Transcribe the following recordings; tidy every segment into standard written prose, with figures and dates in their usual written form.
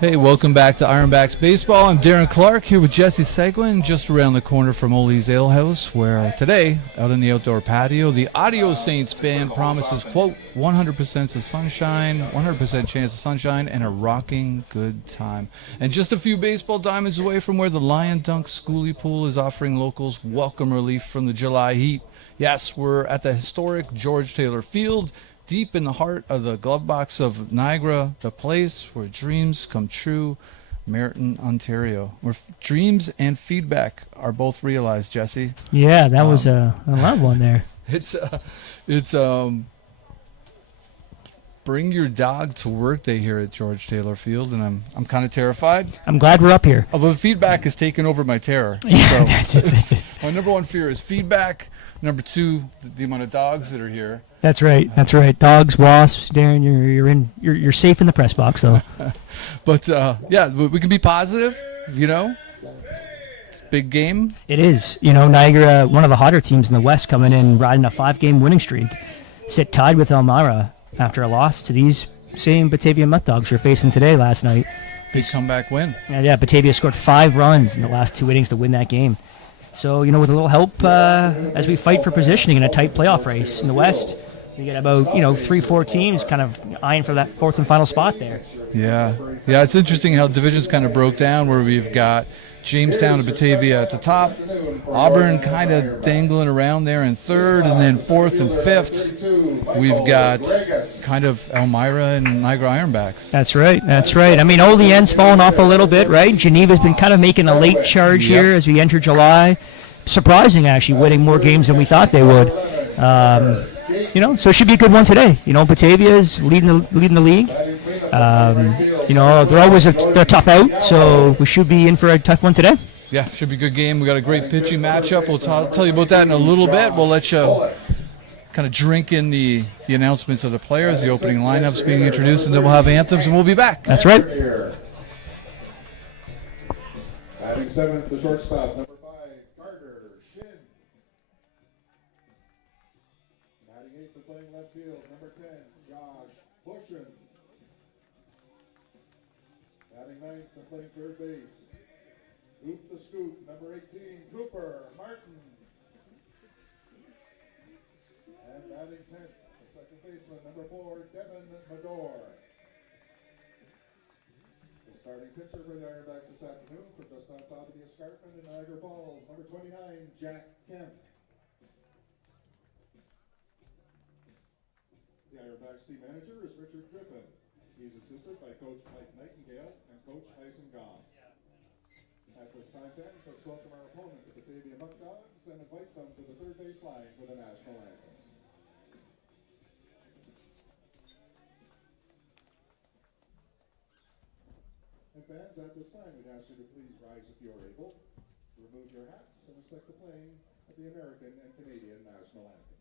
Hey, welcome back to Ironbacks Baseball. I'm Darren Clark here with Jesse Seguin, just around the corner from Ole's Ale House, where today, out in the outdoor patio, the Audio Saints band promises, quote, 100% of sunshine, 100% chance of sunshine, and a rocking good time. And just a few baseball diamonds away from where the Lion Dunk Schoolie Pool is offering locals welcome relief from the July heat. Yes, we're at the historic George Taylor Field, deep in the heart of the glove box of Niagara, the place where dreams come true, Merton, Ontario, where dreams and feedback are both realized, Jesse. Yeah, that was a loud one there. It's bring your dog to work day here at George Taylor Field, and I'm kind of terrified. I'm glad we're up here. Although the feedback has taken over my terror. Yeah, So that's it. my number one fear is feedback. Number two, the amount of dogs that are here. That's right. That's right. Dogs, wasps, Darren, you're safe in the press box though. But yeah, we can be positive. You know, it's a big game. It is. You know, Niagara, one of the hotter teams in the West, coming in riding a 5-game winning streak, sit tied with Elmira after a loss to these same Batavia Muck dogs you're facing today last night. Big comeback win. Yeah, Batavia scored 5 runs in the last 2 innings to win that game. So, you know, with a little help as we fight for positioning in a tight playoff race in the West, we get about, 3-4 teams kind of eyeing for that 4th and final spot there. Yeah, it's interesting how divisions kind of broke down, where we've got Jamestown and Batavia at the top, Auburn kind of dangling around there in 3rd, and then 4th and 5th, we've got kind of Elmira and Niagara Ironbacks. That's right. I mean, Olean's fallen off a little bit, right? Geneva's been kind of making a late charge here as we enter July. Surprising, actually, winning more games than we thought they would. So it should be a good one today. Batavia's leading the league. They're always they're tough out, so we should be in for a tough one today. Yeah, should be a good game. We got a great pitching matchup. We'll tell you about that in a little bit. We'll let you kind of drink in the announcements of the players, the opening lineups being introduced, and then we'll have anthems, and we'll be back. That's right. Batting 7th, the shortstop, number 5, Carter Shin. Batting 8th, the playing left field, number 10, Josh Bushin. Batting 9th, the playing third base, Oop the Scoop, number 18, Cooper Martin. And batting 10th, the second baseman, number 4, Devin Medore. The starting pitcher for the Ironbacks this afternoon from just on top of the escarpment in Niagara Falls, number 29, Jack Kemp. The Ironbacks team manager is Richard Griffin. He's assisted by Coach Mike Nightingale and Coach Tyson Goff. At this time, fans, let's welcome our opponent, the Batavia Muck Dogs, and invite them to the third base line for the national anthem. And fans, at this time, we'd ask you to please rise if you are able, remove your hats, and respect the playing of the American and Canadian national anthems.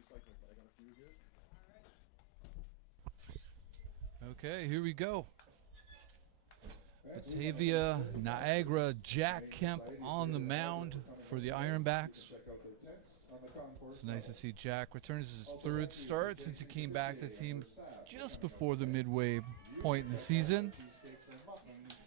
recycling, but I got a few here. Okay, here we go. Batavia, Niagara, Jack Kemp on the mound for the Ironbacks. Check out their tents on the concourse. It's nice to see Jack returns his third start since he came back to the team just before the midway point in the season.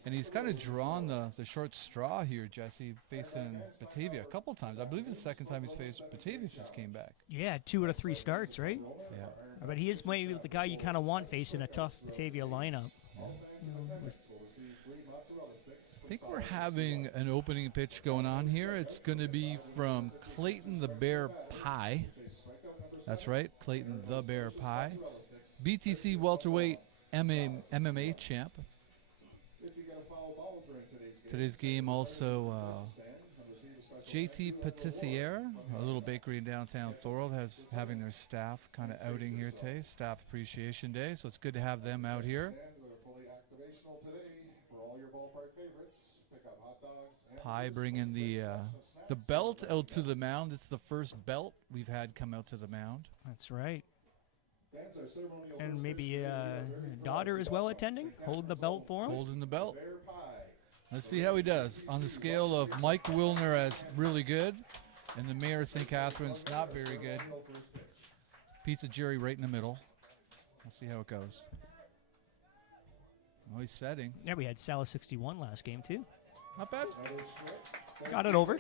And he's kind of drawn the short straw here, Jesse, facing Batavia a couple times. I believe it's the second time he's faced Batavia since he came back. Yeah, 2 out of 3 starts, right? Yeah. But he is maybe the guy you kind of want facing a tough Batavia lineup. I think we're having an opening pitch going on here. It's going to be from Clayton the Bear Pie. That's right, Clayton the Bear Pie. BTC welterweight MMA champ. Today's game also JT Patissiere, a little bakery in downtown Thorold, has having their staff kind of outing here today, Staff Appreciation Day. So it's good to have them out here. Pie bringing the belt out to the mound. It's the first belt we've had come out to the mound. That's right. And maybe a daughter as well attending, holding the belt for him. Holding the belt. Let's see how he does. On the scale of Mike Wilner as really good and the Mayor of St. Catharines not very good. Pizza Jerry right in the middle. We'll see how it goes. Oh, he's setting. Yeah, we had Salah 61 last game too. Not bad. Got it over.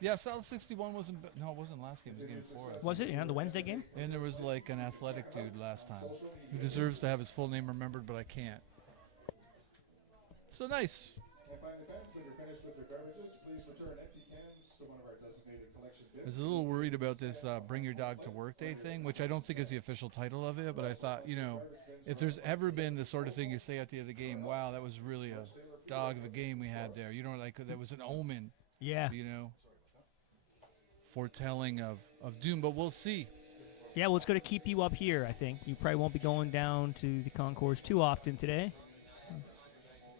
Yeah, South 61 wasn't. No, it wasn't last game. It was the game before. Was it? Yeah, the Wednesday game? And there was like an athletic dude last time who deserves to have his full name remembered, but I can't. So nice. I was a little worried about this Bring Your Dog to Work Day thing, which I don't think is the official title of it, but I thought, you know, if there's ever been the sort of thing you say at the end of the game, wow, that was really a dog of a game we had there. You know, like that was an omen. Yeah. You know, foretelling of doom, but we'll see. Yeah, well, it's going to keep you up here, I think. You probably won't be going down to the concourse too often today.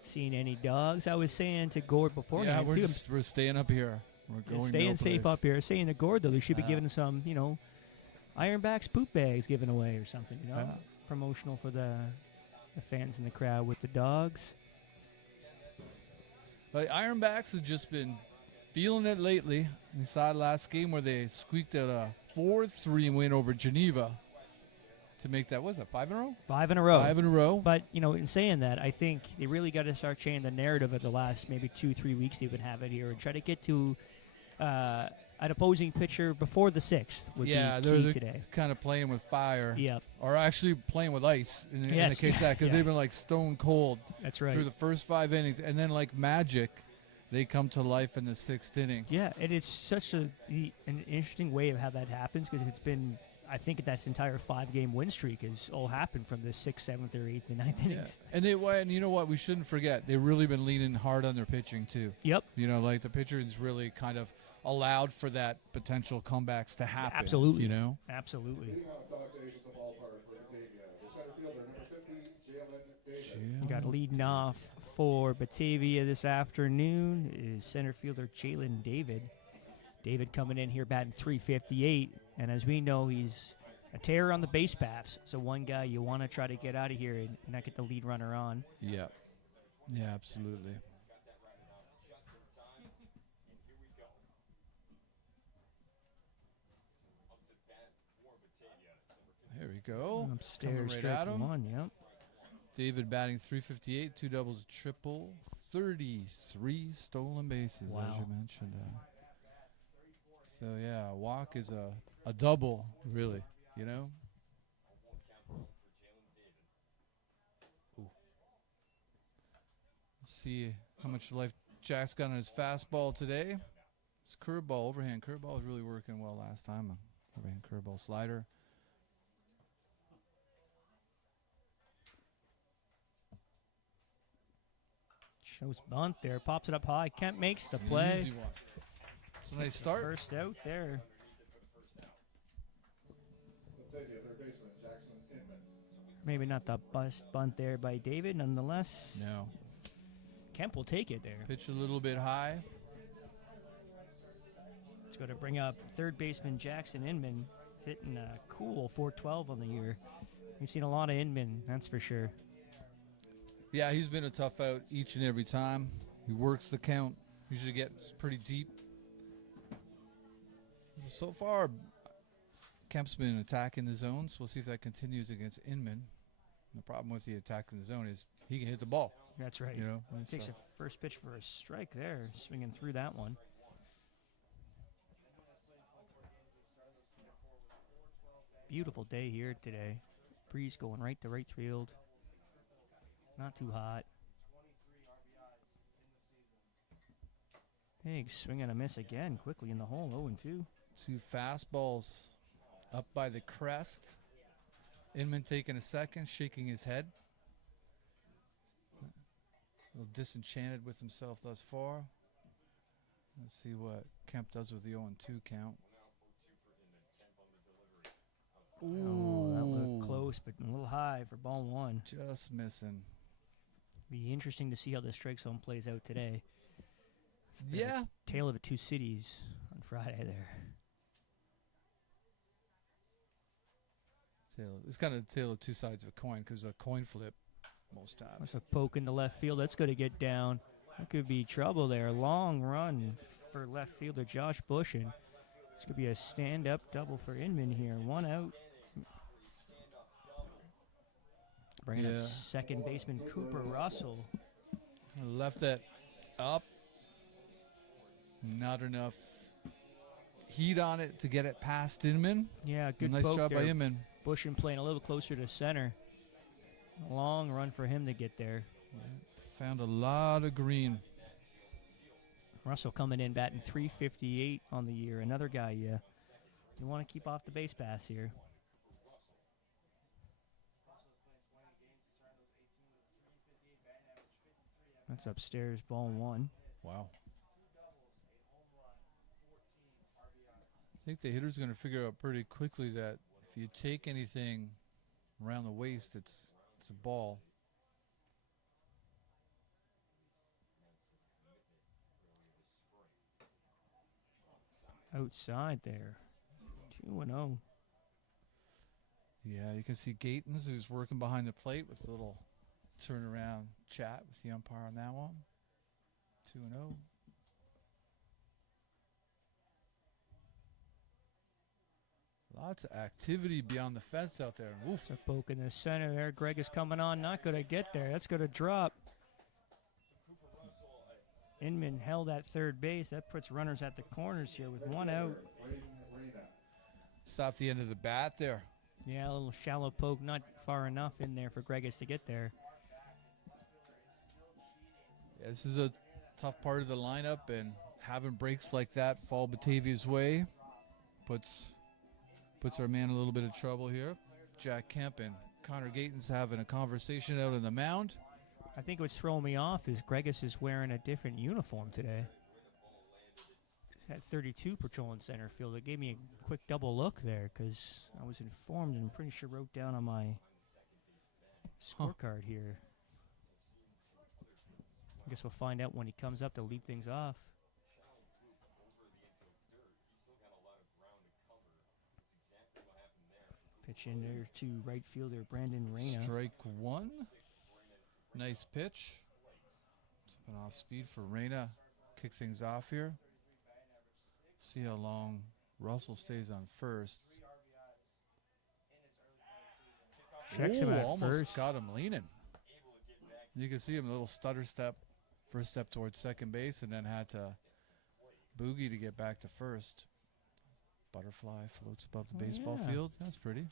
Seeing any dogs? I was saying to Gord beforehand, yeah, we're staying up here. We're going staying safe up here. Saying to Gord, though, they should be giving some, you know, Ironbacks poop bags given away or something, you know, promotional for the fans in the crowd with the dogs. But Ironbacks have just been feeling it lately. We saw it last game where they squeaked out a 4-3 win over Geneva to make that, what was it, 5 in a row? 5 in a row. 5 in a row. But, you know, in saying that, I think they really got to start changing the narrative of the last maybe 2-3 weeks they've been having here and try to get to an opposing pitcher before the 6th would be key today. Kind of playing with fire. Yep. Or actually playing with ice in the case of that, because they've been like stone cold. That's right. Through the first 5 innings. And then like magic, they come to life in the 6th inning. Yeah, and it's such an interesting way of how that happens, because it's been, I think that's entire 5-game win streak has all happened from the 6th, 7th, or 8th, and 9th innings. Yeah. And you know what? We shouldn't forget, they've really been leaning hard on their pitching too. Yep. You know, like the pitching's really kind of allowed for that potential comebacks to happen. Absolutely. You know? Absolutely. We got leading off for Batavia this afternoon is center fielder Jalen David. David coming in here batting .358, and as we know, he's a terror on the base paths. So one guy you want to try to get out of here and not get the lead runner on. Yeah. Yeah, absolutely. There we go. Upstairs, right at him. 1, yep. David batting .358, 2 doubles, a triple, 33 stolen bases, as you mentioned. So, yeah, a walk is a double, really, you know? Ooh. Let's see how much life Jack's got on his fastball today. His curveball, overhand curveball was really working well last time. Overhand curveball slider. Shows bunt there. Pops it up high. Kemp makes the play. Easy one. It's a nice start. First out there. Maybe not the bust bunt there by David, nonetheless. No. Kemp will take it there. Pitch a little bit high. It's going to bring up third baseman Jackson Inman, hitting a cool 412 on the year. We've seen a lot of Inman, that's for sure. Yeah, he's been a tough out each and every time. He works the count, usually gets pretty deep. So far, Kemp's been attacking the zones. We'll see if that continues against Inman. The problem with the attack in the zone is he can hit the ball. That's right. You know, and he takes a first pitch for a strike there, swinging through that one. Beautiful day here today. Breeze going right to right field. Not too hot. Higgs swing and a miss again, quickly in the hole, 0-2. Two fastballs up by the crest. Inman taking a second, shaking his head. A little disenchanted with himself thus far. Let's see what Kemp does with the 0-2 count. Ooh, that looked close, but a little high for ball one. Just missing. Be interesting to see how the strike zone plays out today. Yeah. Tale of the two cities on Friday there. It's kind of a tale of two sides of a coin because a coin flip most times. That's a poke into left field. That's going to get down. That could be trouble there. Long run for left fielder Josh Bushin. This could be a stand-up double for Inman here. One out. Bringing up second baseman Cooper Russell. Left that up. Not enough heat on it to get it past Inman. Yeah, good nice poke job there. by Inman. Bushin playing a little closer to center. A long run for him to get there. Found a lot of green. Russell coming in batting .358 on the year. Another guy you want to keep off the base paths here. That's upstairs, ball one. Wow. I think the hitter's going to figure out pretty quickly that if you take anything around the waist, it's a ball. Outside there. 2-0. Yeah, you can see Gatens, who's working behind the plate with a little turnaround chat with the umpire on that one. 2-0. Lots of activity beyond the fence out there. Oof. A poke in the center there. Greg is coming on. Not going to get there. That's going to drop. Inman held at third base. That puts runners at the corners here with one out. Stopped the end of the bat there. Yeah, a little shallow poke. Not far enough in there for Gregus to get there. Yeah, this is a tough part of the lineup, and having breaks like that fall Batavia's way puts our man in a little bit of trouble here. Jack Kemp and Connor Gatens having a conversation out on the mound. I think what's throwing me off is Gregus is wearing a different uniform today. At 32 patrolling center field. It gave me a quick double look there because I was informed and I'm pretty sure wrote down on my scorecard here. I guess we'll find out when he comes up to lead things off. Pitch in there to right fielder Brandon Reyna. Strike one. Nice pitch. Something off speed for Reyna. Kick things off here. See how long Russell stays on first. Checks him at almost first. got him leaning. You can see him a little stutter step. First step towards second base and then had to boogie to get back to first. Butterfly floats above the baseball field. That's pretty.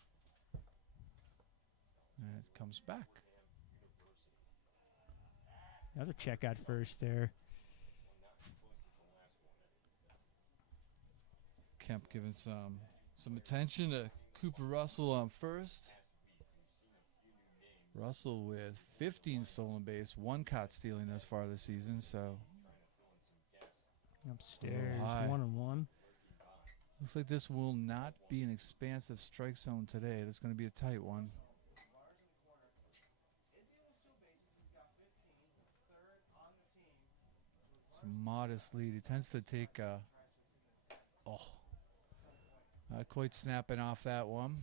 And it comes back. Another check out first there. Kemp giving some attention to Cooper Russell on first. Russell with 15 stolen base, one caught stealing thus far this season. So upstairs, 1-1. Looks like this will not be an expansive strike zone today. It's going to be a tight one. It's a modest lead. He tends to take a Not quite snapping off that one.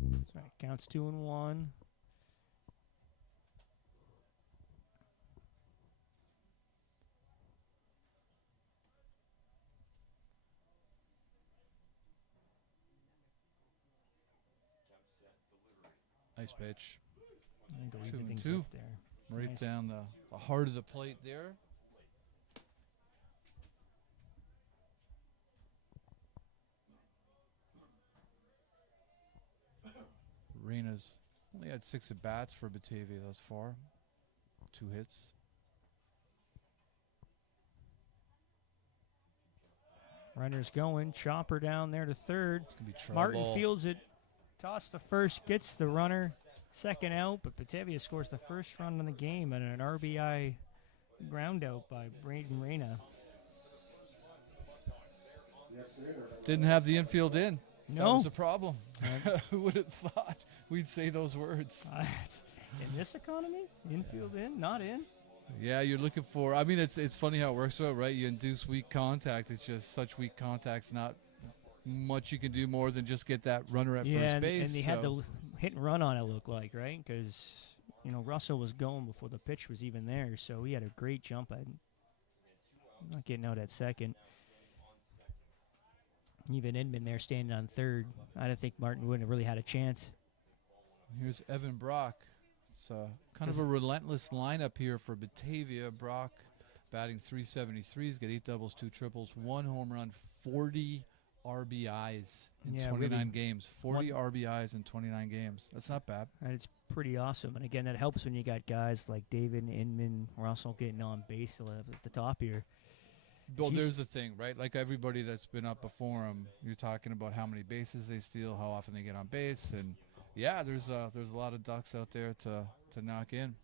That's right. Counts 2-1. Nice pitch. I think they'll even 2-2. things up there. Right Nice. down the heart of the plate there. Reina's only had 6 at-bats for Batavia thus far. 2 hits. Runner's going. Chopper down there to third. It's going to be trouble. Martin fields it. Toss to first. Gets the runner. Second out. But Batavia scores the first run in the game and an RBI ground out by Braden Reina. Didn't have the infield in. That No. was the problem. Who would have thought we'd say those words? In this economy? Infield in? Not in? Yeah, you're looking for. I mean, it's funny how it works out, right? You induce weak contact. It's just such weak contacts. Not much you can do more than just get that runner at first base. And they had the hit and run on it, look like, right? Because Russell was going before the pitch was even there, so he had a great jump at. Not getting out at second. Even Inman there standing on third. I don't think Martin wouldn't have really had a chance. Here's Evan Brock. It's kind of a relentless lineup here for Batavia. Brock batting .373. He's got 8 doubles, 2 triples, 1 home run, 40 RBIs in 29 really. games. 40 RBIs in 29 games. That's not bad. And it's pretty awesome. And again, that helps when you got guys like David, Inman, Russell getting on base at the top here. Well, there's the thing, right? Like everybody that's been up before him, you're talking about how many bases they steal, how often they get on base, and yeah, there's a lot of ducks out there to knock in.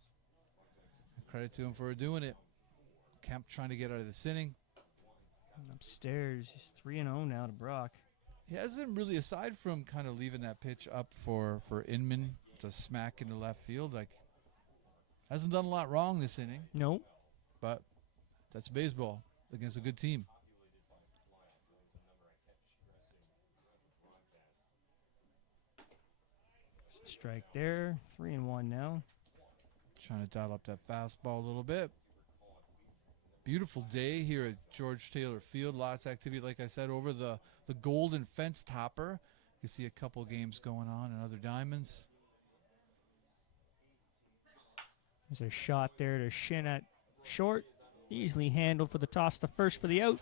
Credit to him for doing it. Kemp trying to get out of this inning. Upstairs, he's 3-0 now to Brock. He hasn't really, aside from kind of leaving that pitch up for Inman to smack into left field, like hasn't done a lot wrong this inning. Nope. But that's baseball against a good team. Strike there. 3-1 now. Trying to dial up that fastball a little bit. Beautiful day here at George Taylor Field. Lots of activity, like I said, over the golden fence topper. You can see a couple games going on and other diamonds. There's a shot there to Shin at short. Easily handled for the toss to first for the out.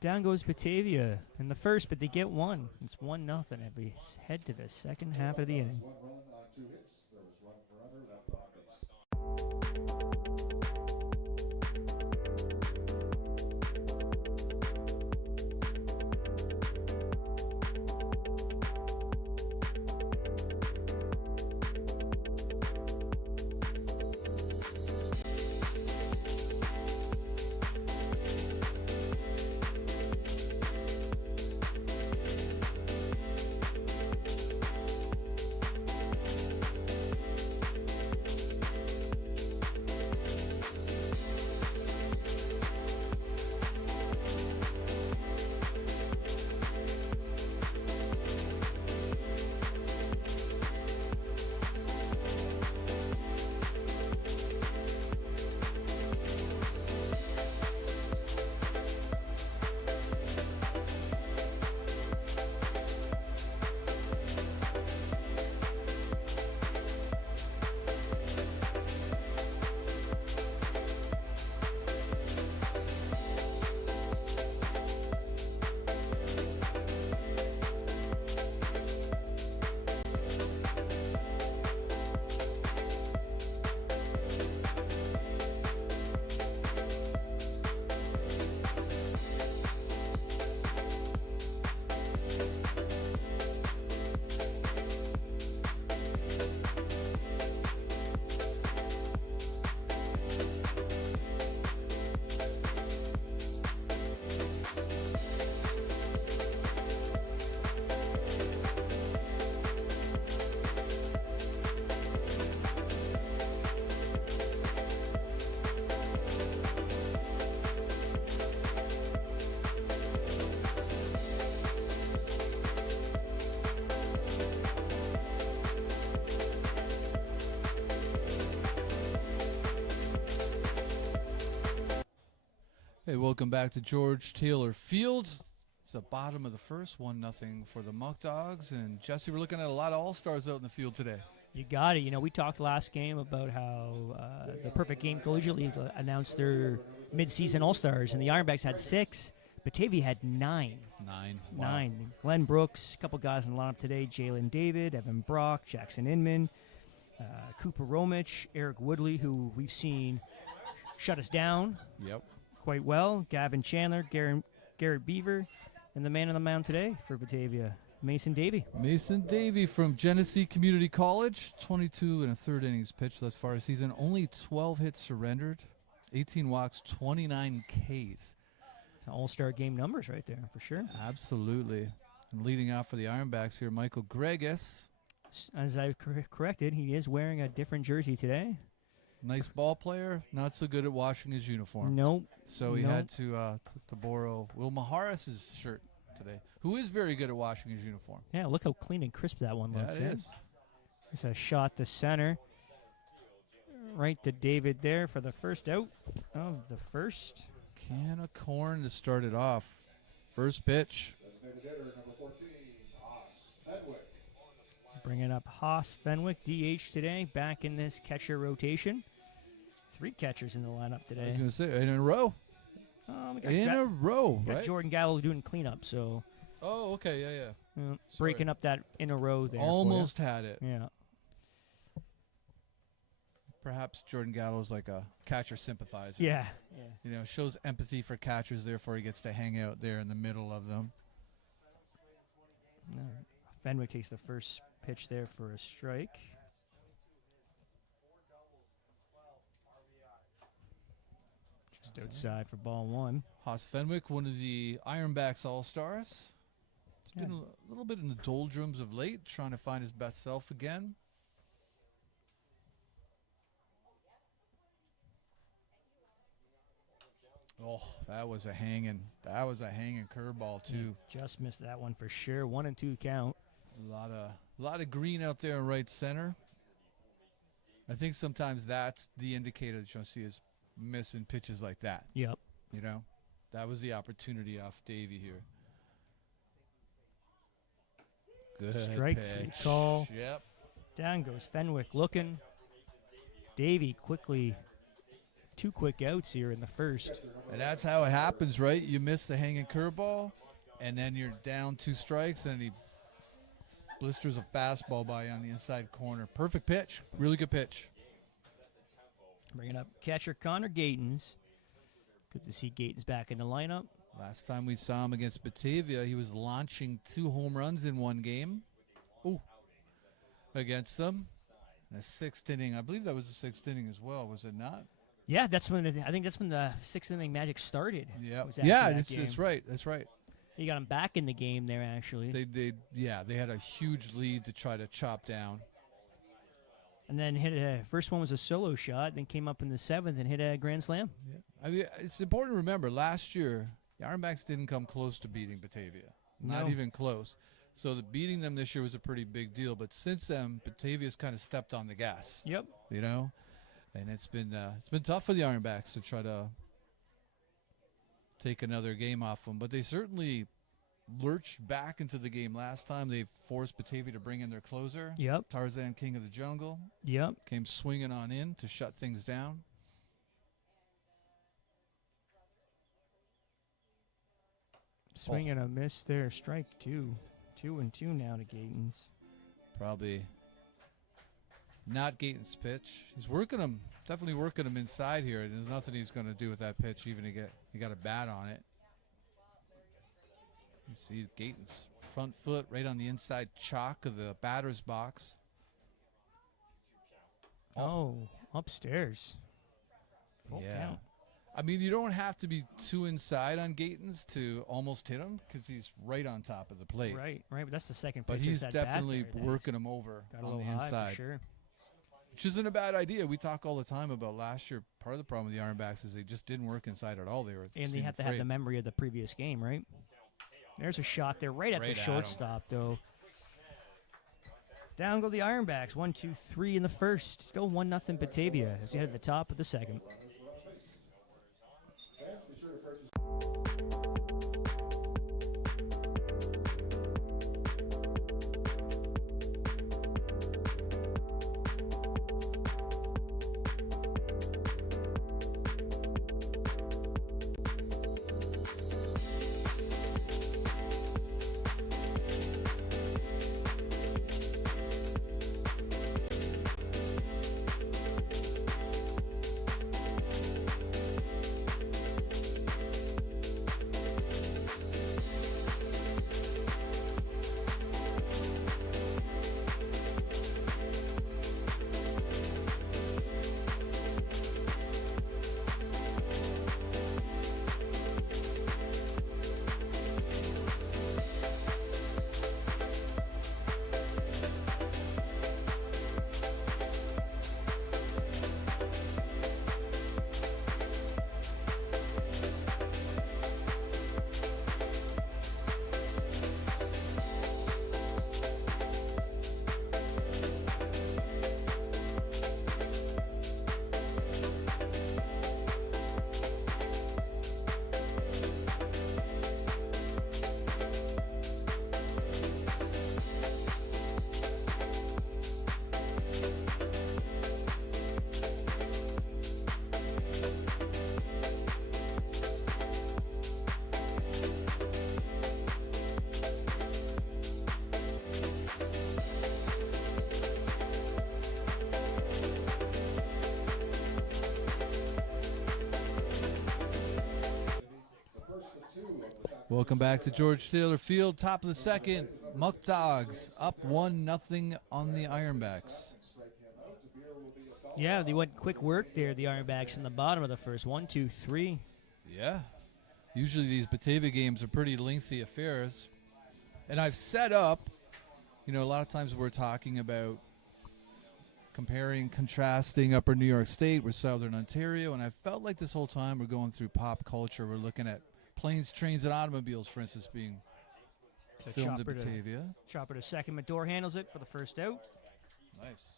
Down goes Batavia in the first, but they get one. It's 1-0 as we head to the second half of the inning. 1 run on 2 hits. There was 1 runner left on base. Hey, welcome back to George Taylor Field. It's the bottom of the first, 1-0 for the Muck Dogs. And Jesse, we're looking at a lot of all-stars out in the field today. You got it. You know, we talked last game about how the Perfect Game Collegiate League announced their mid-season all-stars, and the Ironbacks had 6. Batavia had 9. 9. Wow. 9. Glenn Brooks, a couple guys in the lineup today, Jalen David, Evan Brock, Jackson Inman, Cooper Romich, Eric Woodley, who we've seen shut us down quite well, Gavin Chandler, Garrett Beaver, and the man on the mound today for Batavia, Mason Davey. Mason Davey from Genesee Community College, 22 and a third innings pitched thus far this season. Only 12 hits surrendered, 18 walks, 29 Ks. All-star game numbers right there, for sure. Absolutely. And leading off for the Ironbacks here, Michael Gregus. As I corrected, he is wearing a different jersey today. Nice ball player, not so good at washing his uniform. Nope. So he had to borrow Will Maharis' shirt today, who is very good at washing his uniform. Yeah, look how clean and crisp that one looks. Yeah, it is. It's a shot to center. Right to David there for the first out of the first. Can of corn to start it off. First pitch. Designated hitter number 14, Haas Fenwick. Bringing up Haas Fenwick, DH today, back in this catcher rotation. 3 catchers in the lineup I today. was going to say, in a row. We In a row, got right? Jordan Gallo doing cleanup, so Oh, okay, yeah. breaking up that in a row there. Almost had it. Yeah. Perhaps Jordan Gallo's like a catcher sympathizer. Yeah. You know, shows empathy for catchers, therefore he gets to hang out there in the middle of them. No. Fenwick takes the first pitch there for a strike. Just outside for ball 1. Haas Fenwick, one of the Ironbacks All-Stars. It's been a little bit in the doldrums of late, trying to find his best self again. Oh, that was a hanging curveball too. Just missed that one for sure. 1-2 count. A lot of green out there in right center. I think sometimes that's the indicator that you'll see is missing pitches like that. Yep. You know, that was the opportunity off Davey here. Good Strike pitch. call. Yep. Down goes Fenwick looking. Davey quickly. 2 quick outs here in the first. And that's how it happens, right? You miss the hanging curveball, and then you're down 2 strikes, and he blisters a fastball by you on the inside corner. Perfect pitch. Really good pitch. Bringing up catcher Connor Gatens. Good to see Gatens back in the lineup. Last time we saw him against Batavia, he was launching 2 home runs in one game. Ooh. Against them. In the 6th inning. I believe that was the 6th inning as well, was it not? Yeah, I think that's when the 6th inning magic started. Yeah. Was after Yeah, that that's game. right. That's right. He got him back in the game there, actually. They had a huge lead to try to chop down. And then first one was a solo shot, then came up in the 7th and hit a grand slam. Yeah. I mean, it's important to remember, last year, the Ironbacks didn't come close to beating Batavia. Not No. even close. So beating them this year was a pretty big deal. But since then, Batavia's kind of stepped on the gas. Yep. You know? And it's been tough for the Ironbacks to try to take another game off them. But they certainly lurched back into the game last time. They forced Batavia to bring in their closer. Yep. Tarzan, King of the Jungle. Yep. Came swinging on in to shut things down. Swing and a miss there. Strike 2. 2-2 now to Gatens. Probably not Gatens' pitch. He's working him, definitely working him inside here. There's nothing he's going to do with that pitch, even to he got a bat on it. You see Gatens' front foot right on the inside chalk of the batter's box. Oh, upstairs. Full Yeah. count. I mean, you don't have to be too inside on Gatens to almost hit him because he's right on top of the plate. Right. But that's the second pitch. But he's that bat definitely there. working him over Got a on little the high inside. for sure. Which isn't a bad idea. We talk all the time about last year. Part of the problem with the Ironbacks is they just didn't work inside at all. They were And they seemed have to have afraid. the memory of the previous game, right? There's a shot there right at Right the at shortstop, though. Down go the Ironbacks. 1-2-3 in the first. Still 1-0 Batavia as you head to the top of the second. Advance the sure to purchase. Welcome back to George Taylor Field. Top of the second, Muck Dogs up 1-0 on the Ironbacks. Yeah, they went quick work there, the Ironbacks, in the bottom of the first. 1, 2, 3. Yeah. Usually these Batavia games are pretty lengthy affairs. And I've set up, a lot of times we're talking about comparing, contrasting Upper New York State with Southern Ontario, and I felt like this whole time we're going through pop culture. We're looking at planes, trains, and automobiles, for instance, being filmed in Batavia. Chopper to second. Mador handles it for the first out. Nice.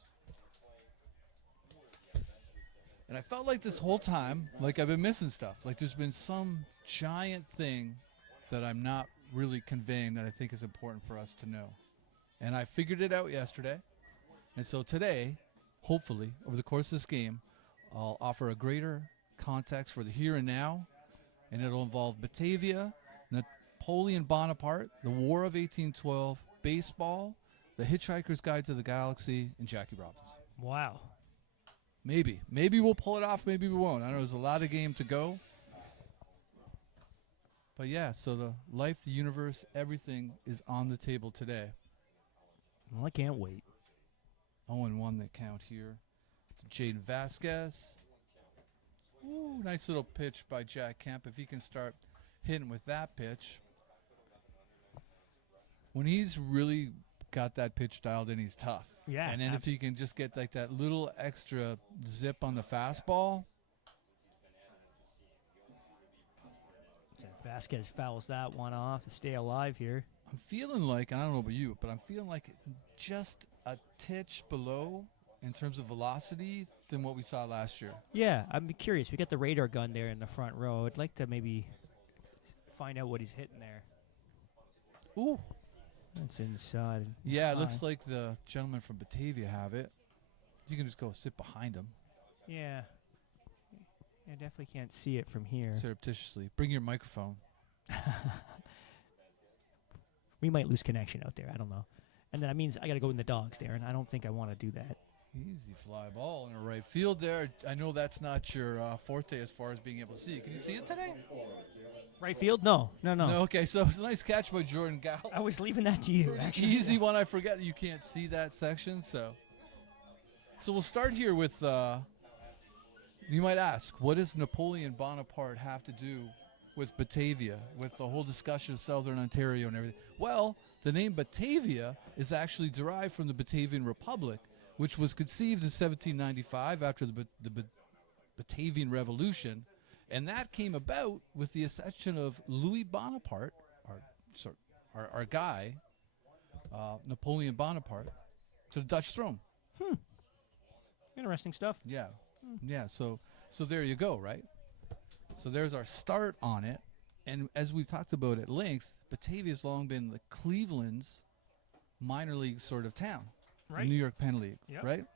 And I felt like this whole time, like I've been missing stuff. Like there's been some giant thing that I'm not really conveying that I think is important for us to know. And I figured it out yesterday. And so today, hopefully, over the course of this game, I'll offer a greater context for the here and now. And it'll involve Batavia, Napoleon Bonaparte, the War of 1812, baseball, the Hitchhiker's Guide to the Galaxy, and Jackie Robinson. Wow. Maybe. Maybe we'll pull it off. Maybe we won't. I know there's a lot of game to go. But yeah, so the life, the universe, everything is on the table today. Well, I can't wait. 0-1 that count here to Jaden Vasquez. Ooh, nice little pitch by Jack Kemp. If he can start hitting with that pitch. When he's really got that pitch dialed in, he's tough. Yeah. And then if he can just get like that little extra zip on the fastball. Vasquez fouls that one off to stay alive here. I'm feeling like, and I don't know about you, but I'm feeling like just a titch below in terms of velocity than what we saw last year. Yeah, I'm curious. We got the radar gun there in the front row. I'd like to maybe find out what he's hitting there. Ooh. That's inside. Yeah, it looks like the gentleman from Batavia have it. You can just go sit behind him. Yeah. I definitely can't see it from here. Surreptitiously. Bring your microphone. We might lose connection out there. I don't know. And that means I got to go in the dogs, Darren. I don't think I want to do that. Easy fly ball in the right field there. I know that's not your forte as far as being able to see. Can you see it today? Right field? No. No, okay, so it's a nice catch by Jordan Gallo. I was leaving that to you, actually. Easy one. I forget that you can't see that section. So we'll start here with, you might ask, what does Napoleon Bonaparte have to do with Batavia, with the whole discussion of Southern Ontario and everything? Well, the name Batavia is actually derived from the Batavian Republic, which was conceived in 1795 after the Batavian Revolution. And that came about with the accession of Louis Bonaparte, our guy, Napoleon Bonaparte, to the Dutch throne. Interesting stuff. Yeah. Yeah, so there you go, right? So there's our start on it. And as we've talked about at length, Batavia's long been the Cleveland's minor league sort of town. Right. The New York Penn League, Yep. right?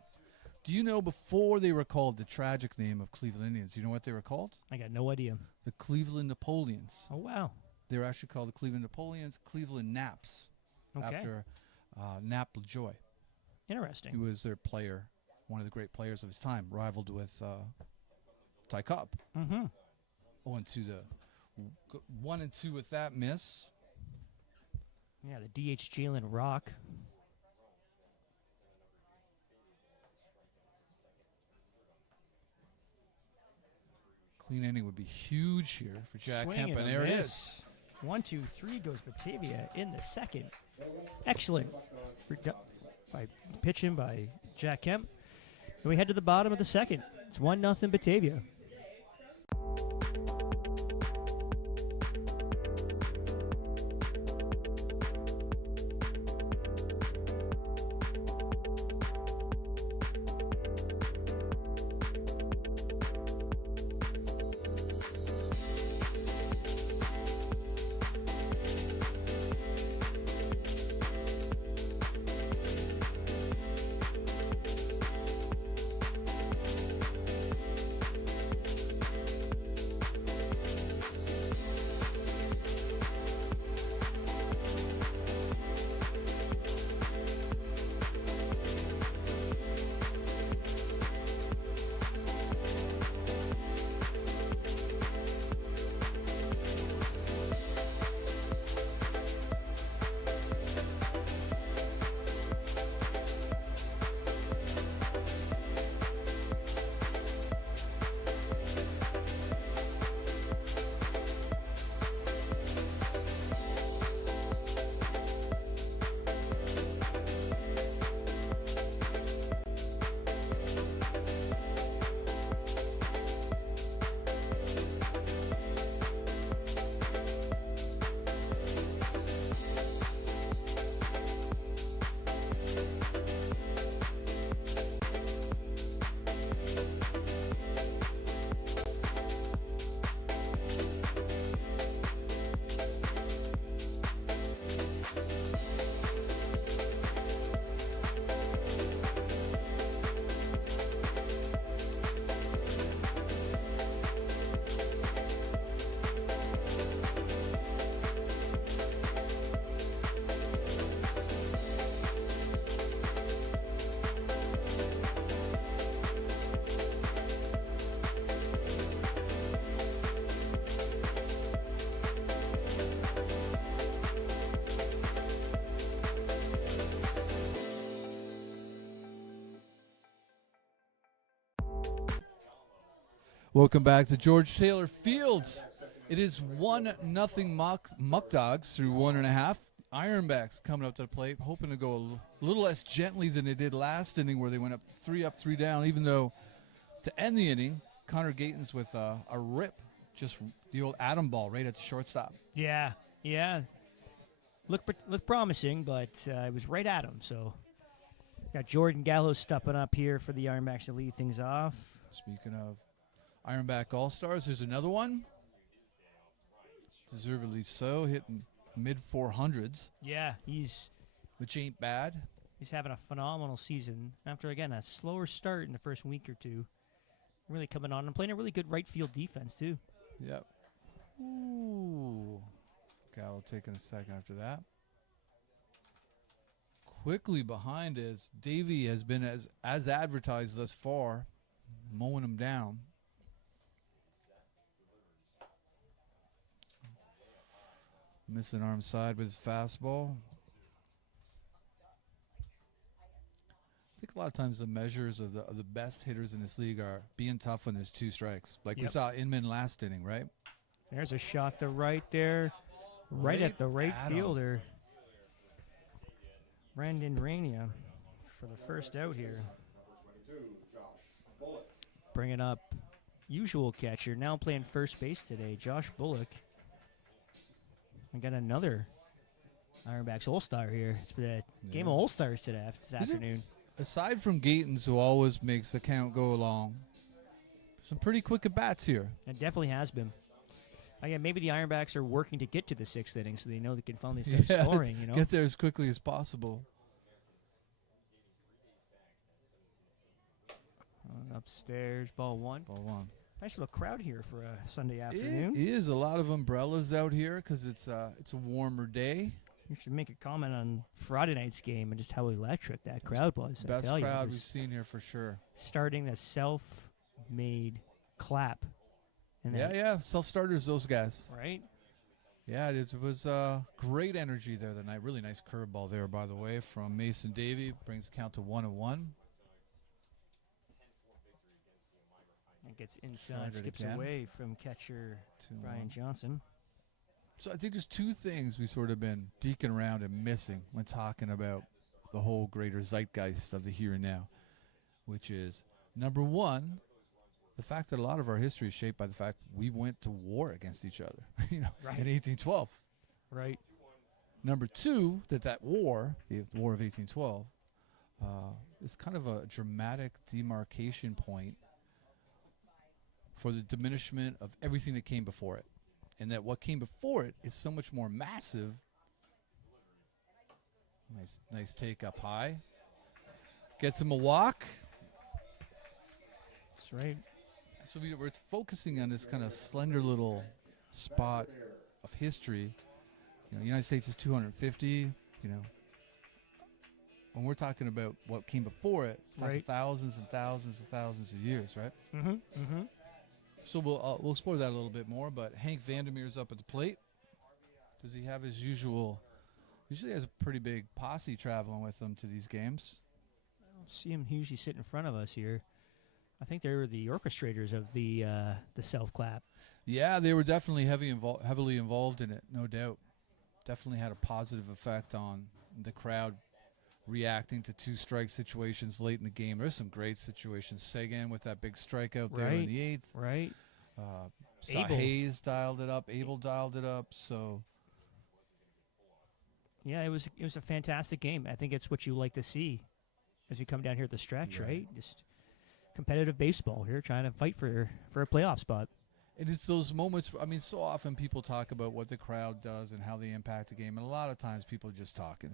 Do you know before they were called the tragic name of Cleveland Indians, you know what they were called? I got no idea. The Cleveland Napoleons. Oh, wow. They were actually called the Cleveland Napoleons, Cleveland Naps, Okay. after Nap LaJoy. He Interesting. was their player, one of the great players of his time, rivaled with Ty Cobb. Mm-hmm. 1-2 with that miss. Yeah, the DH Jalen Rock. Clean inning would be huge here for Jack Swing Kemp, and and a there it miss. is. 1, 2, 3 goes Batavia in the second. Excellent by pitching by Jack Kemp. And we head to the bottom of the second. It's 1-0 Batavia. Welcome back to George Taylor Field. It is 1-0 Muck Dogs through 1.5. Ironbacks coming up to the plate, hoping to go a little less gently than they did last inning where they went up, 3 down, even though to end the inning, Connor Gatens with a rip, just the old Adam ball right at the shortstop. Yeah. Looked promising, but it was right at him. So got Jordan Gallo stepping up here for the Ironbacks to lead things off. Speaking of Ironback All-Stars, there's another one. Deservedly so, hitting mid-400s. Yeah, he's Which ain't bad. He's having a phenomenal season after, again, a slower start in the first week or two. Really coming on and playing a really good right field defense, too. Yep. Ooh. Gallo taking a second after that. Quickly behind is Davey has been as advertised thus far, mowing him down. Missing arm side with his fastball. I think a lot of times the measures of the best hitters in this league are being tough when there's 2 strikes. Like we Yep. saw Inman last inning, right? There's a shot to right there, right at the right at him. fielder. Brandon Rainey for the first out here. Bringing up usual catcher, now playing first base today, Josh Bullock. We got another Ironbacks All-Star here. It's been a game of All-Stars this afternoon. Aside from Gatens, who always makes the count go along, Some pretty quick at-bats here. It definitely has been. Again, maybe the Ironbacks are working to get to the 6th inning so they know they can finally start scoring. You know, get there as quickly as possible. Upstairs, ball 1. Ball 1. Nice little crowd here for a Sunday afternoon. It is a lot of umbrellas out here because it's a warmer day. You should make a comment on Friday night's game and just how electric that crowd was. Best I tell you, crowd we've seen here for sure. Starting the self-made clap. Yeah. Self-starters, those guys. Right? Yeah, it was great energy there that night. Really nice curveball there, by the way, from Mason Davey. Brings the count to 1-1. It gets inside, skips away from catcher Brian Johnson. So I think there's two things we've sort of been deking around and missing when talking about the whole greater zeitgeist of the here and now, which is, number one, the fact that a lot of our history is shaped by the fact we went to war against each other, right. in 1812. Right. Number two, that war, the War of 1812, is kind of a dramatic demarcation point for the diminishment of everything that came before it. And that what came before it is so much more massive. Nice take up high. Gets him a walk. That's right. So we're focusing on this kind of slender little spot of history. You know, the United States is 250, you know. When we're talking about what came before it, we're talking thousands and thousands and thousands of years, right? Mm-hmm. Mm-hmm. So we'll explore that a little bit more, but Hank Vandermeer's up at the plate. Does he have his usual... Usually has a pretty big posse traveling with him to these games. I don't see him usually sit in front of us here. I think they were the orchestrators of the self-clap. Yeah, they were definitely heavily involved in it, no doubt. Definitely had a positive effect on the crowd reacting to two-strike situations late in the game. There's some great situations. Sagan with that big strikeout there in the 8th. Right. Hayes dialed it up. Abel dialed it up. So, yeah, it was a fantastic game. I think it's what you like to see as you come down here at the stretch, right? Just competitive baseball here, trying to fight for a playoff spot. And it's those moments. I mean, so often people talk about what the crowd does and how they impact the game, and a lot of times people are just talking.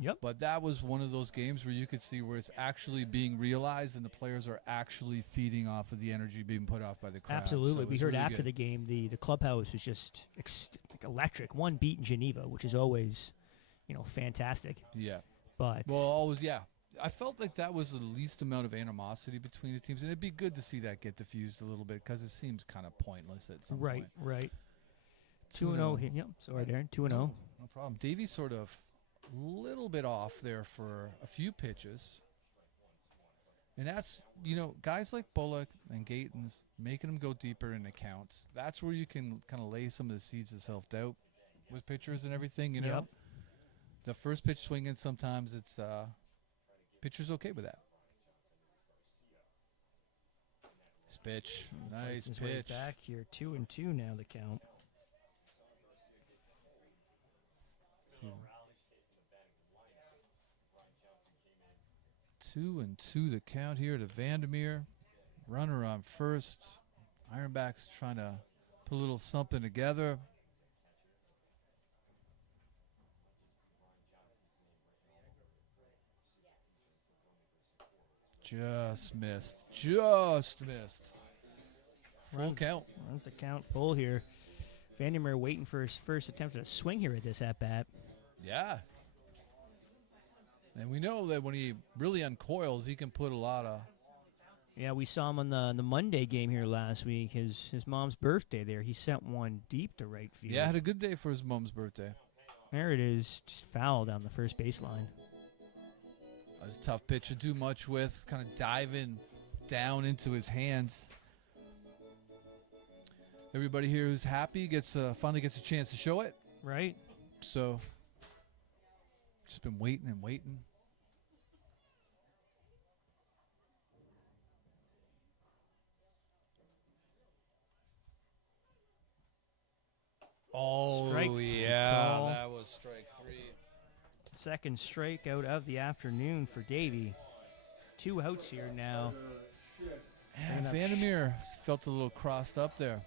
Yep. But that was one of those games where you could see where it's actually being realized and the players are actually feeding off of the energy being put off by the crowd. Absolutely. So we heard really after good. the game the clubhouse was just like electric. One beat in Geneva, which is always, fantastic. Yeah. But well, always, yeah. I felt like that was the least amount of animosity between the teams, and it'd be good to see that get diffused a little bit because it seems kind of pointless at some point. Right. 2-0. Yep. Sorry, Darren. 2-0. No problem. Davey's sort of a little bit off there for a few pitches. And that's, guys like Bullock and Gatens, making them go deeper in the counts. That's where you can kind of lay some of the seeds of self-doubt with pitchers and everything, Yep. The first pitch swinging, sometimes it's pitcher's okay with that. Nice pitch. Nice His way pitch. back here. 2-2 now the count. So, 2-2 the count here to Vandermeer. Runner on first. Ironbacks trying to put a little something together. Just missed. Full count. Runs the count full here. Vandermeer waiting for his first attempt at a swing here at this at-bat. Yeah. And we know that when he really uncoils, he can put a lot of... Yeah, we saw him on the Monday game here last week. His mom's birthday there. He sent one deep to right field. Yeah, had a good day for his mom's birthday. There it is. Just foul down the first baseline. It's a tough pitch to do much with. Kind of diving down into his hands. Everybody here who's happy finally gets a chance to show it. Right. So, just been waiting and waiting. Oh, Strike yeah, call. that was strike 3. Second strikeout of the afternoon for Davey. 2 outs here now. Vandermeer felt a little crossed up there.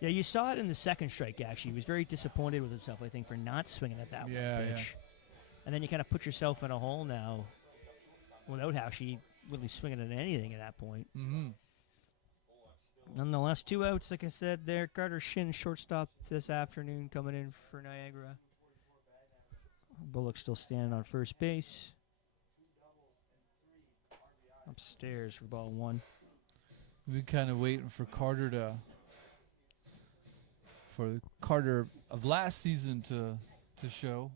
Yeah, you saw it in the second strike, actually. He was very disappointed with himself, I think, for not swinging at that one pitch. And then you kind of put yourself in a hole now without actually really swinging at anything at that point. Mm-hmm. Nonetheless, 2 outs, like I said there. Carter Shin, shortstop this afternoon, coming in for Niagara. Bullock still standing on first base. Upstairs for ball 1. We've been kind of waiting for Carter of last season to show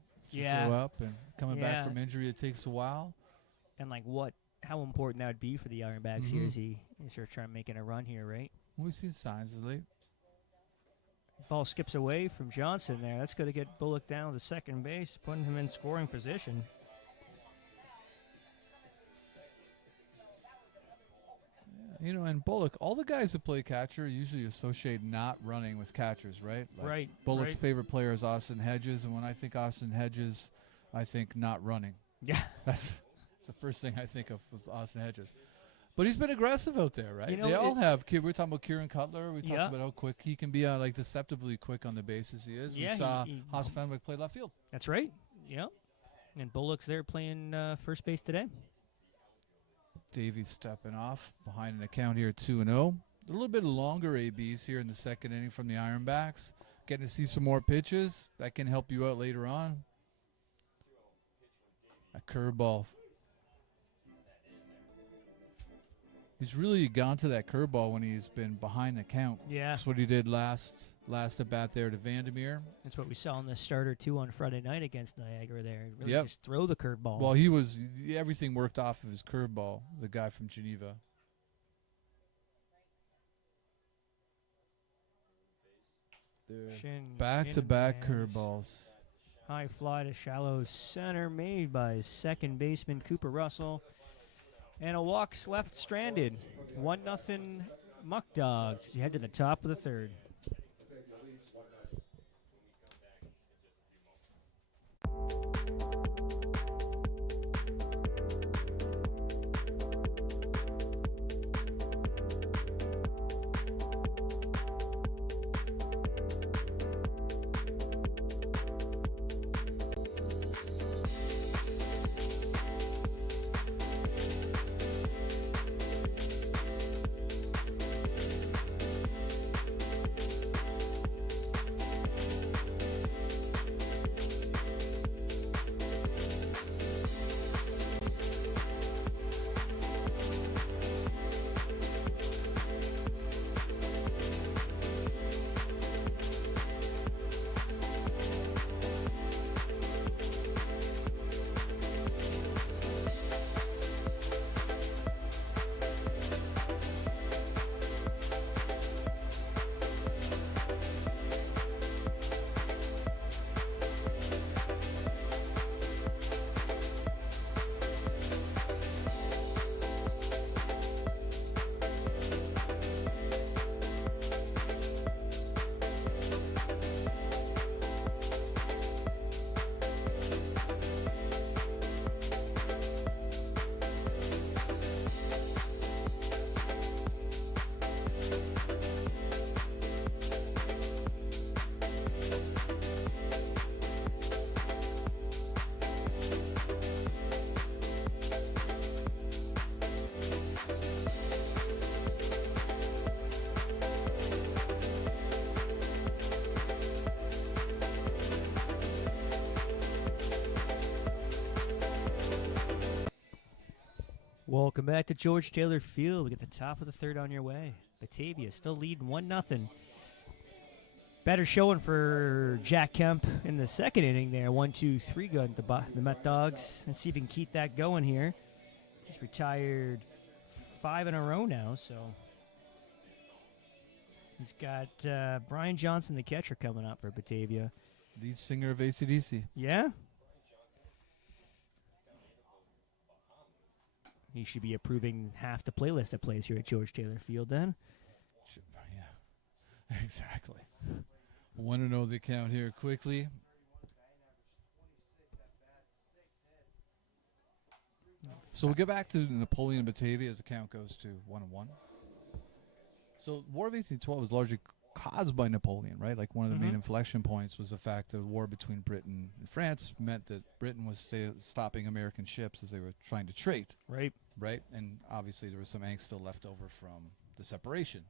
up, and coming back from injury, it takes a while. And how important that would be for the Ironbacks here as he starts trying making a run here, right? We've seen signs of late. Ball skips away from Johnson there. That's going to get Bullock down to second base, putting him in scoring position. And Bullock, all the guys that play catcher usually associate not running with catchers, right? Right. Bullock's favorite player is Austin Hedges, and when I think Austin Hedges, I think not running. Yeah. That's the first thing I think of with Austin Hedges. But he's been aggressive out there, right? They all have. We were talking about Kieran Cutler. We talked Yeah. about how quick he can be, deceptively quick on the bases he is. Yeah, we saw Haas Fenwick play left field. That's right. Yep. And Bullock's there playing first base today. Davies stepping off behind an account here 2-0. A little bit longer ABs here in the second inning from the Ironbacks. Getting to see some more pitches. That can help you out later on. A curveball. He's really gone to that curveball when he's been behind the count. Yeah. That's what he did last at bat there to Vandermeer. That's what we saw in the starter, too, on Friday night against Niagara there. Really Yep. just throw the curveball. Well, everything worked off of his curveball, the guy from Geneva. Back-to-back curveballs. High fly to shallow center made by second baseman Cooper Russell. And a walk's left stranded. 1-0 Muck Dogs. You head to the top of the third. Welcome back to George Taylor Field. We get the top of the third on your way. Batavia still leading 1-0. Better showing for Jack Kemp in the second inning there. 1-2-3 gun to the Met Dogs. Let's see if he can keep that going here. He's retired 5 in a row now, so he's got Brian Johnson, the catcher, coming up for Batavia. Lead singer of AC/DC. Yeah? He should be approving half the playlist that plays here at George Taylor Field then. Yeah, exactly. Want to know the count here quickly. So we'll get back to Napoleon Batavia as the count goes to 1-1. So War of 1812 was largely caused by Napoleon, right? Like one of the main inflection points was the fact that the war between Britain and France meant that Britain was stopping American ships as they were trying to trade, Right. right? And obviously there was some angst still left over from the separation.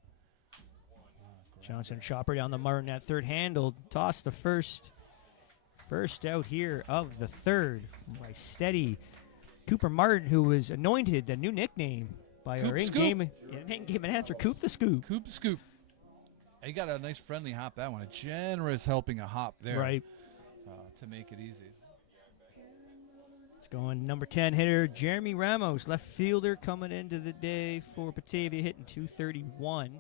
Johnson chopper down the Martin at third, handled, tossed the first out here of the third by steady Cooper Martin, who was anointed the new nickname by our in-game announcer, Coop the Scoop. Coop the Scoop. He got a nice friendly hop that one, a generous helping a hop there, Right. To make it easy. It's going number 10 hitter Jeremy Ramos, left fielder, coming into the day for Batavia, hitting .231.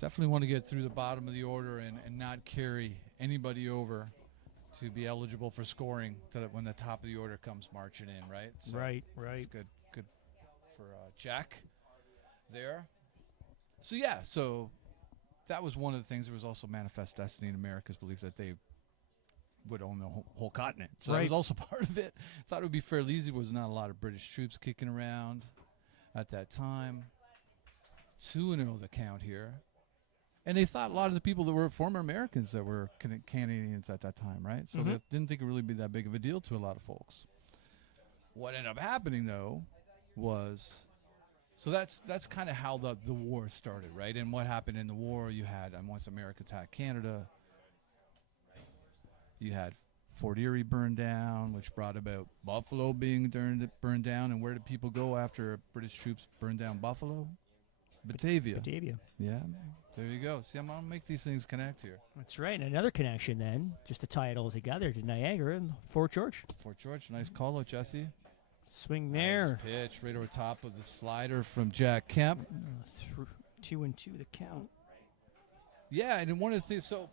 Definitely want to get through the bottom of the order and not carry anybody over to be eligible for scoring when the top of the order comes marching in, right? So Right. It's good for Jack there. So that was one of the things. There was also Manifest Destiny in America's belief that they would own the whole continent. So that was also part of it. Thought it would be fairly easy. There was not a lot of British troops kicking around at that time. 2-0 the count here. And they thought a lot of the people that were former Americans that were Canadians at that time, right? So they didn't think it would really be that big of a deal to a lot of folks. What ended up happening, though, was... So that's kind of how the war started, right? And what happened in the war, you had, once America attacked Canada, you had Fort Erie burned down, which brought about Buffalo being burned down. And where did people go after British troops burned down Buffalo? Batavia. Yeah, there you go. See, I'm going to make these things connect here. That's right. And another connection then, just to tie it all together, to Niagara and Fort George. Fort George, nice call out, Jesse. Swing there. Nice pitch right over top of the slider from Jack Kemp. 2-2 the count. Yeah, and one of the things, so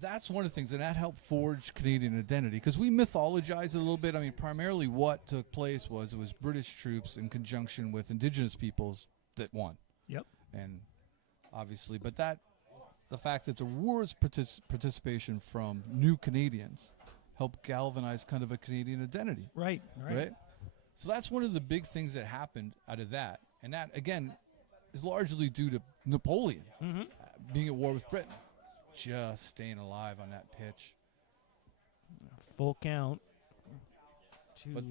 that's one of the things, and that helped forge Canadian identity, because we mythologize it a little bit. I mean, primarily what took place was it was British troops in conjunction with Indigenous peoples that won. Yep. And obviously, but the fact that there was participation from new Canadians helped galvanize kind of a Canadian identity. Right. So that's one of the big things that happened out of that. And that, again, is largely due to Napoleon being at war with Britain. Just staying alive on that pitch. Full count to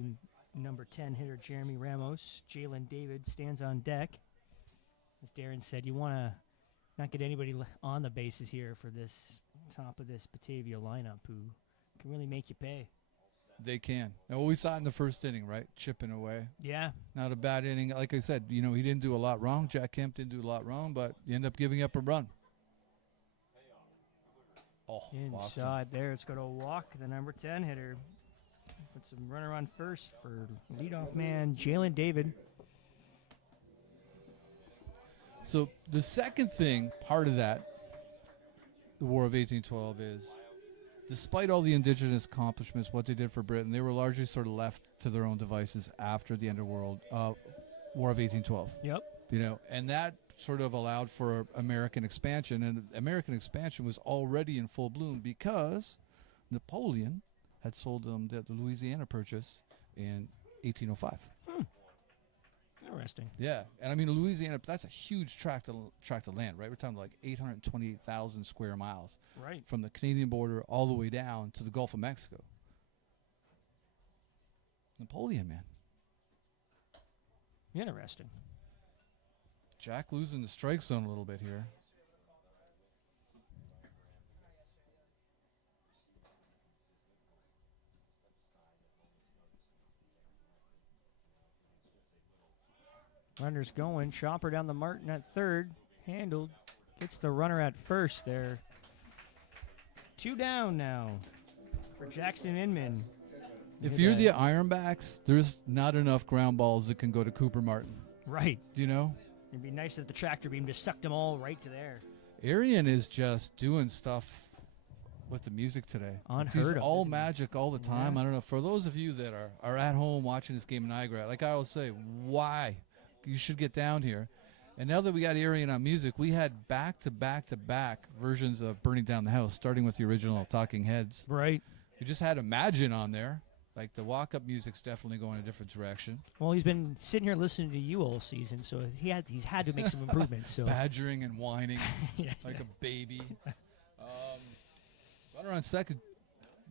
number 10 hitter Jeremy Ramos. Jalen David stands on deck. As Darren said, you want to not get anybody on the bases here for this top of this Batavia lineup who can really make you pay. They can. Now, we saw it in the first inning, right? Chipping away. Yeah. Not a bad inning. Like I said, he didn't do a lot wrong. Jack Kemp didn't do a lot wrong, but you end up giving up a run. Oh, inside there. It's going to walk the number 10 hitter. Put some runner on first for leadoff man Jalen David. So the second thing, part of that, the War of 1812 is, despite all the Indigenous accomplishments, what they did for Britain, they were largely sort of left to their own devices after the end of War of 1812. Yep. And that sort of allowed for American expansion, and American expansion was already in full bloom because Napoleon had sold them the Louisiana Purchase in 1805. Interesting. Yeah, and I mean Louisiana, that's a huge tract of land, right? We're talking like 828,000 square miles, right, from the Canadian border all the way down to the Gulf of Mexico. Napoleon, man. Interesting. Jack losing the strike zone a little bit here. Runners going. Chopper down the Martin at third. Handled. Gets the runner at first there. 2 down now for Jackson Inman. If you're the Ironbacks, there's not enough ground balls that can go to Cooper Martin. Right. Do you know? It'd be nice if the tractor beam just sucked them all right to there. Arian is just doing stuff with the music today. Unheard of. All magic all the time. Yeah. I don't know. For those of you that are at home watching this game in Niagara, like I always say, why? You should get down here. And now that we got Arian on music, we had back-to-back-to-back versions of Burning Down the House, starting with the original Talking Heads. Right. We just had Imagine on there. Like the walk-up music's definitely going a different direction. Well, he's been sitting here listening to you all season, so he's had to make some improvements. So Badgering and whining Yeah. like a baby. Runner on second.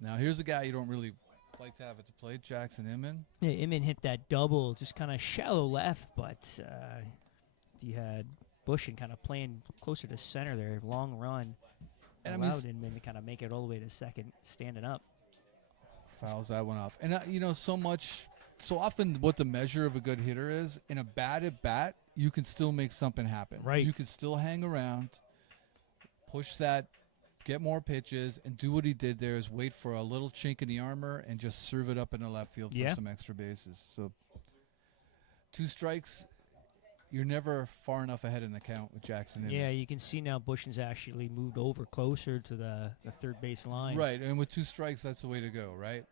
Now here's a guy you don't really like to have at the plate, Jackson Inman. Yeah, Inman hit that double, just kind of shallow left, but you had Bush and kind of playing closer to center there, long run, And allowed Inman to kind of make it all the way to second, standing up. Fouls that one off. And, so often what the measure of a good hitter is, in a bad at bat, you can still make something happen. Right. You can still hang around, push that, get more pitches, and do what he did there is wait for a little chink in the armor and just serve it up in the left field for some extra bases. So 2 strikes, you're never far enough ahead in the count with Jackson Inman. Yeah, you can see now Bush's actually moved over closer to the third base line. Right, and with 2 strikes, that's the way to go, right?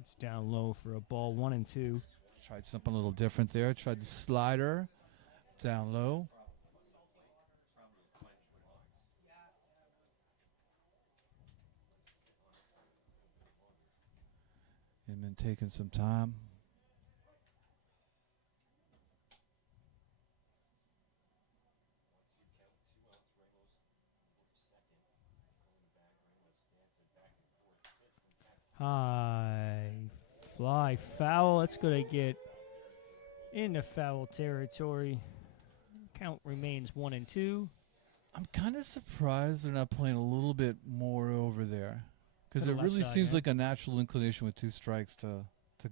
It's down low for a ball, 1-2. Tried something a little different there. Tried the slider down low. Inman taking some time. High fly foul. That's going to get into foul territory. Count remains 1-2. I'm kind of surprised they're not playing a little bit more over there, because To it the really left side, seems yeah. like a natural inclination with 2 strikes to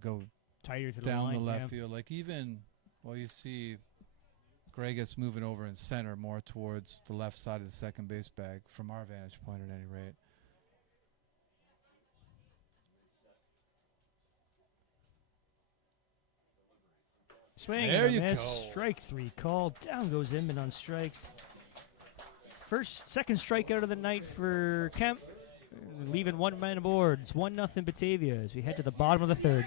go Tighter to down the the line. left field. Like even, you see Gregus moving over in center more towards the left side of the second base bag from our vantage point at any rate. Swing There and a you miss. go. Strike 3 called. Down goes Inman on strikes. Second strikeout of the night for Kemp. Leaving 1 man aboard. It's 1-0 Batavia as we head to the bottom of the third.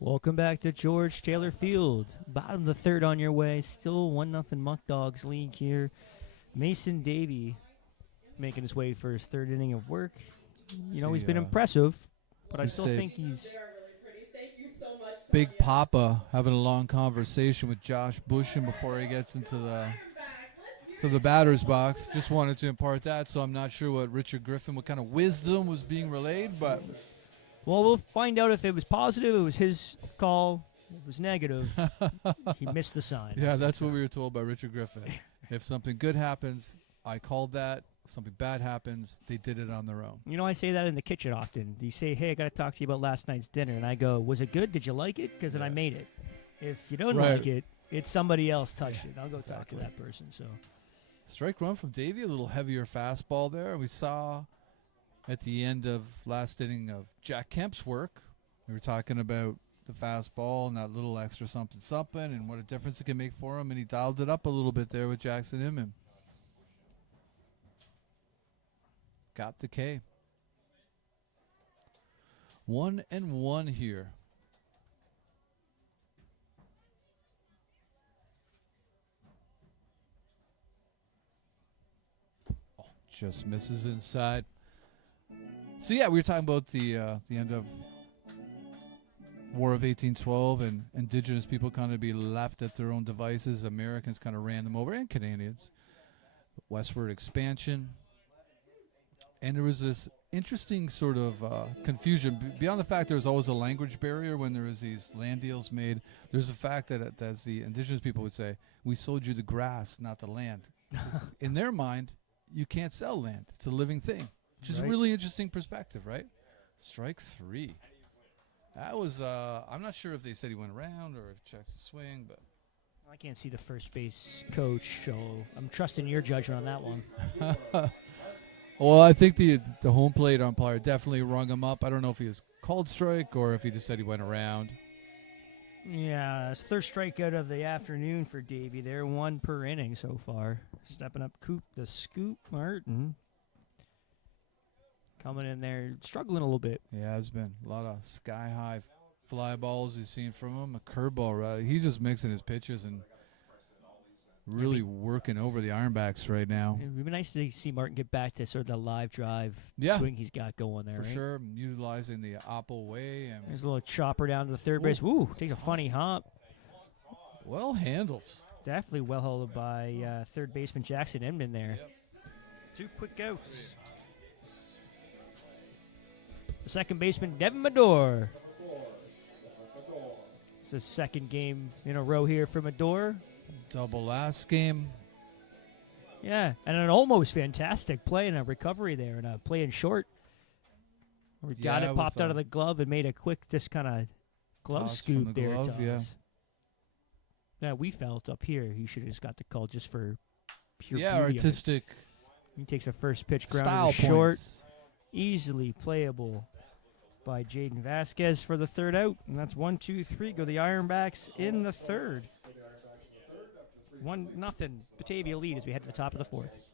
Welcome back to George Taylor Field. Bottom of the third on your way. Still 1-0 Muck Dogs lead here. Mason Davey making his way for his third inning of work. He's been impressive, but I still think he's... Big Papa having a long conversation with Josh Bushin before he gets into the batter's box. Just wanted to impart that, so I'm not sure what kind of wisdom was being relayed, but... Well, we'll find out if it was positive. It was his call. If it was negative, he missed the sign. Yeah, that's what we were told by Richard Griffin. If something good happens, I called that. If something bad happens, they did it on their own. I say that in the kitchen often. They say, hey, I got to talk to you about last night's dinner. And I go, was it good? Did you like it? Because then I made it. If you don't like it, it's somebody else touched it. I'll go talk to that person. So, strike run from Davey, a little heavier fastball there. We saw at the end of last inning of Jack Kemp's work, we were talking about the fastball and that little extra something something, and what a difference it can make for him. And he dialed it up a little bit there with Jackson Inman. Got the K. 1-1 here. Oh, just misses inside. So yeah, we were talking about the end of War of 1812 and indigenous people kind of be left at their own devices. Americans kind of ran them over, and Canadians. Westward expansion. And there was this interesting sort of confusion. Beyond the fact there was always a language barrier when there was these land deals made, there's the fact that, as the indigenous people would say, we sold you the grass, not the land. In their mind, you can't sell land. It's a living thing, which is a really interesting perspective, right? Strike 3. That was, I'm not sure if they said he went around or if checked the swing, but. I can't see the first base coach, so I'm trusting your judgment on that one. Well, I think the home plate umpire definitely rung him up. I don't know if he was called strike or if he just said he went around. Yeah, it's third strikeout of the afternoon for Davey there. 1 per inning so far. Stepping up, Coop the Scoop Martin. Coming in there, struggling a little bit. Yeah, it's been a lot of sky-high fly balls we've seen from him. A curveball, right? He's just mixing his pitches and really working over the Ironbacks right now. It would be nice to see Martin get back to sort of the live drive swing he's got going there. For sure, utilizing the oppo way. And there's a little chopper down to the third base. Ooh, takes a funny hop. Well handled. Definitely well held by third baseman Jackson Inman there. Yep. 2 quick outs. The second baseman, Devin Medor. It's the second game in a row here for Medor. Double last game. Yeah, and an almost fantastic play and a recovery there and a play in short. We got it, popped out of the glove and made a quick just kind of glove scoop there. Yeah, we felt up here he should have just got the call just for pure beauty. Artistic. He takes a first pitch ground style short. Points. Easily playable by Jaden Vasquez for the third out. And that's 1-2-3. Go the Ironbacks in the third. 1-0. Batavia lead as we head to the top of the fourth.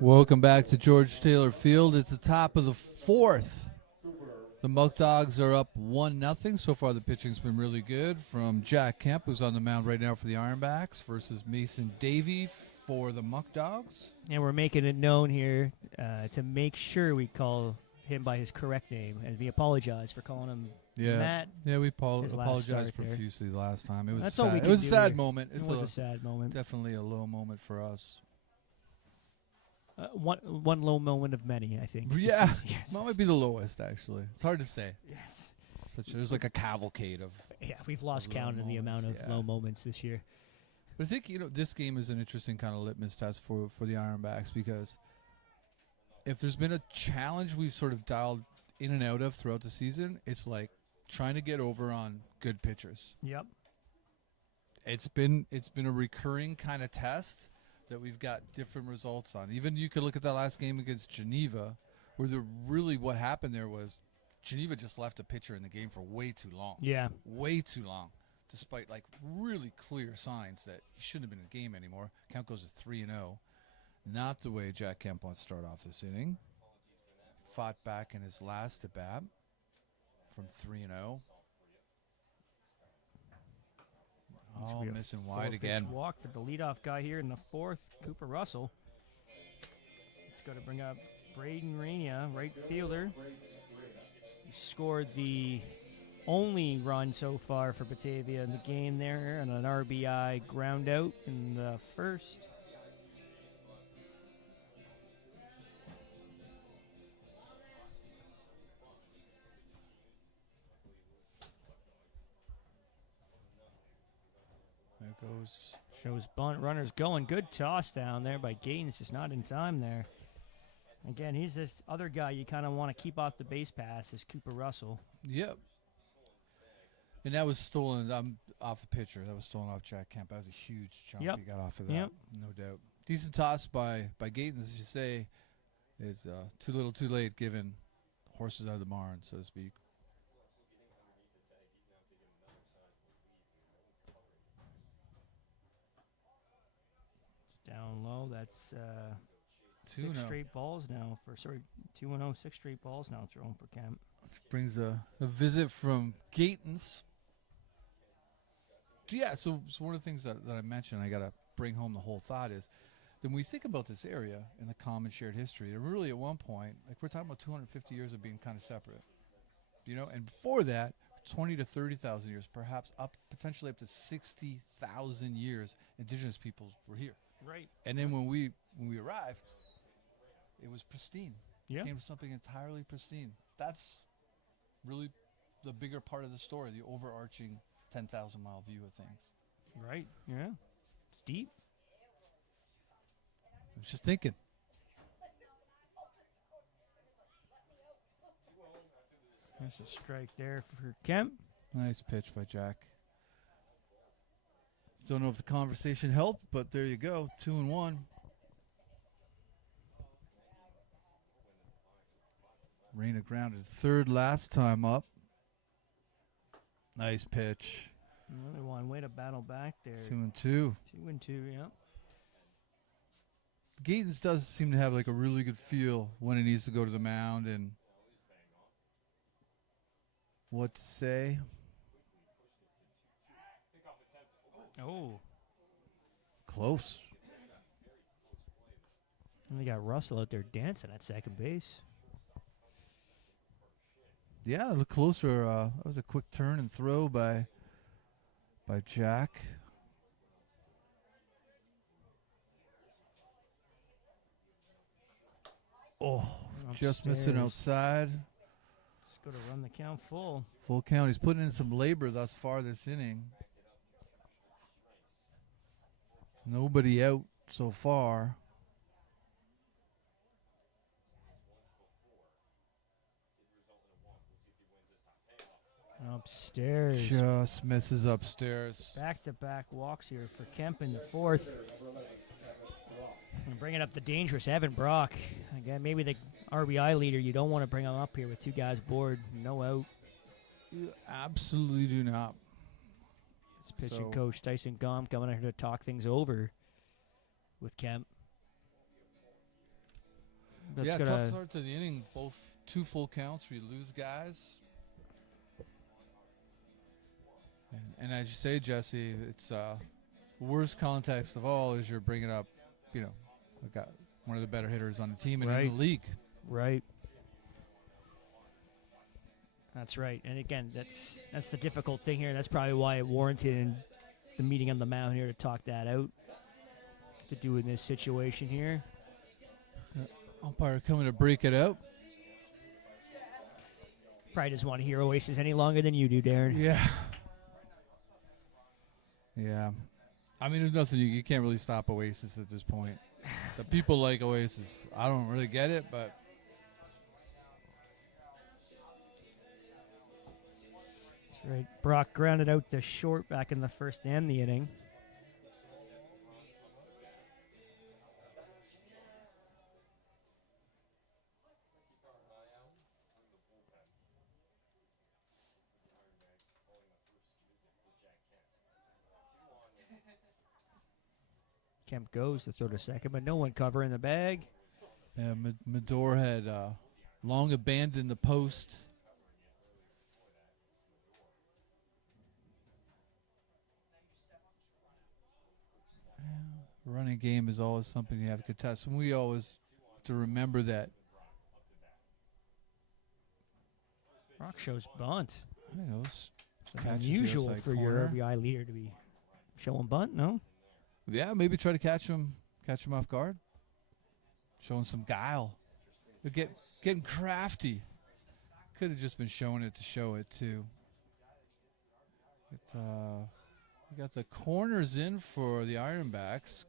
Welcome back to George Taylor Field. It's the top of the fourth. The Muck Dogs are up 1-0. So far, the pitching's been really good from Jack Kemp, who's on the mound right now for the Ironbacks, versus Mason Davey for the Muck Dogs. And we're making it known here to make sure we call him by his correct name, and we apologize for calling him Matt. Yeah, we his last apologized start there. profusely last time. It was That's sad. all we It can was a do sad here. moment. It was a sad moment. Definitely a low moment for us. One low moment of many, I think. Yeah, Yes. that might be the lowest, actually. It's hard to say. Yes. There's like a cavalcade of. Yeah, we've lost Low count in the amount of moments, low moments this year. But I think this game is an interesting kind of litmus test for the Ironbacks, because if there's been a challenge we've sort of dialed in and out of throughout the season, it's like trying to get over on good pitchers. Yep. It's been a recurring kind of test that we've got different results on. Even you could look at that last game against Geneva, where what happened there was Geneva just left a pitcher in the game for way too long. Yeah. Way too long, despite like really clear signs that he shouldn't have been in the game anymore. Count goes to 3-0. Not the way Jack Kemp wants to start off this inning. Fought back in his last at bat from 3-0. Oh, missing wide again. Walk for the leadoff guy here in the fourth, Cooper Russell. It's going to bring up Braden Rania, right fielder. He scored the only run so far for Batavia in the game there, and an RBI ground out in the first. There goes. Shows bunt runners going. Good toss down there by Gaines, just not in time there. Again, he's this other guy you kind of want to keep off the base pass, is Cooper Russell. Yep. And that was stolen off the pitcher. That was stolen off Jack Kemp. That was a huge chunk he got off of that, no doubt. Decent toss by Gaten, as you say, is too little too late, given horses out of the barn, so to speak. It's down low. That's 2-0. 6 straight balls now for 2-0, 6 straight balls now thrown for Kemp. Which brings a visit from Gatens. So yeah, so one of the things that I mentioned, I got to bring home the whole thought is, that when we think about this area and the common shared history, and really at one point, like we're talking about 250 years of being kind of separate, and before that, 20 to 30,000 years, perhaps potentially up to 60,000 years, indigenous peoples were here. Right. And then when we arrived, it was pristine. Yeah. It became something entirely pristine. That's really the bigger part of the story, the overarching 10,000-mile view of things. Right. Yeah. It's deep. I was just thinking. There's a strike there for Kemp. Nice pitch by Jack. Don't know if the conversation helped, but there you go. 2-1. Reyna grounded third last time up. Nice pitch. Another one. Way to battle back there. 2-2. 2-2, yeah. Gatens does seem to have like a really good feel when he needs to go to the mound and what to say. Oh. Close. And we got Russell out there dancing at second base. Yeah, a little closer. That was a quick turn and throw by Jack. Oh, just missing outside. Let's go to run the count full. Full count. He's putting in some labor thus far this inning. Nobody out so far. Upstairs. Just misses upstairs. Back-to-back walks here for Kemp in the fourth. And bringing up the dangerous Evan Brock. Again, maybe the RBI leader. You don't want to bring him up here with 2 guys board. No out. You absolutely do not. It's pitching coach Tyson Gomp coming out here to talk things over with Kemp. Tough start to the inning. Both 2 full counts where you lose guys. And as you say, Jesse, it's worst context of all is you're bringing up, we've got one of the better hitters on the team and in the league. Right. That's right. And again, that's the difficult thing here. That's probably why it warranted the meeting on the mound here to talk that out. To do in this situation here. Umpire coming to break it out. Probably doesn't want to hear Oasis any longer than you do, Darren. Yeah. Yeah. I mean, there's nothing you can't really stop Oasis at this point. The people like Oasis. I don't really get it, but That's right. Brock grounded out to short back in the first and the inning. Kemp goes to throw to second, but no one covering the bag. yeah, Mador had long abandoned the post. Running game is always something you have to contest, and we always have to remember that. Brock shows bunt. You know, It's catches the unusual outside for your corner. RBI leader to be showing bunt, no? Yeah, maybe try to catch him off guard. Showing some guile. They're getting crafty. Could have just been showing it to show it too. We got the corners in for the Ironbacks.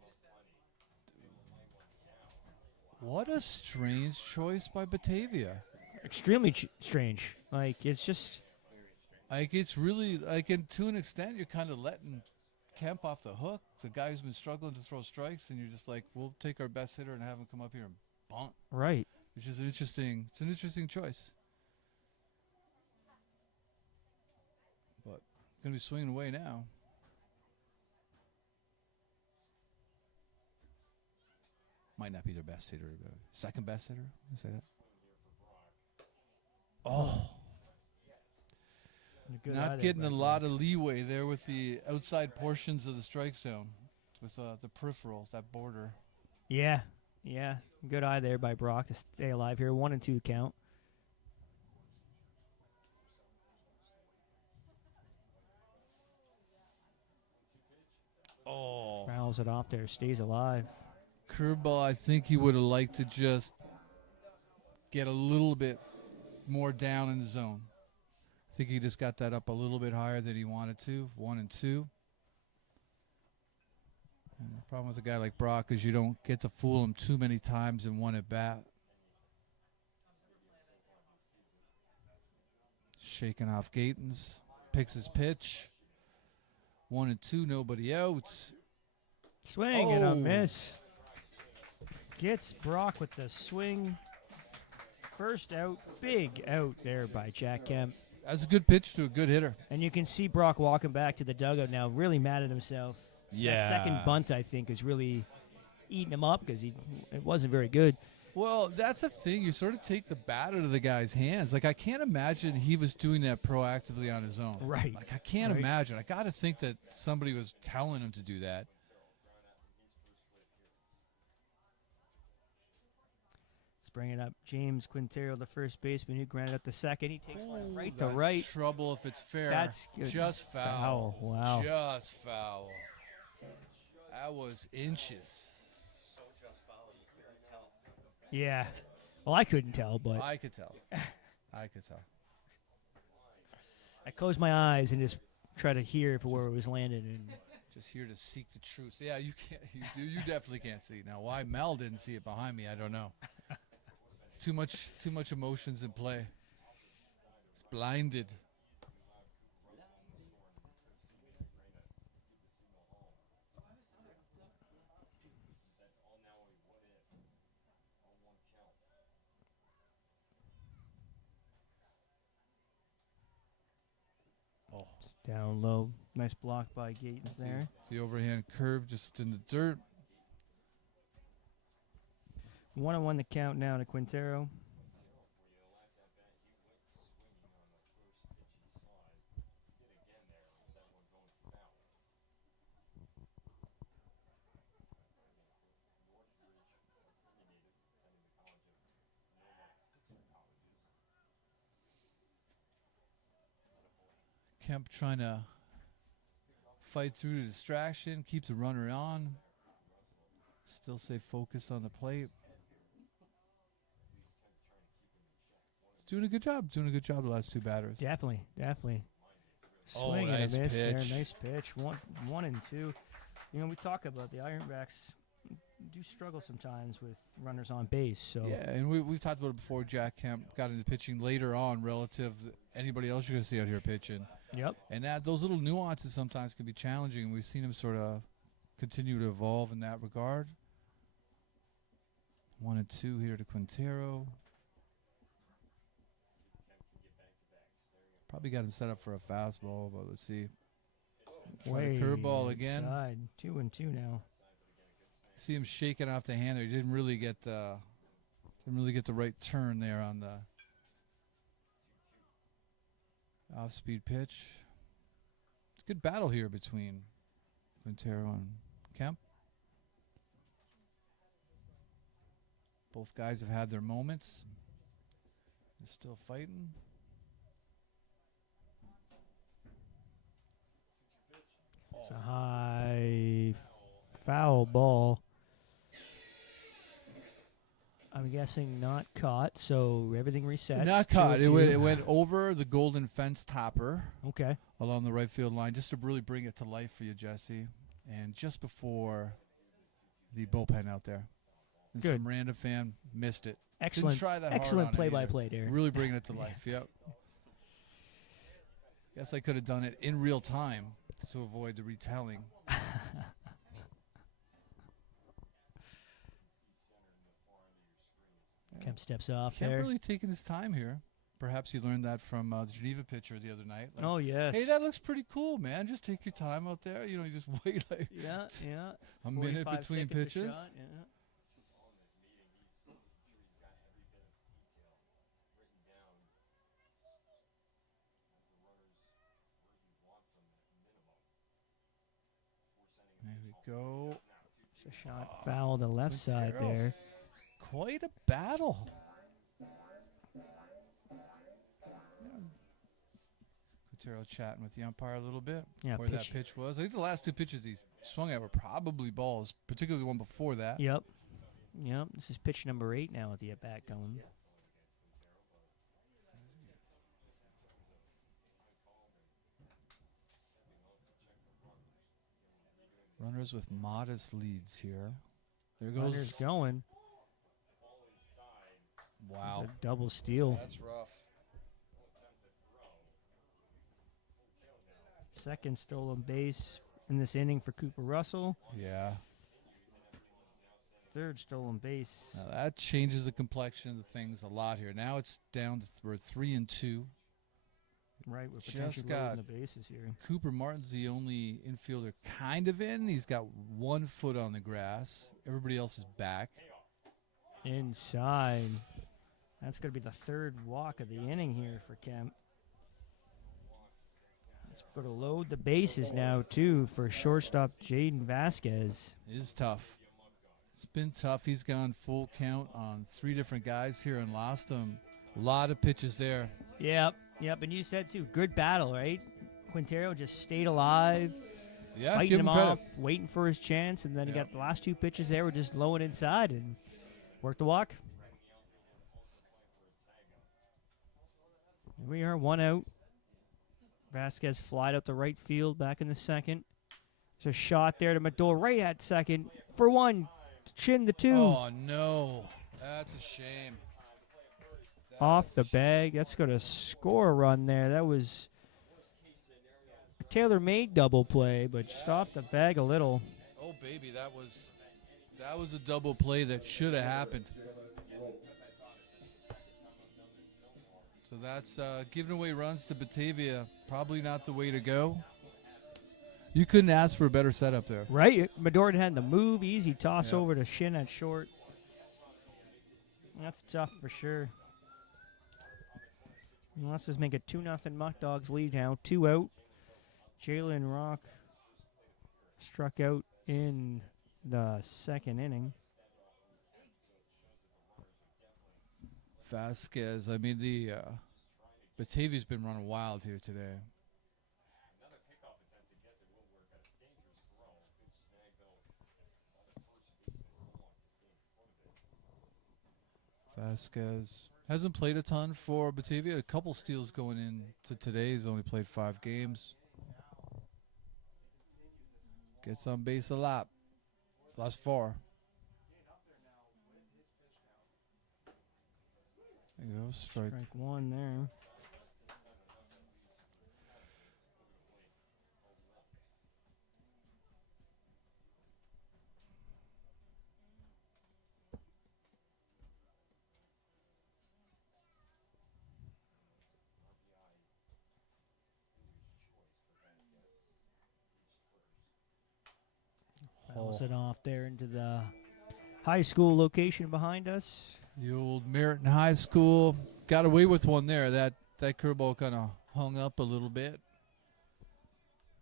What a strange choice by Batavia. Extremely strange. Like, it's just... Like, it's really, like, and to an extent, you're kind of letting Kemp off the hook. It's a guy who's been struggling to throw strikes, and you're just like, we'll take our best hitter and have him come up here and bunt. Right. Which is it's an interesting choice. But going to be swinging away now. Might not be their best hitter, but second best hitter. I say that. Oh, not getting a lot of leeway there with the outside portions of the strike zone, with the peripherals, that border. Yeah. Good eye there by Brock to stay alive here. 1-2 count. Oh, Fouls it off there. Stays alive. curveball. I think he would have liked to just get a little bit more down in the zone. I think he just got that up a little bit higher than he wanted to. 1-2. And the problem with a guy like Brock is you don't get to fool him too many times in one at bat. Shaking off Gatens. Picks his pitch. 1-2, nobody out. Swing and a Oh. miss. Gets Brock with the swing. First out. Big out there by Jack Kemp. That's a good pitch to a good hitter. And you can see Brock walking back to the dugout now, really mad at himself. That second bunt, I think, is really eating him up because it wasn't very good. Well, that's the thing. You sort of take the bat out of the guy's hands. Like, I can't imagine he was doing that proactively on his own. Right. Like, I can't Right. imagine. I got to think that somebody was telling him to do that. Let's bring it up. James Quintero, the first baseman, who grounded up the second. He takes one right to That's right. trouble if it's fair. That's good. Just foul. Wow. Just foul. That was inches. Yeah. Well, I couldn't tell, but I could tell. I could tell. I closed my eyes and just try to hear where it was landing. And Just here to seek the truth. Yeah, you can't. You definitely can't see it. Now, why Mel didn't see it behind me, I don't know. It's too much emotions in play. It's blinded. it's down low. Nice block by Gatens there. The overhand curve just in the dirt. 1-1 the count now to Quintero. Kemp trying to fight through the distraction, keep the runner on. Still stay focused on the plate. It's doing a good job. Doing a good job the last two batters. Definitely. Oh, Swing nice and a miss there. pitch. Nice pitch. One and two. You know, we talk about the Ironbacks do struggle sometimes with runners on base. So Yeah, and we've talked about it before. Jack Kemp got into pitching later on relative to anybody else you're going to see out here pitching. Yep. And those little nuances sometimes can be challenging. We've seen him sort of continue to evolve in that regard. 1-2 here to Quintero. Probably got him set up for a fastball, but let's see. Try a curveball again. Inside. 2-2 now. See him shaking off the hand there. He didn't really get the right turn there on the off-speed pitch. It's a good battle here between Quintero and Kemp. Both guys have had their moments. They're still fighting. It's a high foul ball. I'm guessing not caught, so everything resets. Not caught. It went over the golden fence topper. Okay. Along the right field line, just to really bring it to life for you, Jesse. And just before the bullpen out there. And Good. some random fan missed it. Excellent. Didn't try that Excellent hard on it play-by-play either. there. Really bringing it to life, yep. Guess I could have done it in real time to avoid the retelling. Kemp steps off Kemp there. really taking his time here. Perhaps he learned that from the Geneva pitcher the other night. Like, Oh, yes. hey, that looks pretty cool, man. Just take your time out there. You know, you just wait like Yeah. a minute 45 between seconds a pitches. shot, yeah. There we go. It's a shot foul to left side Quintero. there. Quite a battle. Quintero chatting with the umpire a little bit. Yeah, where that pitch. pitch was. I think the last two pitches he swung at were probably balls, particularly the one before that. Yep. This is pitch number 8 now at the at-bat going. Runners with modest leads here. There Runners goes. going. Wow. It's a double steal. That's rough. Second stolen base in this inning for Cooper Russell. Yeah. Third stolen base. Now that changes the complexion of the things a lot here. Now it's down to we're 3-2. Right, we're Just potentially got- loading the bases here. Cooper Martin's the only infielder kind of in. He's got 1 foot on the grass. Everybody else is back. Inside. That's going to be the third walk of the inning here for Kemp. Let's go to load the bases now, too, for shortstop Jaden Vasquez. It is tough. It's been tough. He's gone full count on 3 different guys here and lost them. A lot of pitches there. Yep. And you said, too, good battle, right? Quintero just stayed alive, Yeah, fighting give him him off, credit. waiting for his chance, and then he Yep. got the last 2 pitches there were just low and inside and worked the walk. Here we are, 1 out. Vasquez flied out the right field back in the second. There's a shot there to Mador right at second for 1. Chin the 2. Oh, no. That's a shame. Off the bag. That's going to score a run there. That was a tailor-made double play, but just off the bag a little. Oh, baby, that was a double play that should have happened. So that's giving away runs to Batavia. Probably not the way to go. You couldn't ask for a better setup there. Right? Mador had the move, easy toss Yep. over to Shin at short. That's tough for sure. And let's just make it 2-0 Muck Dogs lead now. 2 out. Jalen Rock struck out in the second inning. Vasquez, I mean, the Batavia's been running wild here today. Vasquez hasn't played a ton for Batavia. A couple steals going into today. He's only played 5 games. Gets on base a lot. Thus far. There you go. Strike 1 there. Bounce it off there into the high school location behind us. The old Merritt High School got away with one there. That curveball kind of hung up a little bit,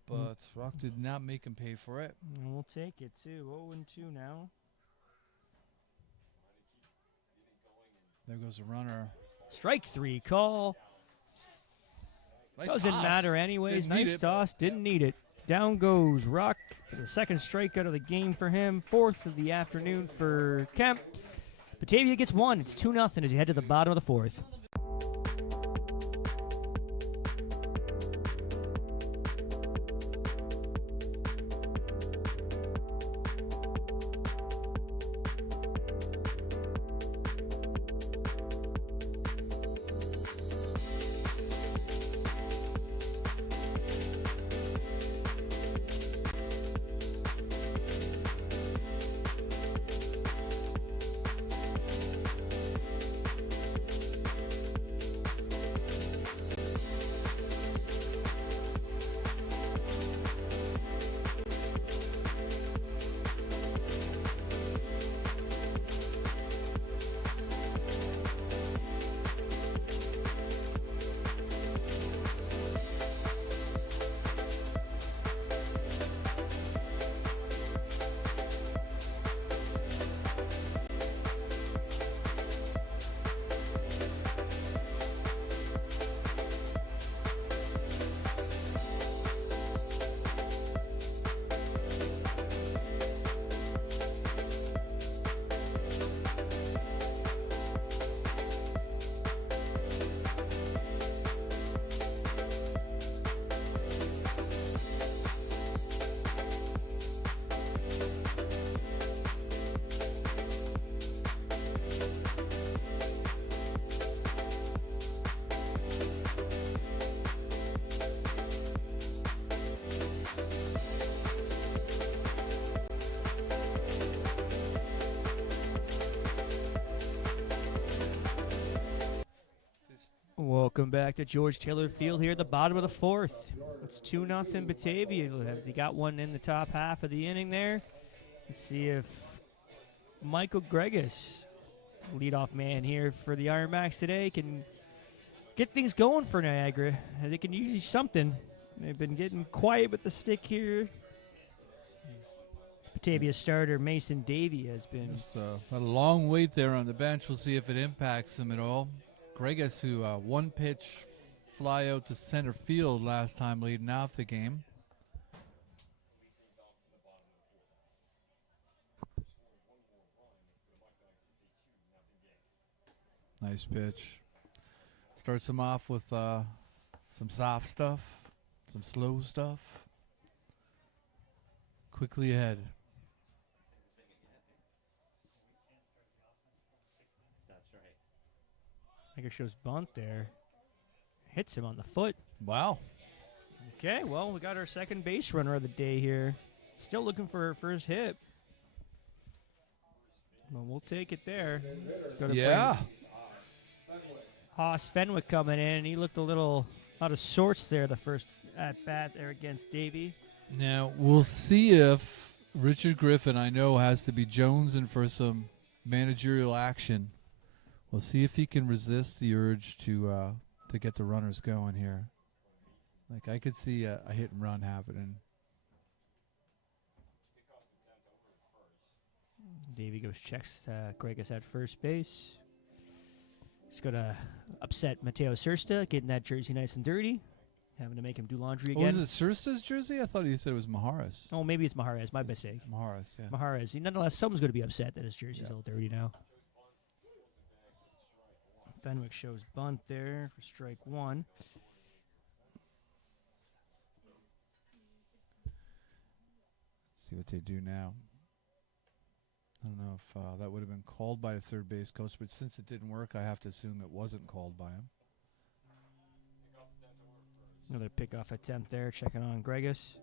but Rock did not make him pay for it. And we'll take it too. 0-2 now. There goes a runner. Strike 3 call. Nice Doesn't toss. matter anyways. Didn't need Nice it. toss. Didn't need it. Down goes Rock for the second strikeout of the game for him. 4th of the afternoon for Kemp. Batavia gets 1. It's 2-0 as you head to the bottom of the 4th. Welcome back to George Taylor Field here at the bottom of the 4th. It's 2-0 Batavia as they got one in the top half of the inning there. Let's see if Michael Gregus, leadoff man here for the Ironbacks today, can get things going for Niagara. They can use something. They've been getting quiet with the stick here. Batavia starter Mason Davey has been. A long wait there on the bench. We'll see if it impacts him at all. Gregus, who one pitch fly out to center field last time leading off the game. Nice pitch. Starts him off with some soft stuff, some slow stuff. Quickly ahead. I guess shows bunt there. Hits him on the foot. Wow. Okay, well, we got our second base runner of the day here. Still looking for her first hit. Well, we'll take it there. Let's go to Yeah. Haas Fenwick coming in. He looked a little out of sorts there the first at-bat there against Davey. Now, we'll see if Richard Griffin, I know, has to be jonesing for some managerial action. We'll see if he can resist the urge to get the runners going here. Like, I could see a hit and run happening. Davey goes checks Gregus at first base. He's going to upset Mateo Sursta, getting that jersey nice and dirty. Having to make him do laundry again. Oh, is it Sursta's jersey? I thought you said it was Maharis. Oh, maybe it's Maharez. My mistake. Maharis, yeah. Maharez. Nonetheless, someone's going to be upset that his jersey's all dirty now. Fenwick shows bunt there for strike one. Let's see what they do now. I don't know if that would have been called by the third base coach, but since it didn't work, I have to assume it wasn't called by him. Another pickoff attempt there, checking on Gregus.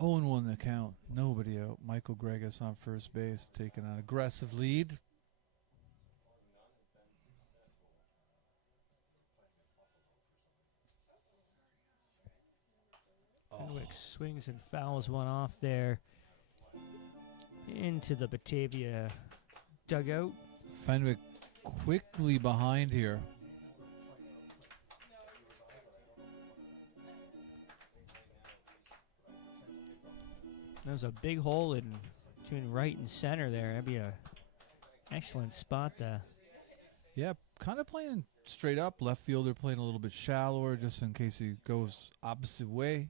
Oh, and 1 the count. Nobody out. Michael Gregus on first base, taking an aggressive lead. Fenwick swings and fouls one off there into the Batavia dugout. Fenwick quickly behind here. There's a big hole in between right and center there. That'd be a excellent spot to. Yeah, kind of playing straight up. Left fielder playing a little bit shallower just in case he goes opposite way.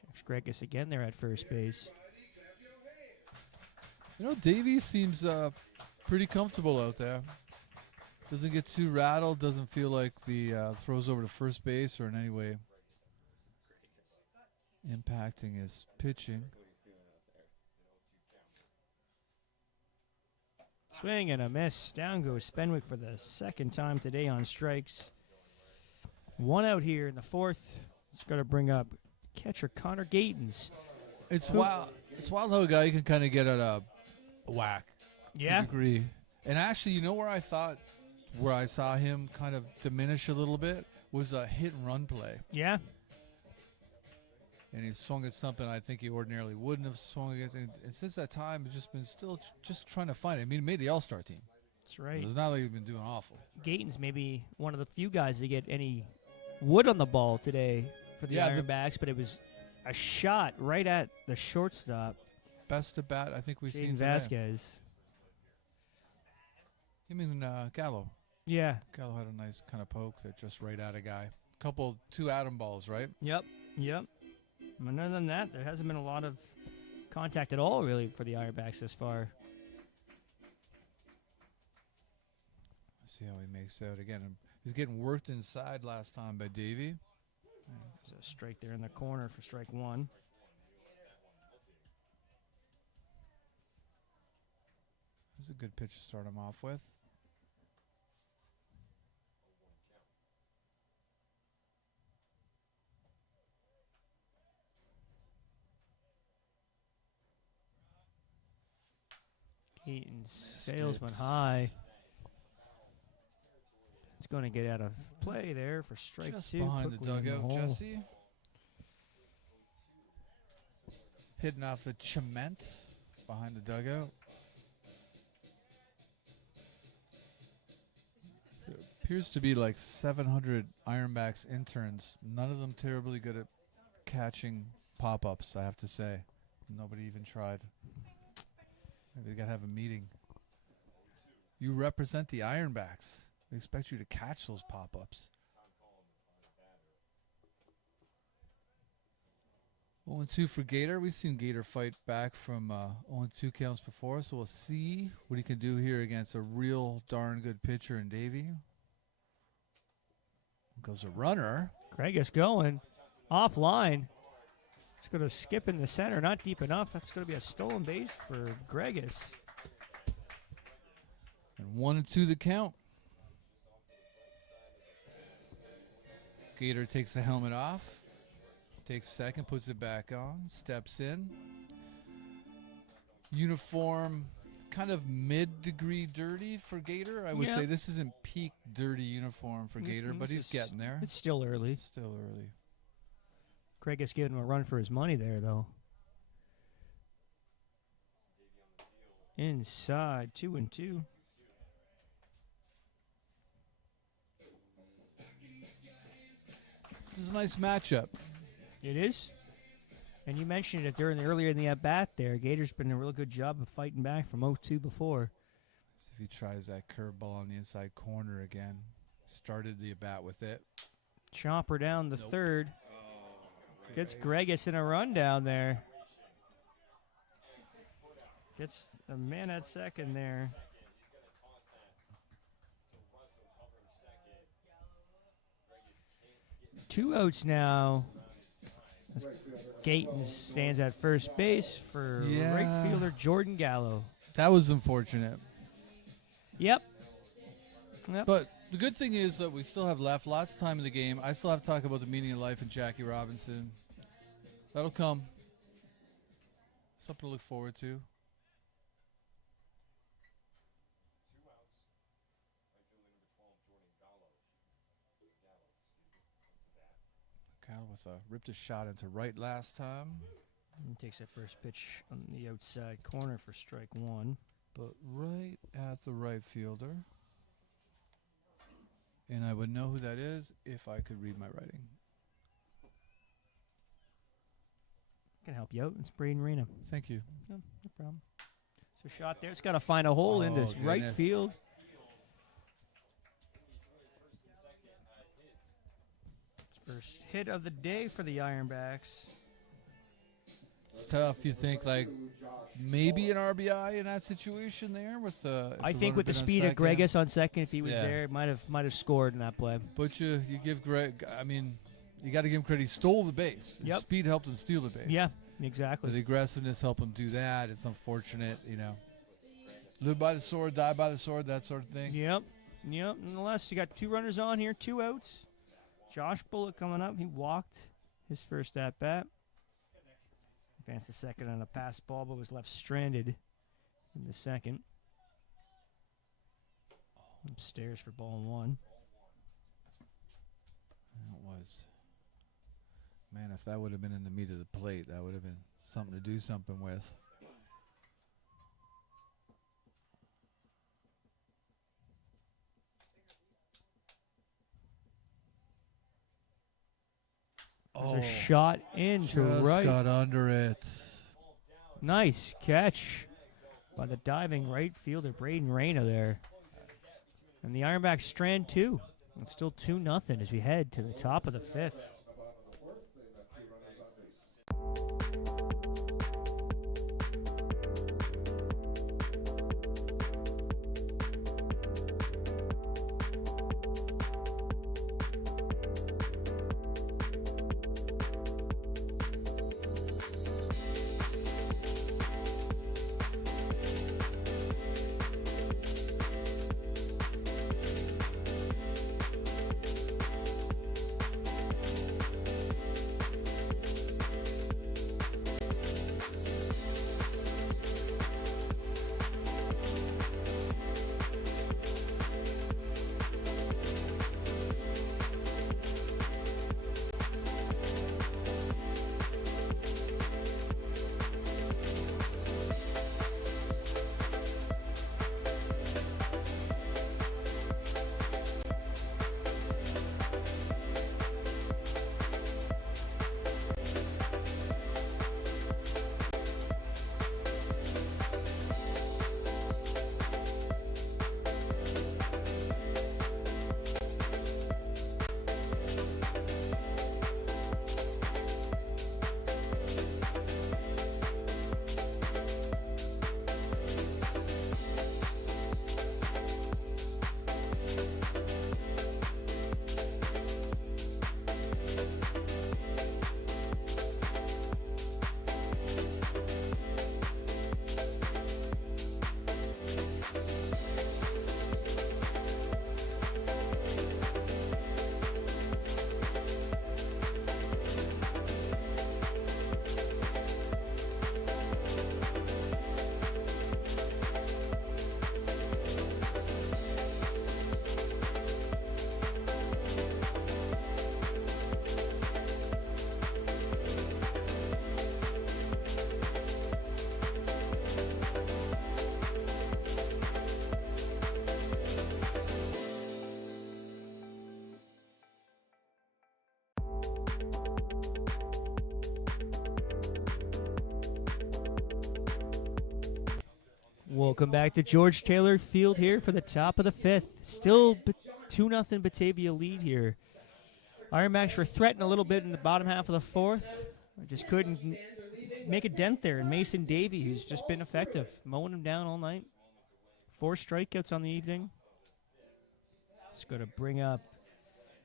Checks Gregus again there at first base. You know, Davies seems pretty comfortable out there. Doesn't get too rattled. Doesn't feel like the throws over to first base or in any way impacting his pitching. Swing and a miss. Down goes Fenwick for the second time today on strikes. One out here in the fourth. It's going to bring up catcher Connor Gatens. It's wild. It's wild how a guy can kind of get at a whack. Yeah. To a degree. And actually, you know where I saw him kind of diminish a little bit was a hit and run play. Yeah. And he swung at something I think he ordinarily wouldn't have swung against. And since that time, he's just been still just trying to find it. I mean, he made the All-Star team. That's right. It's not like he's been doing awful. Gatens maybe one of the few guys to get any wood on the ball today for the Ironbacks, but it was a shot right at the shortstop. Best at bat I think we've seen Jaden today. Vasquez. You mean Gallo? Yeah. Gallo had a nice kind of poke that just right at a guy. Two Adam balls, right? Yep. And other than that, there hasn't been a lot of contact at all, really, for the Ironbacks this far. Let's see how he makes out again. He's getting worked inside last time by Davey. So straight there in the corner for strike one. This is a good pitch to start him off with. Keaton's salesman high. It's going to get out of play there for strike Just two. behind the quickly in dugout, hole. Jesse. Hitting off the cement behind the dugout. There appears to be like 700 Ironbacks interns. None of them terribly good at catching pop-ups, I have to say. Nobody even tried. Maybe they got to have a meeting. You represent the Ironbacks. They expect you to catch those pop-ups. 0-2 for Gator. We've seen Gator fight back from 0-2 counts before, so we'll see what he can do here against a real darn good pitcher in Davey. Goes a runner. Gregus going offline. It's going to skip in the center, not deep enough. That's going to be a stolen base for Gregus. And 1-2 the count. Gator takes the helmet off. Takes second, puts it back on, steps in. Uniform, kind of mid-degree dirty for Gator. I would say this isn't peak dirty uniform for Gator, but he's getting there. It's still early. Still early. Gregus giving him a run for his money there, though. Inside, 2-2. This is a nice matchup. It is. And you mentioned it earlier in the at-bat there. Gator's been a real good job of fighting back from 0-2 before. See if he tries that curveball on the inside corner again. Started the at-bat with it. Chopper down the third. Gets Gregus in a run down there. Gets a man at second there. Two outs now. Gayton stands at first base for right fielder Jordan Gallo. That was unfortunate. Yep. But the good thing is that we still have left lots of time in the game. I still have to talk about the meaning of life and Jackie Robinson. That'll come. Something to look forward to. Gallo with a ripped a shot into right last time. He takes that first pitch on the outside corner for strike one. But right at the right fielder. And I would know who that is if I could read my writing. Can help you out. It's Braden Rena. Thank you. No problem. So shot there. It's got to find a hole in this right field. First hit of the day for the Ironbacks. It's tough. You think like maybe an RBI in that situation there with the. I think with the speed of Gregus on second, if he was there, might have scored in that play. But you give Greg. I mean, you got to give him credit. He stole the base. His speed helped him steal the base. Yeah, exactly. The aggressiveness helped him do that. It's unfortunate, Live by the sword, die by the sword, that sort of thing. Yep. Nonetheless, you got two runners on here, two outs. Josh Bullock coming up. He walked his first at bat. Advanced the second on a pass ball, but was left stranded in the second. Upstairs for ball one. That was. Man, if that would have been in the meat of the plate, that would have been something to do something with. There's a shot into right. Just got under it. Nice catch by the diving right fielder, Braden Rena there. And the Ironbacks strand two. It's still 2-0 as we head to the top of the fifth. Welcome back to George Taylor Field here for the top of the fifth. Still 2-0 Batavia lead here. Ironbacks were threatened a little bit in the bottom half of the fourth. Just couldn't make a dent there. And Mason Davey, who's just been effective, mowing him down all night. 4 strikeouts on the evening. Just going to bring up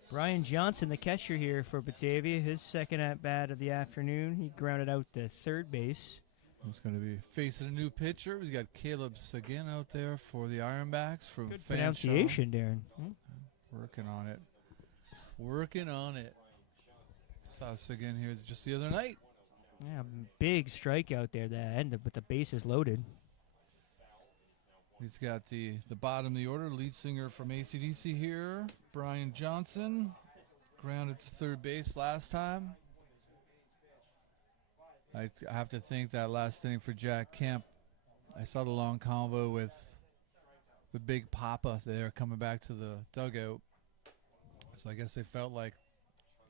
Brian Johnson, the catcher here for Batavia. His second at-bat of the afternoon. He grounded out to third base. He's going to be facing a new pitcher. We got Caleb Seguin out there for the Ironbacks from Good Fanshawe. pronunciation, Darren. Working on it. Working on it. Saw Seguin here just the other night. Yeah, big strikeout there that ended, but the base is loaded. He's got the bottom of the order, lead singer from AC/DC here, Brian Johnson. Grounded to third base last time. I have to think that last inning for Jack Kemp, I saw the long convo with Big Papa there coming back to the dugout. So I guess they felt like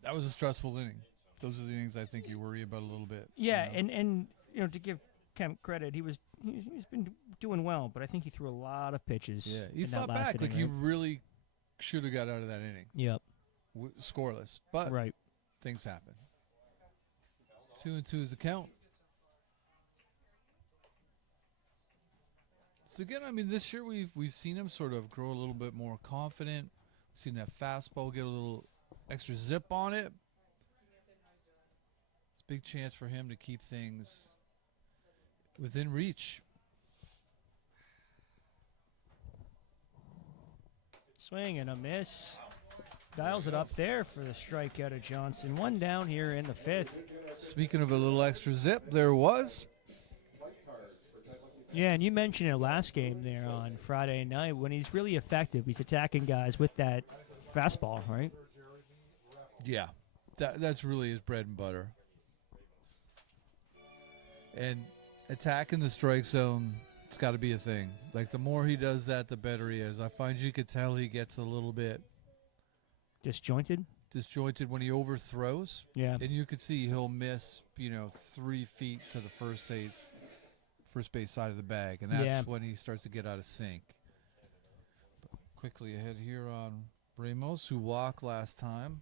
that was a stressful inning. Those are the innings I think you worry about a little bit. Yeah, you know? and to give Kemp credit, he's been doing well, but I think he threw a lot of pitches. Yeah, he in that fought last back like inning, he right? really should have got out of that inning. Yep. Scoreless, but Right. things happen. 2-2 is the count. So again, I mean, this year we've seen him sort of grow a little bit more confident. We've seen that fastball get a little extra zip on it. It's a big chance for him to keep things within reach. Swing and a miss. Dials it up there for the strikeout of Johnson. One down here in the fifth. Speaking of a little extra zip, there was. Yeah, and you mentioned it last game there on Friday night. When he's really effective, he's attacking guys with that fastball, right? Yeah, that's really his bread and butter. And attacking the strike zone, it's got to be a thing. Like, the more he does that, the better he is. I find you could tell he gets a little bit Disjointed? disjointed when he overthrows. Yeah. And you could see he'll miss, 3 feet to the first base side of the bag. And that's when he starts to get out of sync. But quickly ahead here on Ramos, who walked last time.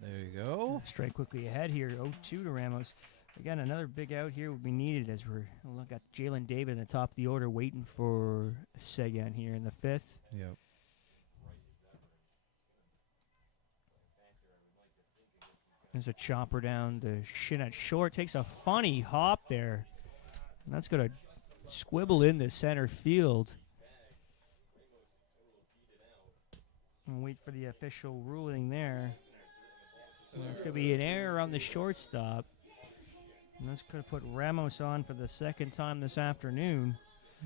There you go. Straight quickly ahead here, 0-2 to Ramos. Again, another big out here would be needed as we're look at Jalen David in the top of the order waiting for Seguin here in the fifth. Yep. There's a chopper down the shin at short. Takes a funny hop there. And that's going to squibble into center field. And wait for the official ruling there. So it's going to be an error on the shortstop. And that's going to put Ramos on for the second time this afternoon.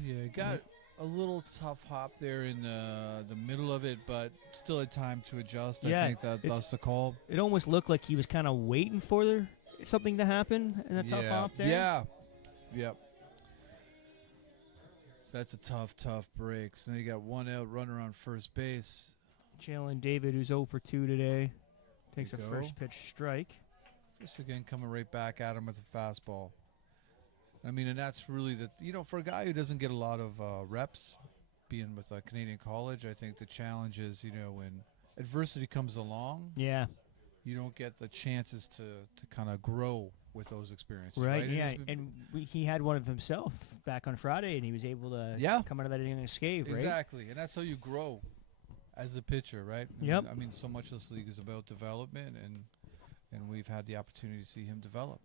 Yeah, got a little tough hop there in the middle of it, but still had time to adjust. Yeah, I think that's the call. It almost looked like he was kind of waiting for something to happen in the tough hop there. Yeah. Yep. So that's a tough break. So now you got one out, runner on first base. Jalen David, who's 0 for 2 today, takes a There you first go. pitch strike. Just again coming right back at him with a fastball. I mean, and that's really for a guy who doesn't get a lot of reps, being with a Canadian college, I think the challenge is, when adversity comes along, Yeah. you don't get the chances to kind of grow with those experiences. Right, yeah. And He had one of himself back on Friday, and he was able to come out of that inning unscathed, right? exactly, and that's how you grow as a pitcher, right? Yep. I mean, so much of this league is about development, and we've had the opportunity to see him develop.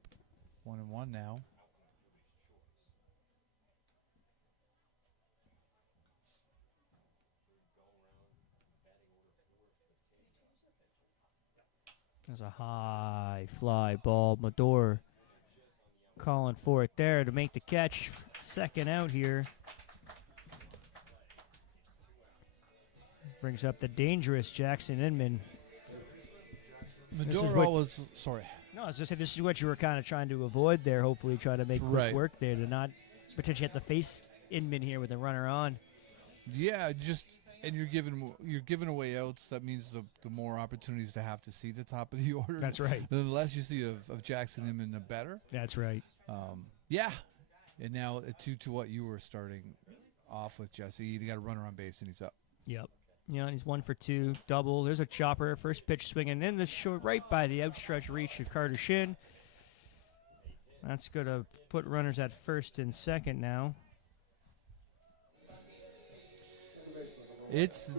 1-1 now. There's a high fly ball. Mador calling for it there to make the catch. Second out here. Brings up the dangerous Jackson Inman. Maduro was sorry. No, I was going to say, this is what you were kind of trying to avoid there, hopefully try to make quick work there to not potentially have to face Inman here with a runner on. Yeah, and you're giving away outs. That means the more opportunities to have to see the top of the order. That's right. The less you see of Jackson Inman, the better. That's right. Yeah. And now to what you were starting off with, Jesse. You got a runner on base and he's up. Yep. You know, he's 1 for 2, double. There's a chopper, first pitch swinging in the short, right by the outstretched reach of Carter Shin. That's going to put runners at first and second now.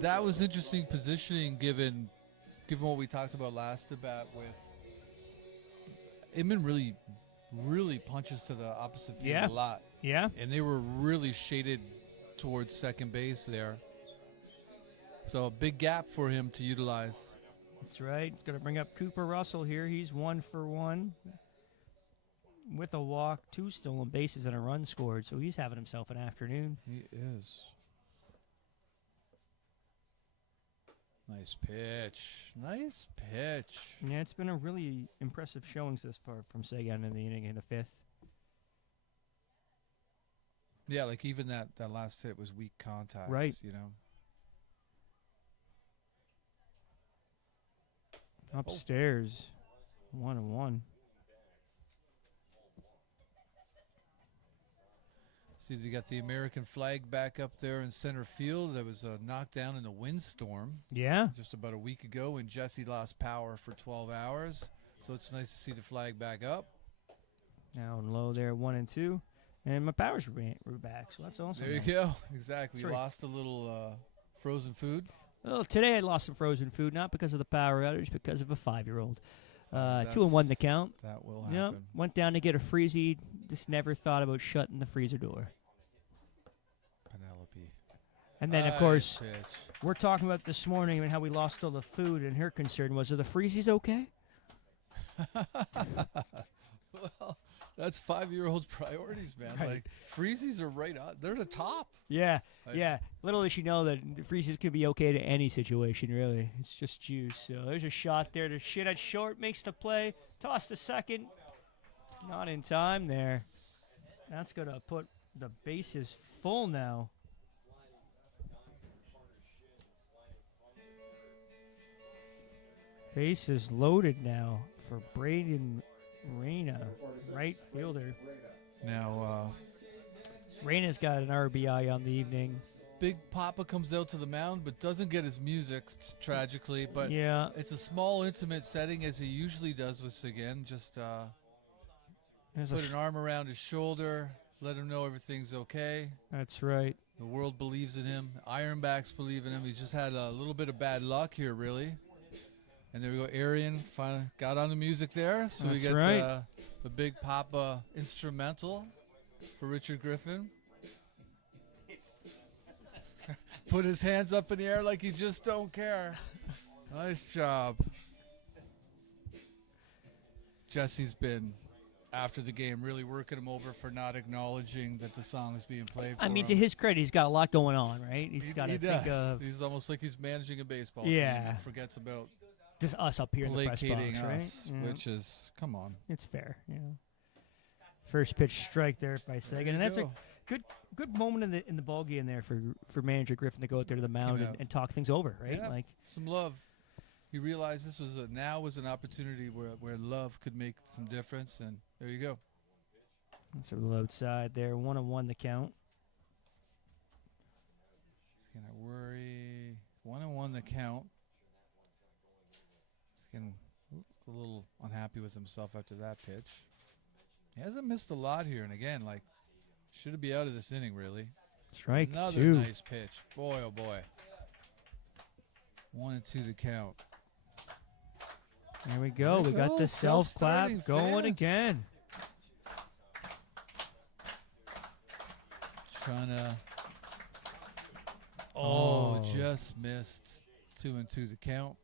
That was interesting positioning given what we talked about last at bat with Inman really punches to the opposite field a lot. Yeah. And they were really shaded towards second base there. So a big gap for him to utilize. That's right. It's going to bring up Cooper Russell here. He's 1 for 1 with a walk, 2 stolen bases, and a run scored. So he's having himself an afternoon. He is. Nice pitch. Nice pitch. Yeah, it's been a really impressive showings this far from Sagan in the inning in the 5th. Yeah, like even that last hit was weak contact. Right. You know. Upstairs, 1-1. See, you got the American flag back up there in center field. That was knocked down in a windstorm. Yeah. Just about a week ago when Jesse lost power for 12 hours. So it's nice to see the flag back up. Down low there, 1 and 2. And my powers were back, so that's also There nice. you go. Exactly. Sorry. Lost a little frozen food. Well, today I lost some frozen food, not because of the power outage, because of a 5-year-old. 2 That's- and 1 the count. That will Yep. happen. Went down to get a freezy. Just never thought about shutting the freezer door. Penelope. And then, of Nice course, pitch. we're talking about this morning and how we lost all the food, and her concern was, are the freezies okay? Well, that's 5-year-old priorities, man. Right. Like freezies are right on. They're the top. Yeah, I- yeah. Little does she know that the freezies could be okay to any situation, really. It's just juice. So there's a shot there to shit at short, makes the play, toss to second. Not in time there. That's going to put the bases full now. Bases loaded now for Braden Reyna, right fielder. Now, Reyna's got an RBI on the evening. Big Papa comes out to the mound, but doesn't get his music, tragically. But Yeah. it's a small, intimate setting, as he usually does with Sagan. Just There's a put an arm around his shoulder, let him know everything's okay. That's right. The world believes in him. Ironbacks believe in him. He's just had a little bit of bad luck here, really. And there we go. Arian finally got on the music there. So we That's get right. the Big Papa instrumental for Richard Griffin. Put his hands up in the air like he just don't care. Nice job. Jesse's been, after the game, really working him over for not acknowledging that the song is being played for I mean, him. to his credit, he's got a lot going on, right? He's He got to think does. of He's almost like he's managing a baseball Yeah. team and forgets about just us up here in the press placating box, right? us, Yeah. which is, come on. It's fair, you know. First pitch strike there by Sagan, and that's a good moment in the ball game there for manager Griffin to go out there to the mound out. and talk things over, right? Yeah, Like, some love. He realized this was now was an opportunity where love could make some difference, and there you go. it's a little outside there, 1-1 the count. He's gonna worry. 1-1 the count. He's getting a little unhappy with himself after that pitch. He hasn't missed a lot here, and again, like, should be out of this inning, really. Strike Another 2. nice pitch. Boy, oh boy. 1-2 the count. There we go. There We you got go. the self-clap Self-starting going fans. again. Trying to. Oh, Oh. just missed. 2-2 the count.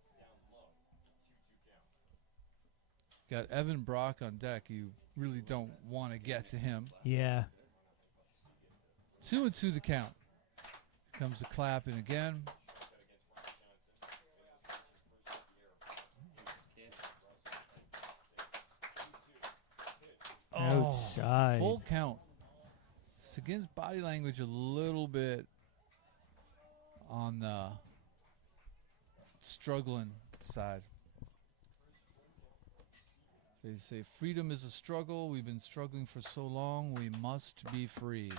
Got Evan Brock on deck. You really don't want to get to him. Yeah. 2-2 the count. Comes the clap in again. Outside. Full count. Sagan's body language a little bit on the struggling side. They say freedom is a struggle. We've been struggling for so long. We must be free.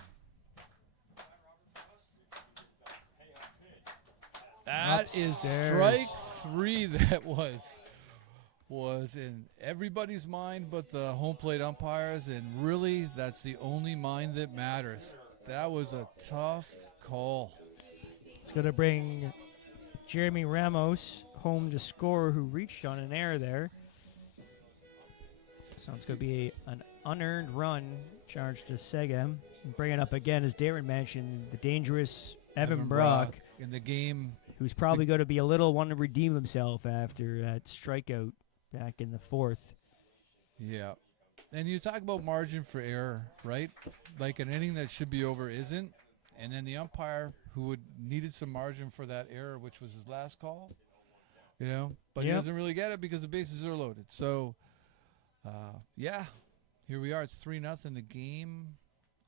That is Upstairs. strike 3. That was in everybody's mind but the home plate umpires, and really that's the only mind that matters. That was a tough call. It's going to bring Jeremy Ramos home to score, who reached on an error there. So it's going to be an unearned run charged to Segem. And bring it up again, as Darren mentioned, the dangerous Evan Brock, in the game. who's probably going to be a little want to redeem himself after that strikeout back in the 4th. Yeah. And you talk about margin for error, right? Like an inning that should be over isn't. And then the umpire who needed some margin for that error, which was his last call, but he doesn't really get it because the bases are loaded. So, here we are. It's 3-0. The game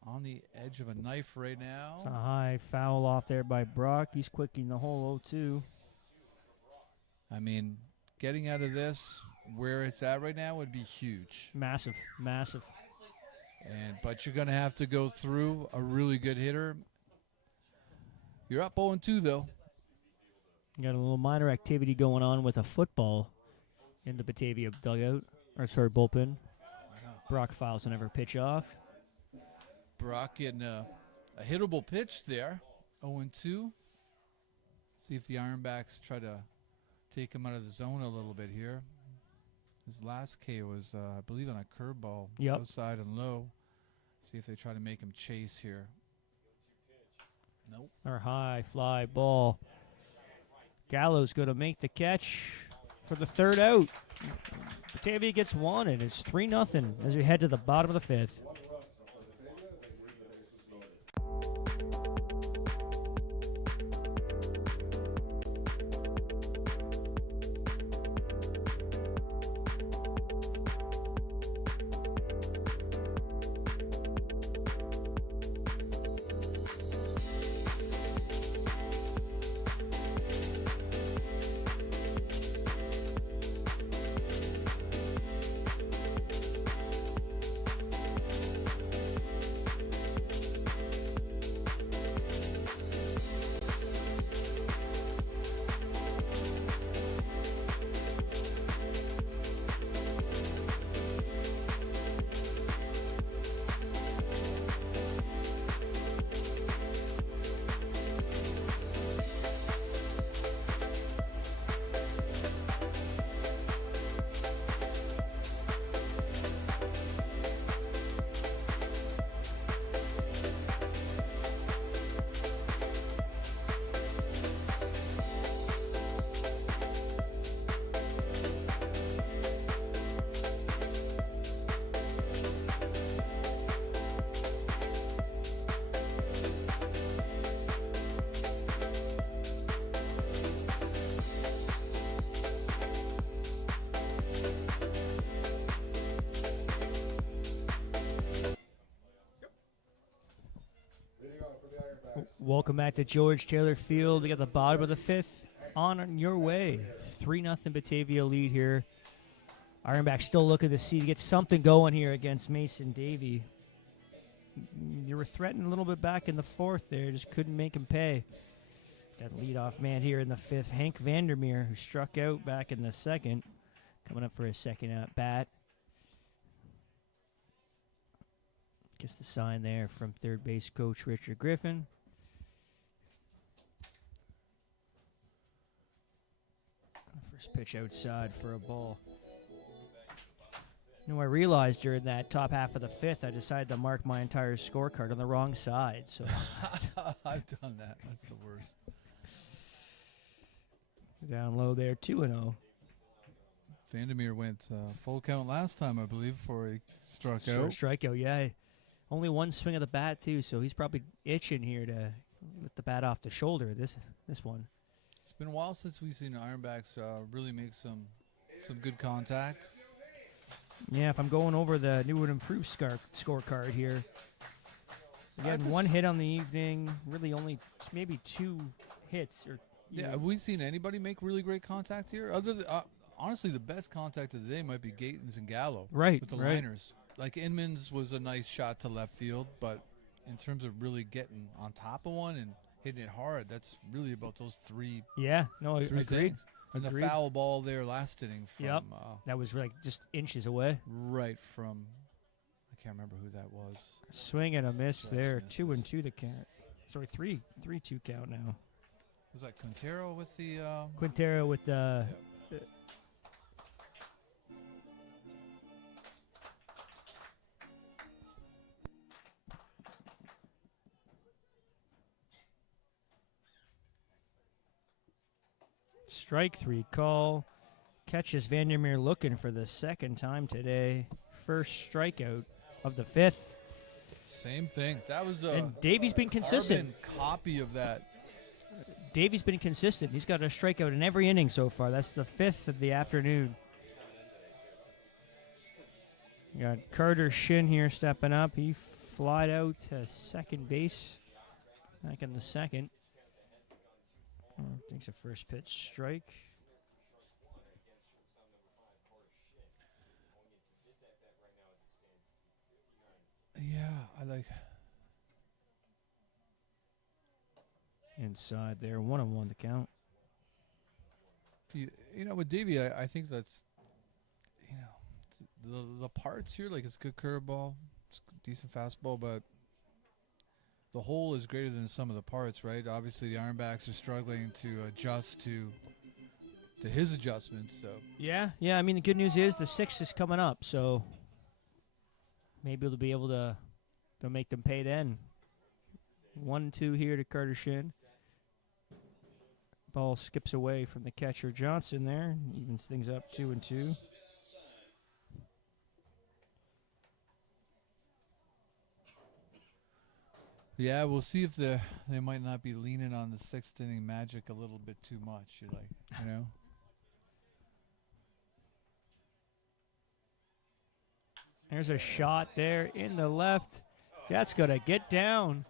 on the edge of a knife right now. It's a high foul off there by Brock. He's quicking the whole 0-2. I mean, getting out of this where it's at right now would be huge. Massive. But you're going to have to go through a really good hitter. You're up 0-2, though. Got a little minor activity going on with a football in the Batavia bullpen. Brock fouls another pitch off. Brock getting a hittable pitch there. 0-2. See if the Ironbacks try to take him out of the zone a little bit here. His last K was, I believe, on a curveball, outside and low. See if they try to make him chase here. Nope. Our high fly ball. Gallo's going to make the catch for the 3rd out. Batavia gets one, and it's 3-0 as we head to the bottom of the 5th. Welcome back to George Taylor Field. We got the bottom of the 5th on your way. 3-0 Batavia lead here. Ironbacks still looking to get something going here against Mason Davey. You were threatened a little bit back in the 4th there. Just couldn't make him pay. Got a leadoff man here in the 5th, Hank Vandermeer, who struck out back in the 2nd. Coming up for his 2nd at bat. Gets the sign there from 3rd base coach Richard Griffin. First pitch outside for a ball. I realized during that top half of the 5th, I decided to mark my entire scorecard on the wrong side. So I've done that. That's the worst. Down low there, 2-0. Vandermeer went full count last time, I believe, before he struck out. Strikeout, yeah. Only one swing of the bat, too, so he's probably itching here to let the bat off the shoulder, this one. It's been a while since we've seen Ironbacks really make some good contact. Yeah, if I'm going over the new and improved scorecard here, again, one hit on the evening, really only maybe 2 hits. Have we seen anybody make really great contact here? Honestly, the best contact of the day might be Gatens and Gallo. Right. With the liners. Like Inman's was a nice shot to left field, but in terms of really getting on top of one and hitting it hard. That's really about those three Yeah, no, I three agreed. things. And the Agreed. foul ball there last inning from Yep. That was like just inches away. right from I can't remember who that was. Swing and a miss Just there. misses. 2-2 the count. Sorry, 3-2 count now. Was that Quintero with the Quintero with the strike 3 call. Catches Vandermeer looking for the second time today. First strikeout of the 5th. same thing? That was a And Davey's been consistent. carbon copy of that. Davey's been consistent. He's got a strikeout in every inning so far. That's the 5th of the afternoon. You got Carter Shin here stepping up. He flied out to second base back in the second. Takes a first pitch strike. Yeah, I like. Inside there, 1-1 to count. You know, with Davey, I think that's, you know, the parts here, like it's a good curveball, it's a decent fastball, but the whole is greater than the sum of the parts, right? Obviously, the Ironbacks are struggling to adjust to his adjustments. So Yeah. I mean, the good news is the 6th is coming up, so maybe they'll be able to make them pay then. 1-2 here to Carter Shin. Ball skips away from the catcher Johnson there. Evens things up 2-2. yeah, we'll see if they might not be leaning on the 6th inning magic a little bit too much. You know. There's a shot there in the left. That's going to get down.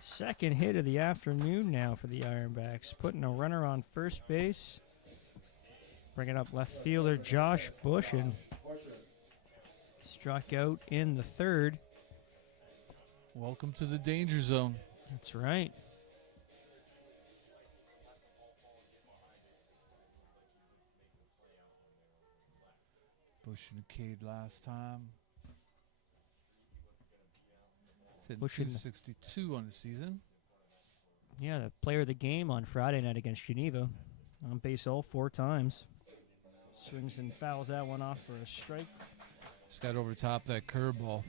Second hit of the afternoon now for the Ironbacks. Putting a runner on first base. Bringing up left fielder Josh Bush and struck out in the 3rd. Welcome to the danger zone. That's right. Bush and Cade last time. Hitting Bush and- 262 on the season. Yeah, the player of the game on Friday night against Geneva. On base all 4 times. Swings and fouls that one off for a strike. Just got over top that curveball.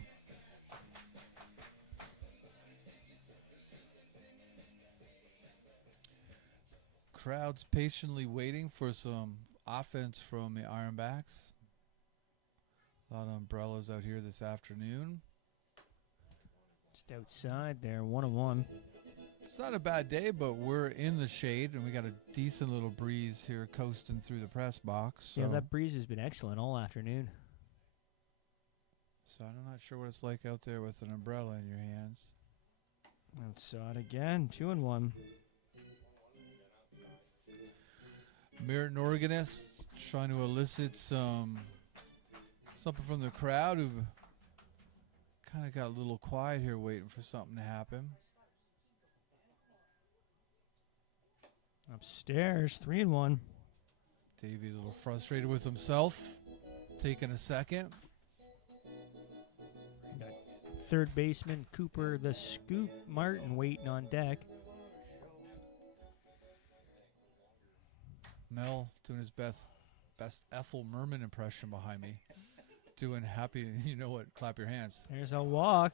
Crowd's patiently waiting for some offense from the Ironbacks. A lot of umbrellas out here this afternoon. Just outside there, 1-1. It's not a bad day, but we're in the shade, and we got a decent little breeze here coasting through the press box. So, Yeah, that breeze has been excellent all afternoon. so I'm not sure what it's like out there with an umbrella in your hands. Outside again, 2-1. Merritt Organist trying to elicit something from the crowd who kind of got a little quiet here waiting for something to happen. Upstairs, 3-1. Davey a little frustrated with himself, taking a second. Got third baseman Cooper the Scoop Martin waiting on deck. Mel doing his best Ethel Merman impression behind me. Doing happy, you know what, clap your hands. There's a walk.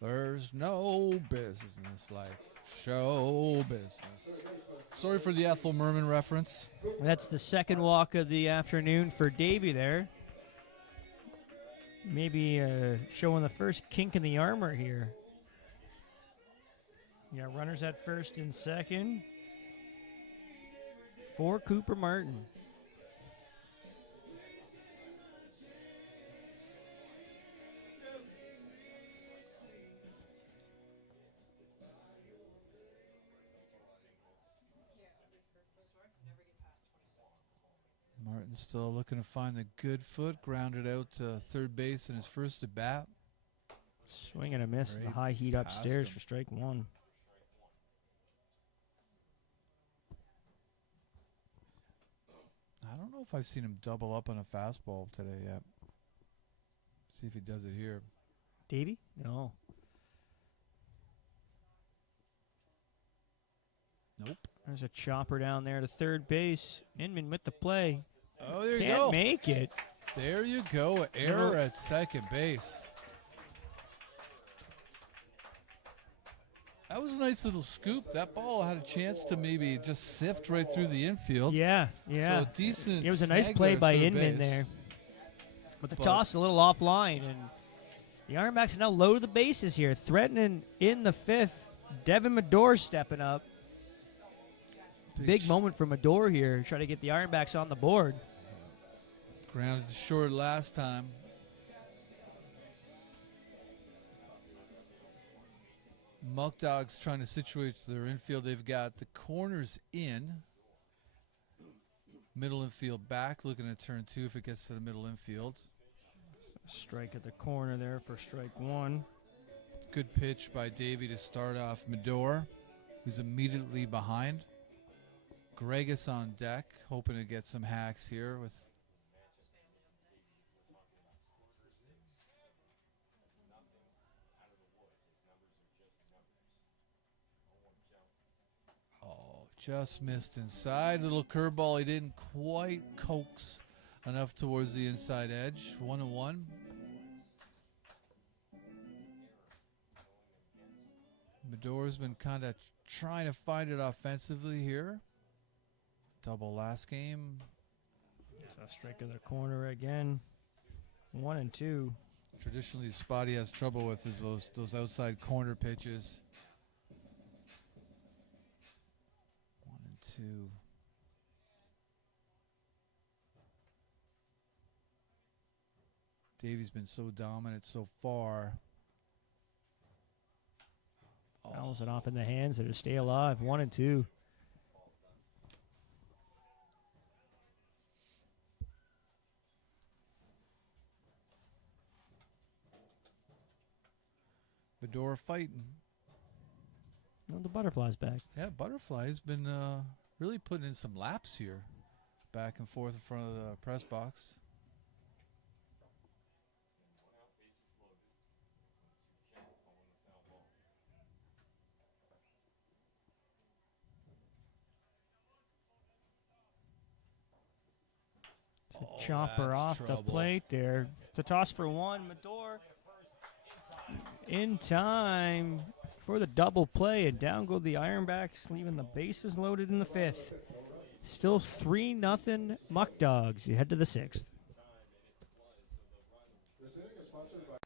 There's no business like show business. Sorry for the Ethel Merman reference. That's the second walk of the afternoon for Davey there. Maybe showing the first kink in the armor here. Yeah, runners at first and second for Cooper Martin. Martin's still looking to find the good foot, grounded out to third base in his first at bat. Swing and a miss. Great The high heat past upstairs him. for strike 1. know if I've seen him double up on a fastball today yet. See if he does it here. Davey? No. Nope. There's a chopper down there to third base. Inman with the play. Oh, there you Can't go. make it. There you go. Error at second base. That was a nice little scoop. That ball had a chance to maybe just sift right through the infield. Yeah. So a decent. It was a nice snag play there at by third Inman base. there. But the toss a little offline, and the Ironbacks are now low to the bases here, threatening in the fifth. Devin Medor stepping up. Big moment for Medor here, trying to get the Ironbacks on the board. Grounded short last time. Muck Dogs trying to situate their infield. They've got the corners in. Middle infield back, looking at turn 2 if it gets to the middle infield. Strike at the corner there for strike 1. Good pitch by Davey to start off Medor, who's immediately behind. Gregus on deck, hoping to get some hacks here with. Oh, just missed inside. Little curveball. He didn't quite coax enough towards the inside edge. 1-1. Medor's been kind of trying to find it offensively here. Double last game. So strike at the corner again. 1-2. Traditionally, the spot he has trouble with is those outside corner pitches. 1-2. Davey's been so dominant so far. Fouls it off in the hands to stay alive. 1-2. Medor fighting. Well, the butterfly's back. Yeah, Butterfly's been really putting in some laps here. Back and forth in front of the press box. Chopper that's off the trouble. plate there. The toss for 1. Medor in time for the double play, and down go the Ironbacks, leaving the bases loaded in the fifth. Still 3-0 Muck Dogs. You head to the sixth. This inning is sponsored by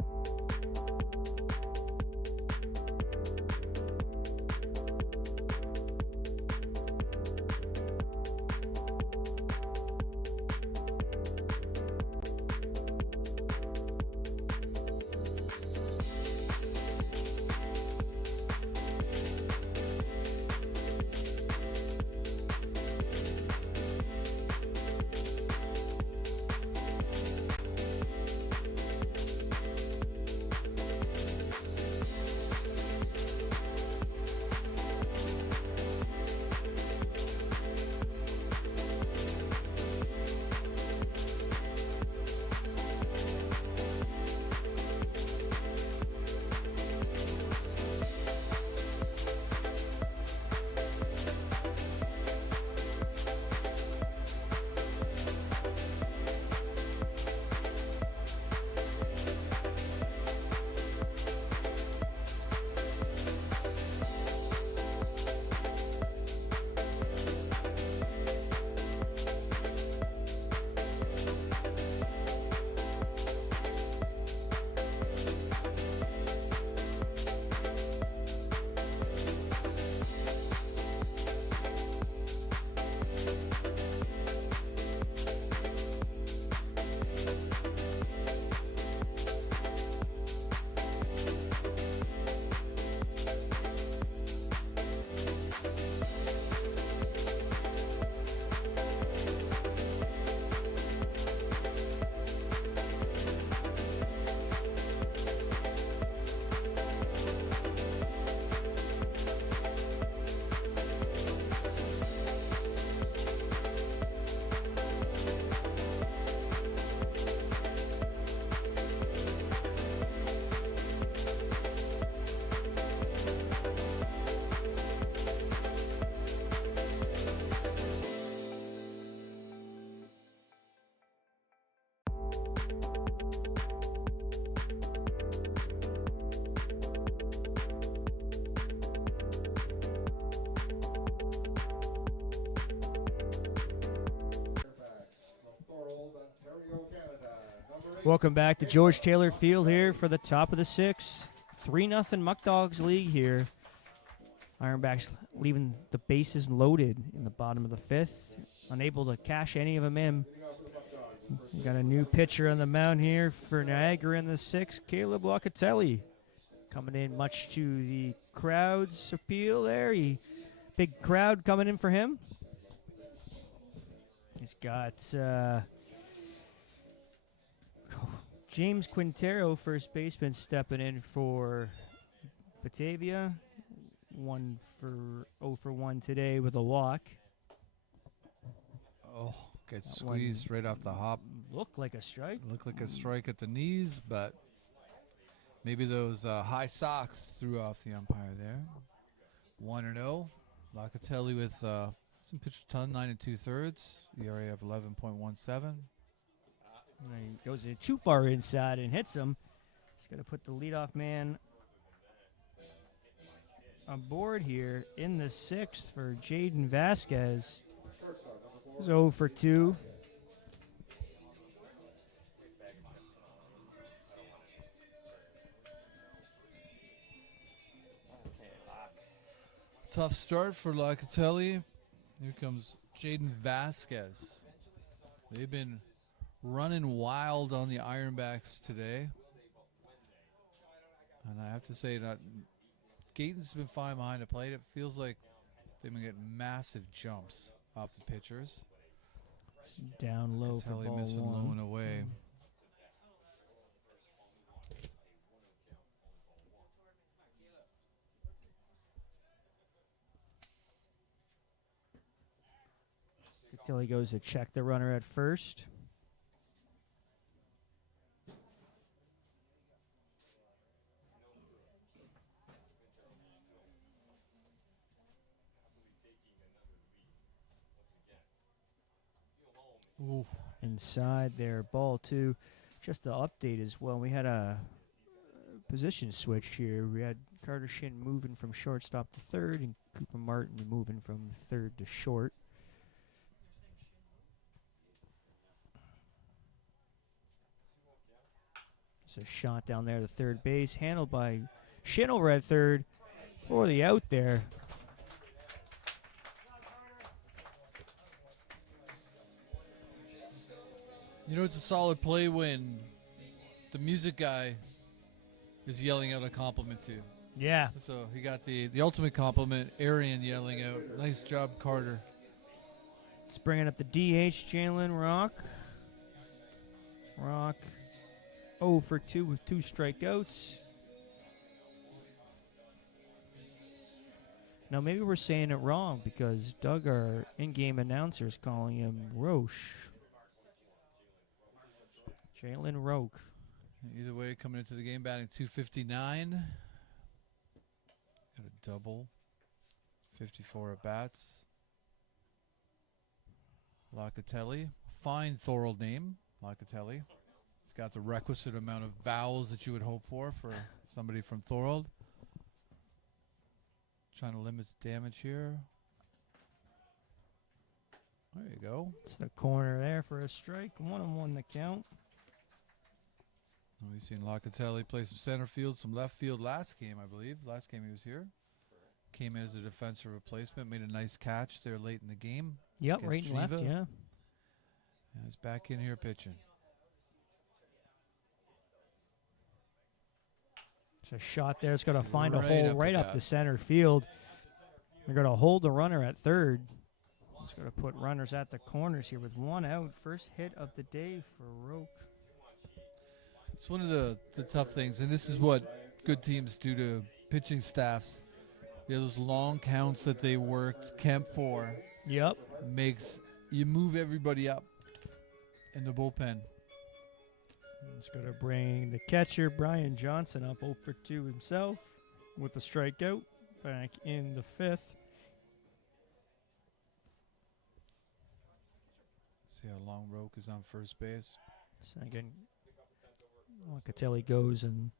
Welcome back to George Taylor Field here for the top of the sixth. 3-0 Muck Dogs lead here. Ironbacks leaving the bases loaded in the bottom of the fifth. Unable to cash any of them in. We got a new pitcher on the mound here for Niagara in the sixth, Caleb Locatelli. Coming in much to the crowd's appeal there. Big crowd coming in for him. He's got James Quintero, first baseman, stepping in for Batavia. 0 for 1 today with a walk. Oh, gets squeezed right off the hop. Looked like a strike. Looked like a strike at the knees, but maybe those high socks threw off the umpire there. 1-0. Locatelli with some pitch ton, 9 2/3. ERA of 11.17. He goes in too far inside and hits him. He's going to put the leadoff man on board here in the sixth for Jaden Vasquez. He's 0 for 2. Tough start for Locatelli. Here comes Jaden Vasquez. They've been running wild on the Ironbacks today. And I have to say that Gayton's been fine behind the plate. It feels like they've been getting massive jumps off the pitchers. Down low for Locatelli ball missing low 1. and away. Until he goes to check the runner at first. Ooh. Inside there, ball 2. Just to update as well, we had a position switch here. We had Carter Shin moving from shortstop to third and Cooper Martin moving from third to short. It's a shot down there to third base, handled by Shin over at third for the out there. You know, it's a solid play when the music guy is yelling out a compliment to you. Yeah. So he got the ultimate compliment, Arian yelling out, "Nice job, Carter." It's bringing up the DH, Jalen Rock. Rock 0 for 2 with 2 strikeouts. Now, maybe we're saying it wrong because Doug, our in-game announcer, is calling him Roche. Jalen Roque. Either way, coming into the game, batting .259. Got a double. 54 at bats. Locatelli. Fine Thorold name, Locatelli. It's got the requisite amount of vowels that you would hope for somebody from Thorold. Trying to limit damage here. There you go. It's the corner there for a strike. 1-1 the count. We've seen Locatelli play some center field, some left field last game, I believe. Last game he was here. Came in as a defensive replacement, made a nice catch there late in the game. Yep, against right and left, Geneva. yeah. He's back in here pitching. It's a shot there. It's going to find a Right hole up right the up gut. the center field. They're going to hold the runner at third. It's going to put runners at the corners here with 1 out. First hit of the day for Roque. It's one of the tough things, and this is what good teams do to pitching staffs. Yeah, those long counts that they worked Kemp for Yep. makes you move everybody up in the bullpen. It's going to bring the catcher, Brian Johnson, up 0 for 2 himself with a strikeout back in the fifth. See how long Roque is on first base. So again, Locatelli goes and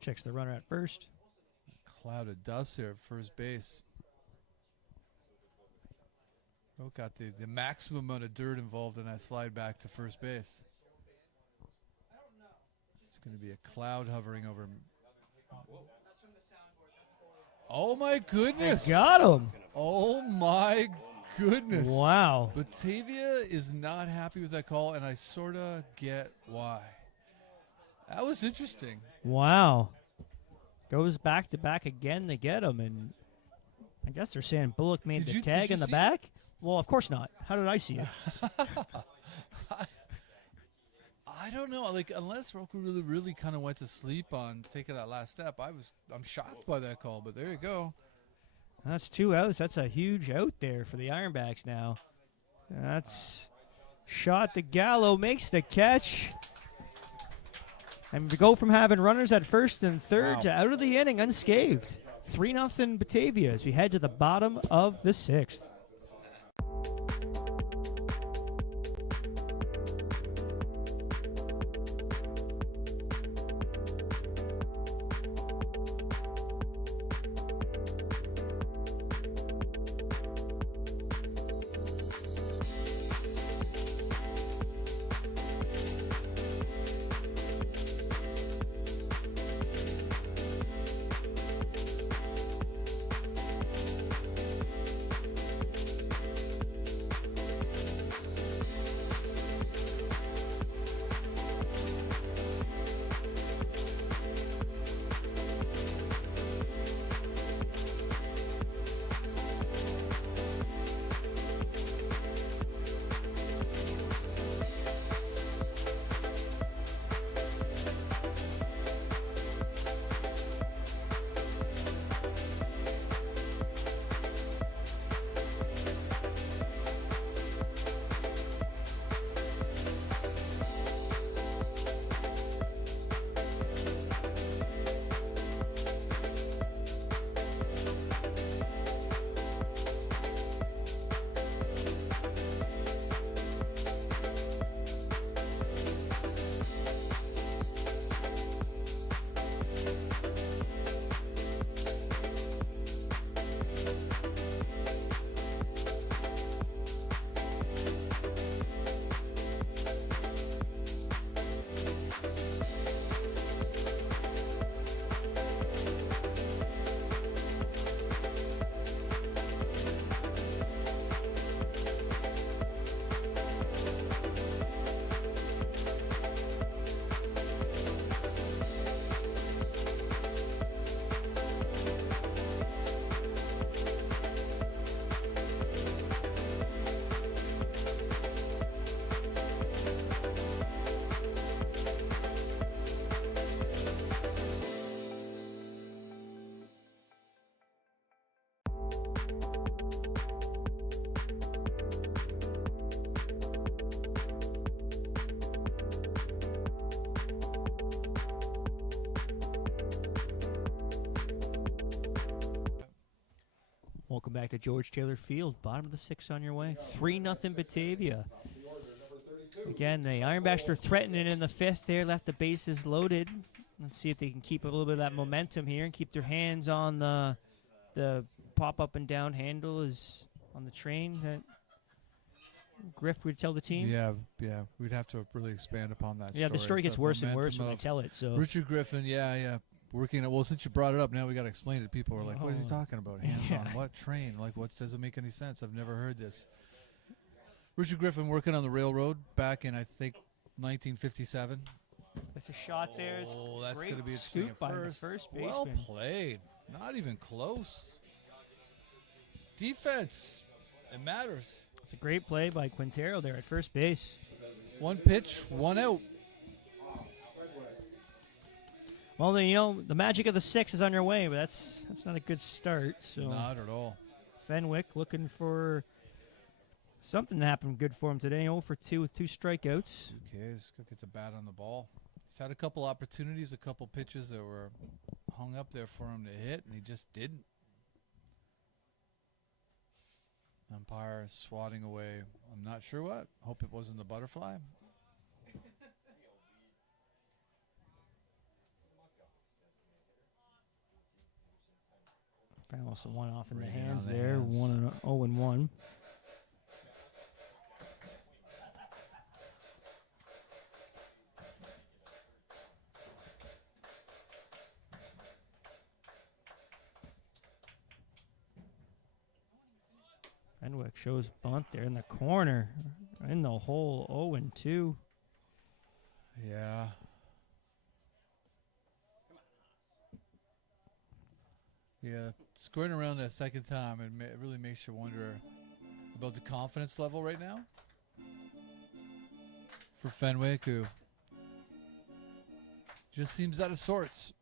checks the runner at first. Cloud of dust there at first base. Roque got the maximum amount of dirt involved in that slide back to first base. It's going to be a cloud hovering over. Oh, my goodness. Got him. Oh, my goodness. Wow. Batavia is not happy with that call, and I sort of get why. That was interesting. Wow. Goes back to back again to get him, and I guess they're saying Bullock made the tag in the back. Well, of course not. How did I see it? I don't know. Like, unless Roku really kind of went to sleep on taking that last step, I'm shocked by that call. But there you go. That's 2 outs. That's a huge out there for the Ironbacks now. That's shot to Gallo, makes the catch. And we go from having runners at first and third to out of the inning unscathed. 3-0 Batavia as we head to the bottom of the 6th. Welcome back to George Taylor Field. Bottom of the 6th on your way. 3-0 Batavia. Again, the Ironbacks are threatening in the 5th there. Left the bases loaded. Let's see if they can keep a little bit of that momentum here and keep their hands on the pop up and down handle is on the train that Griff would tell the team. Yeah. We'd have to really expand upon that story. Yeah, the story gets worse and worse when they tell it. So Richard Griffin, working at, well, since you brought it up, now we got to explain it to people. We're like, what is he talking about? Hands on what? Train? Like, what doesn't make any sense? I've never heard this. Richard Griffin working on the railroad back in, I think, 1957. That's a shot there. Oh, that's going to be interesting at first. Well played. Not even close. Defense. It matters. It's a great play by Quintero there at first base. One pitch, one out. Well, the magic of the 6 is on your way, but that's not a good start. So not at all. Fenwick looking for something to happen good for him today. 0 for 2 with 2 strikeouts. Okay, let's go get the bat on the ball. He's had a couple opportunities, a couple pitches that were hung up there for him to hit, and he just didn't. Umpire swatting away. I'm not sure what. Hope it wasn't the butterfly. Also one off in the Right hands on the there. hands. 0-1. Fenwick shows bunt there in the corner. In the hole, 0-2. Yeah. Yeah, squaring around that second time, it really makes you wonder about the confidence level right now for Fenwick, who just seems out of sorts.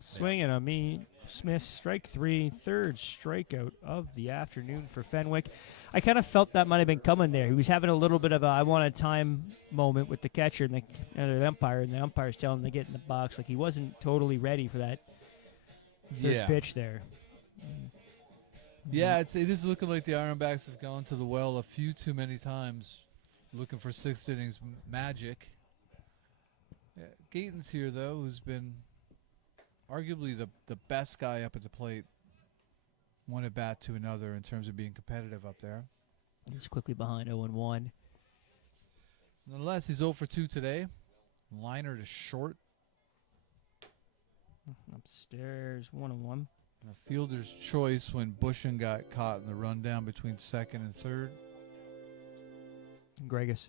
Swinging on me, Smith, strike 3, third strikeout of the afternoon for Fenwick. I kind of felt that might have been coming there. He was having a little bit of a I want a time moment with the catcher and the umpire, and the umpire's telling him to get in the box. Like he wasn't totally ready for that third pitch there. Yeah, it is looking like the Ironbacks have gone to the well a few too many times, looking for sixth innings magic. Yeah, Gayton's here, though, who's been arguably the best guy up at the plate, one at bat to another in terms of being competitive up there. He's quickly behind 0-1. Nonetheless, he's 0 for 2 today. Liner to short. Upstairs, 1-1. A fielder's choice when Bushin got caught in the rundown between second and third. Gregus.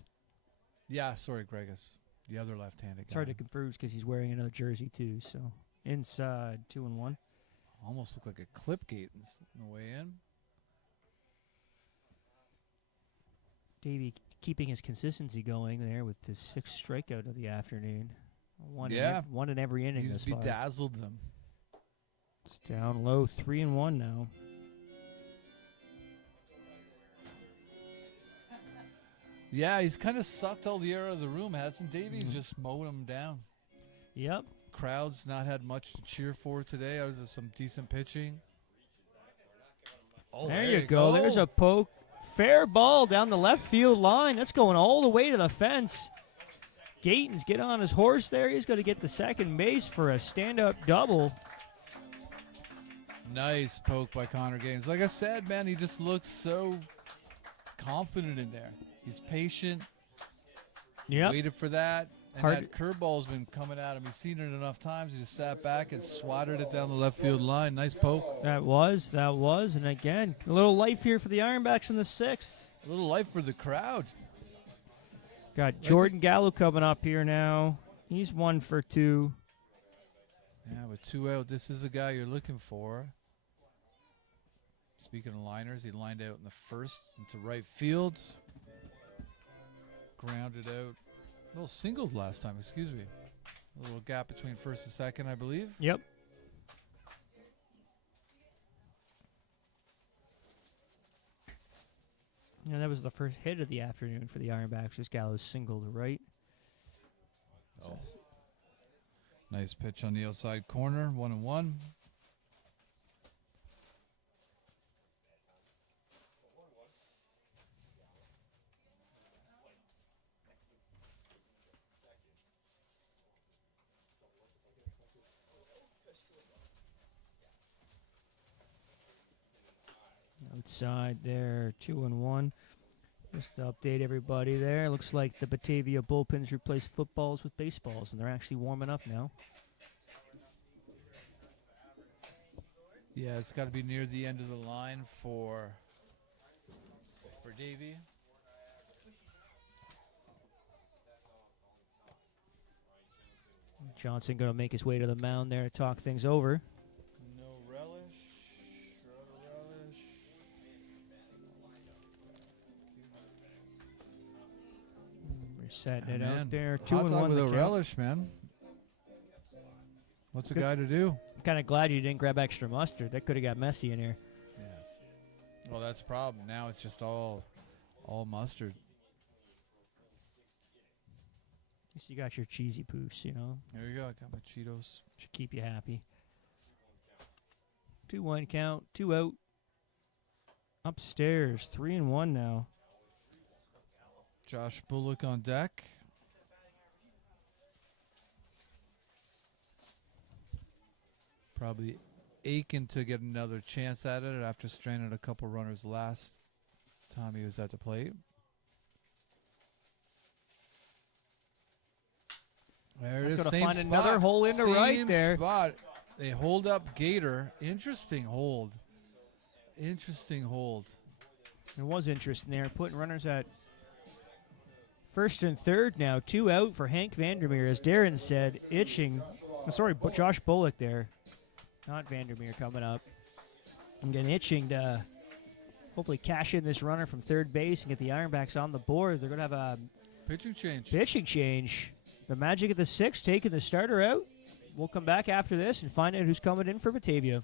Yeah, sorry, Gregus. The other left-handed It's guy. hard to confuse because he's wearing another jersey too. So inside, 2-1. Almost looked like a clip gate on the way in. Davey keeping his consistency going there with his 6th strikeout of the afternoon. One in every inning. He's this far. bedazzled them. It's down low, 3-1 now. Yeah, he's kind of sucked all the air out of the room, hasn't Davey? He's just mowed him down. Yep. Crowd's not had much to cheer for today. Other than some decent pitching. Oh, there you go. There's a poke. Fair ball down the left field line. That's going all the way to the fence. Gayton's get on his horse there. He's going to get the second base for a stand-up double. Nice poke by Connor Gaines. Like I said, man, he just looks so confident in there. He's patient. Yep. Waited for that. And Hard. that curveball's been coming at him. He's seen it enough times. He just sat back and swatted it down the left field line. Nice poke. That was. And again, a little life here for the Ironbacks in the 6th. A little life for the crowd. Got Jordan Gallo coming up here now. He's 1 for 2. Yeah, with 2 out, this is the guy you're looking for. Speaking of liners, he lined out in the first into right field. Grounded out. A little singled last time, excuse me. A little gap between first and second, I believe. Yep. Yeah, that was the first hit of the afternoon for the Ironbacks. Just Gallo's single to right. Oh. Nice pitch on the outside corner, 1-1. Outside there, 2-1. Just to update everybody there. Looks like the Batavia bullpens replaced footballs with baseballs, and they're actually warming up now. Yeah, it's got to be near the end of the line for Davey. Johnson going to make his way to the mound there to talk things over. No relish. Shred of relish. We're setting it Man, out there. hot 2-1 dog with the a count. relish, man. What's a guy to do? I'm kind of glad you didn't grab extra mustard. That could have got messy in here. Yeah. Well, that's the problem. Now it's just all mustard. At least you got your cheesy poofs, you know. There you go. I got my Cheetos. Should keep you happy. 2-1 count, 2 out. Upstairs, 3-1 now. Josh Bullock on deck. Probably aching to get another chance at it after straining a couple runners last time he was at the plate. There it He's is. gonna Same find spot. another hole in the right Same there. spot. They hold up Gator. Interesting hold. Interesting hold. It was interesting there. Putting runners at first and third now. 2 out for Hank Vandermeer. As Darren said, itching. But Josh Bullock there. Not Vandermeer coming up. I'm getting itching to hopefully cash in this runner from third base and get the Ironbacks on the board. They're going to have a Pitching change. pitching change. The Magic at the 6 taking the starter out. We'll come back after this and find out who's coming in for Batavia.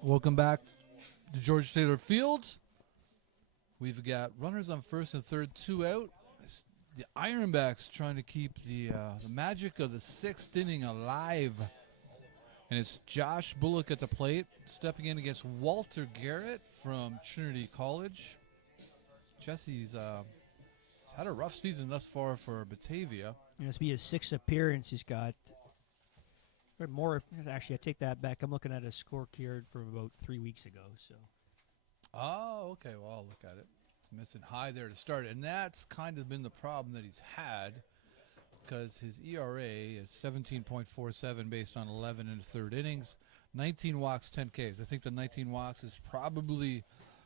Welcome back to George Taylor Field. We've got runners on first and third, 2 out. It's the Ironbacks trying to keep the magic of the 6th inning alive. And it's Josh Bullock at the plate, stepping in against Walter Garrett from Trinity College. Jesse's had a rough season thus far for Batavia. This will be his 6th appearance. He's got more. Actually, I take that back. I'm looking at a scorecard from about 3 weeks ago. So. Oh, okay. Well, I'll look at it. It's missing high there to start. And that's kind of been the problem that he's had, because his ERA is 17.47 based on 11 and a third innings, 19 walks, 10 Ks. I think the 19 walks is probably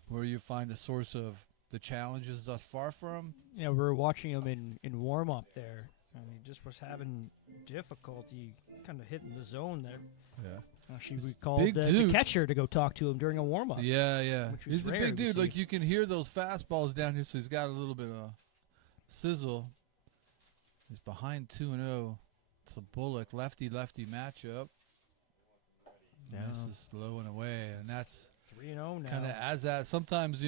where you find the source of the challenges thus far for him. Yeah, we were watching him in warm-up there, and he just was having difficulty kind of hitting the zone there. Yeah. Actually, we called the catcher to go talk to him during a warm-up. Yeah. He's a big dude. See. Like, you can hear those fastballs down here, so he's got a little bit of sizzle. He's behind 2-0. It's a Bullock lefty-lefty matchup. Yeah. This is low and away, and that's 3-0 now. kind of as that. Sometimes,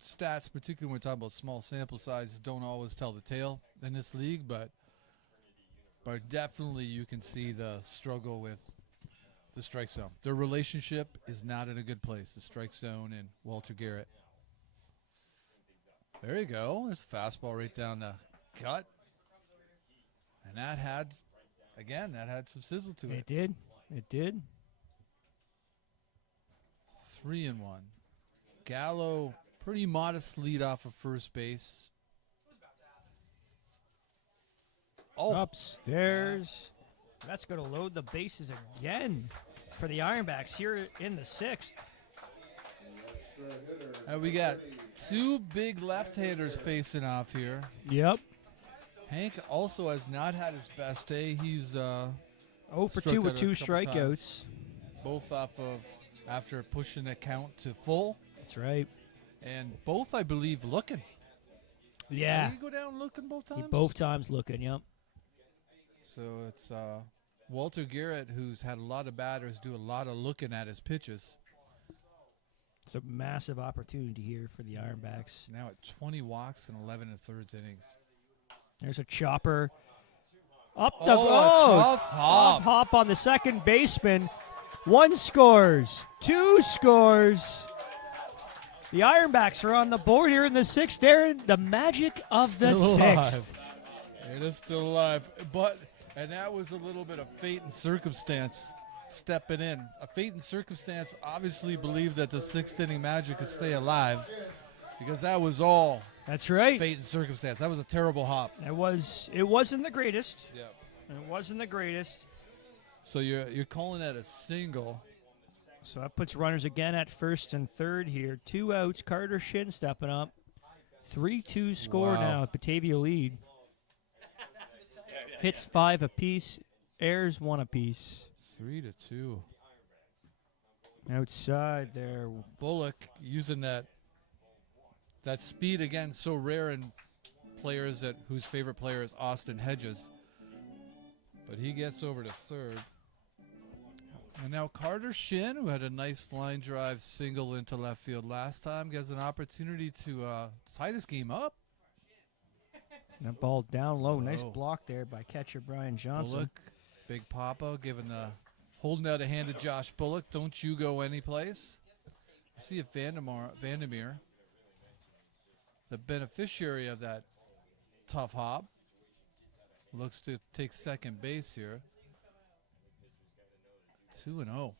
stats, particularly when we're talking about small sample sizes, don't always tell the tale in this league, but definitely you can see the struggle with the strike zone. Their relationship is not in a good place, the strike zone and Walter Garrett. There you go. There's a fastball right down the cut. And that had some sizzle to it. It did. 3-1. Gallo, pretty modest lead off of first base. Oh, Upstairs. That's going to load the bases again for the Ironbacks here in the 6th. and we got two big left-handers facing off here. Yep. Hank also has not had his best day. He's 0 for struck 2 out with a 2 couple strikeouts. times, both off of after pushing the count to full, That's right. and both, I believe, looking. Yeah. Did he go down looking both times? Both times looking, yep. So it's Walter Garrett, who's had a lot of batters do a lot of looking at his pitches. It's a massive opportunity here for the Ironbacks. Now at 20 walks and 11 1/3 innings. There's a chopper. Up the tough hop. hop on the second baseman. 1 scores. 2 scores. The Ironbacks are on the board here in the 6th. Darren, the magic of the Still 6th. alive. It is still alive. And that was a little bit of fate and circumstance stepping in. A fate and circumstance obviously believed that the 6th inning magic could stay alive because that was all That's right. fate and circumstance. That was a terrible hop. It wasn't the greatest. Yeah. It wasn't the greatest. So you're calling that a single. So that puts runners again at 1st and 3rd here. 2 outs. Carter Shin stepping up. 3-2 score Wow. now. Batavia lead. Hits 5 apiece. Errors 1 apiece. 3-2. Outside there. Bullock using that speed again, so rare in players whose favorite player is Austin Hedges. But he gets over to 3rd. And now Carter Shin, who had a nice line drive single into left field last time, gets an opportunity to tie this game up. That ball down low. Nice Oh. block there by catcher Brian Johnson. Bullock, Big Papa, holding out a hand to Josh Bullock. Don't you go anyplace. See if Vandermeer is a beneficiary of that tough hop. Looks to take second base here. 2-0.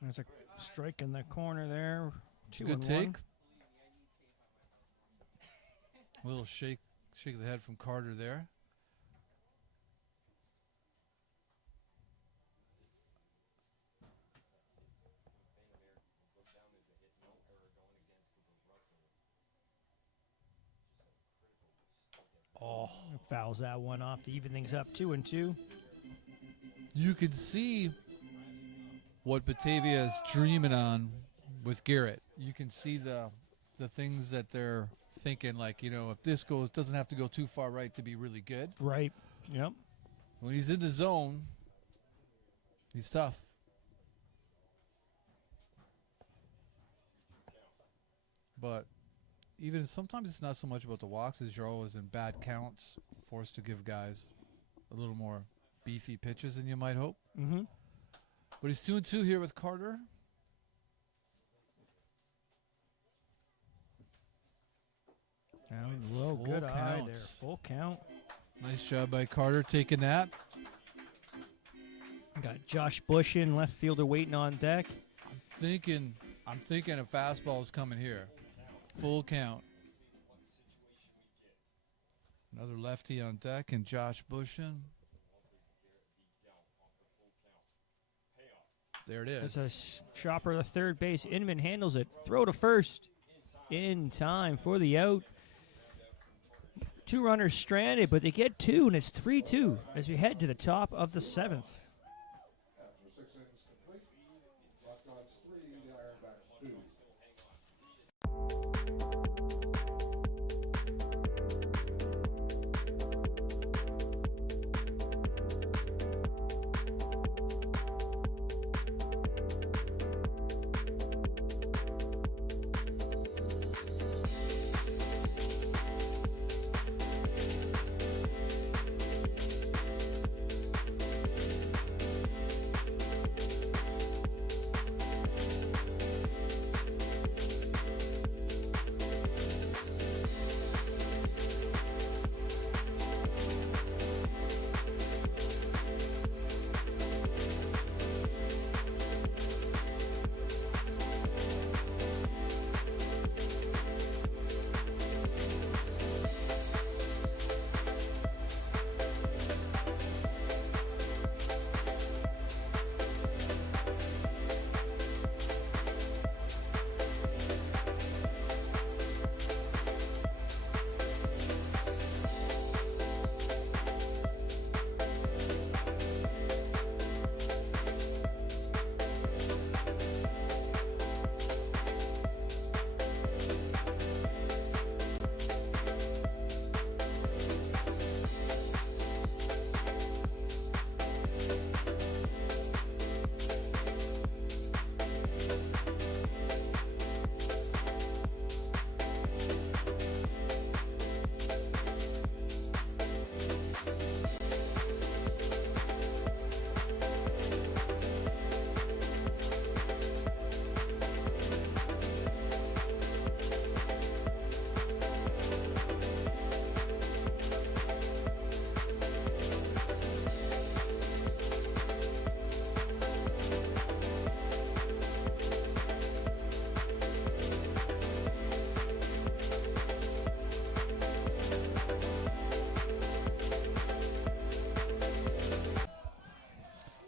There's a strike in the corner there. Good 2-1. take. A little shake of the head from Carter there. Oh, Fouls that one off to even things up 2-2. you can see what Batavia is dreaming on with Garrett. You can see the things that they're thinking, like, if this doesn't have to go too far right to be really good. Right. Yep. When he's in the zone, he's tough. But even sometimes it's not so much about the walks as you're always in bad counts, forced to give guys a little more beefy pitches than you might hope. Mm-hmm. But he's 2-2 here with Carter. Down low. Full Good eye count. there. Full count. Nice job by Carter taking that. Got Josh Bush in, left fielder waiting on deck. I'm thinking a fastball is coming here. Full count. Another lefty on deck and Josh Bush in. There it is. There's a chopper to third base. Inman handles it. Throw to first. In time for the out. 2 runners stranded, but they get 2, and it's 3-2 as we head to the top of the 7th. After 6 innings complete, Black Dogs 3, the Ironbacks 2.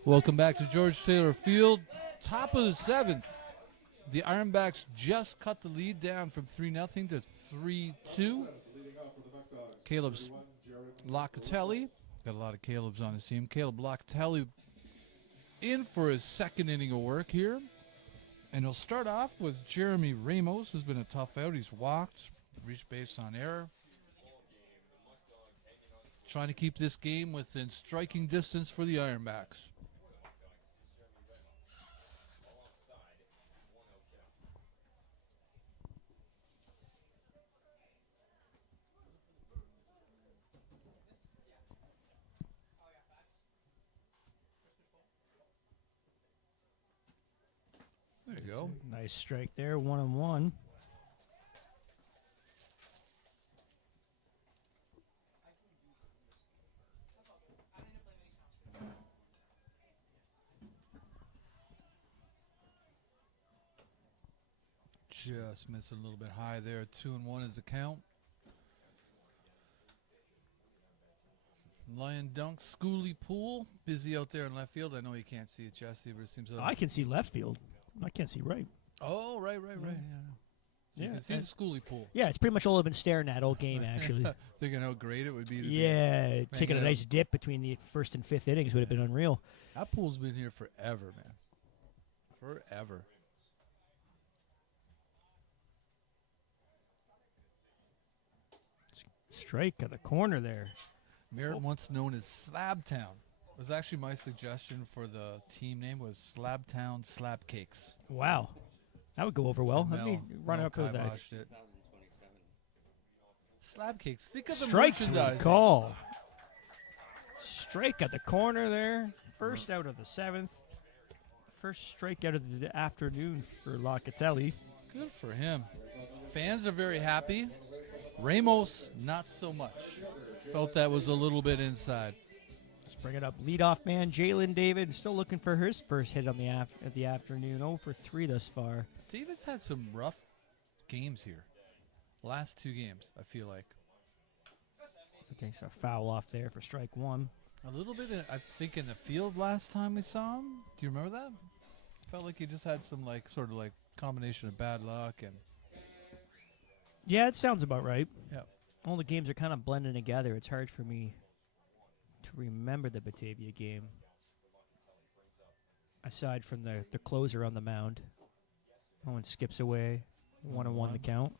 Welcome back to George Taylor Field. Top of the 7th. The Ironbacks just cut the lead down from 3-0 to 3-2. Caleb's Locatelli. Got a lot of Caleb's on his team. Caleb Locatelli in for his second inning of work here. And he'll start off with Jeremy Ramos, who's been a tough out. He's walked, reached base on error. Trying to keep this game within striking distance for the Ironbacks. There you go. Nice strike there, 1-1. Just missing a little bit high there. 2-1 is the count. Lion Dunk, Schooly Pool, busy out there in left field. I know you can't see it, Jesse, but it seems like... I can see left field. I can't see right. Oh, right. Yeah. So you can see the Schooly Pool. Yeah, it's pretty much all I've been staring at all game, actually. Thinking how great it would be to be taking a nice dip between the first and fifth innings would have been unreal. That pool's been here forever, man. Forever. Strike at the corner there. Merritt, once known as Slabtown. It was actually my suggestion for the team name was Slabtown Slab Cakes. Wow. That would go over well. Let me run up with that. It. Slab Cakes. Think of the Strike merchandise. Call. Strike at the corner there. First out of the 7th. First strike out of the afternoon for Locatelli. Good for him. Fans are very happy. Ramos, not so much. Felt that was a little bit inside. Let's bring it up. Leadoff man, Jalen David, still looking for his first hit on the afternoon. 0 for 3 thus far. David's had some rough games here. Last 2 games, I feel like. Okay, so foul off there for strike 1. A little bit, I think, in the field last time we saw him. Do you remember that? Felt like he just had some, sort of combination of bad luck and... Yeah, it sounds about right. Yeah. All the games are kind of blending together. It's hard for me to remember the Batavia game. Aside from the closer on the mound. Owen skips away. 1-1 the count.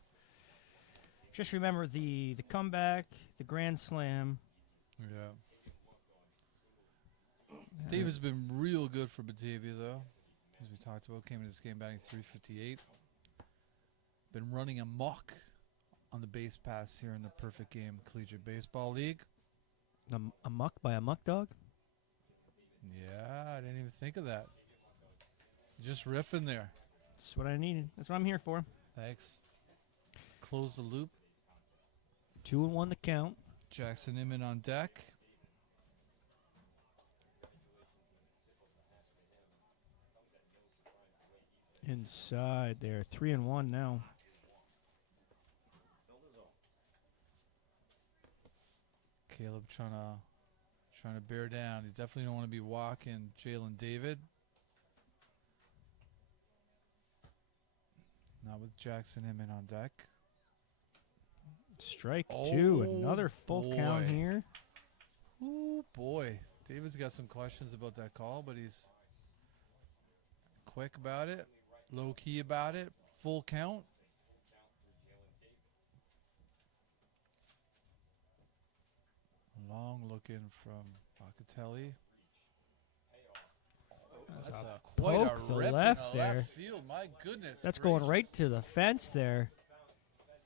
Just remember the comeback, the grand slam. Yeah. David's been real good for Batavia, though. As we talked about, came in this game batting .358. Been running amok on the base pass here in the Perfect Game Collegiate Baseball League. A muck by a muck dog? Yeah, I didn't even think of that. Just riffing there. That's what I needed. That's what I'm here for. Thanks. Close the loop. 2-1 the count. Jackson Inman on deck. Inside there. 3-1 now. Caleb trying to bear down. You definitely don't want to be walking Jalen David. Not with Jackson Inman on deck. Strike 2. Another full count here. Oh, boy. David's got some questions about that call, but he's quick about it, low-key about it. Full count. Long look in from Locatelli. That's quite a rip left in the there. left field. My goodness. That's gracious. going right to the fence there.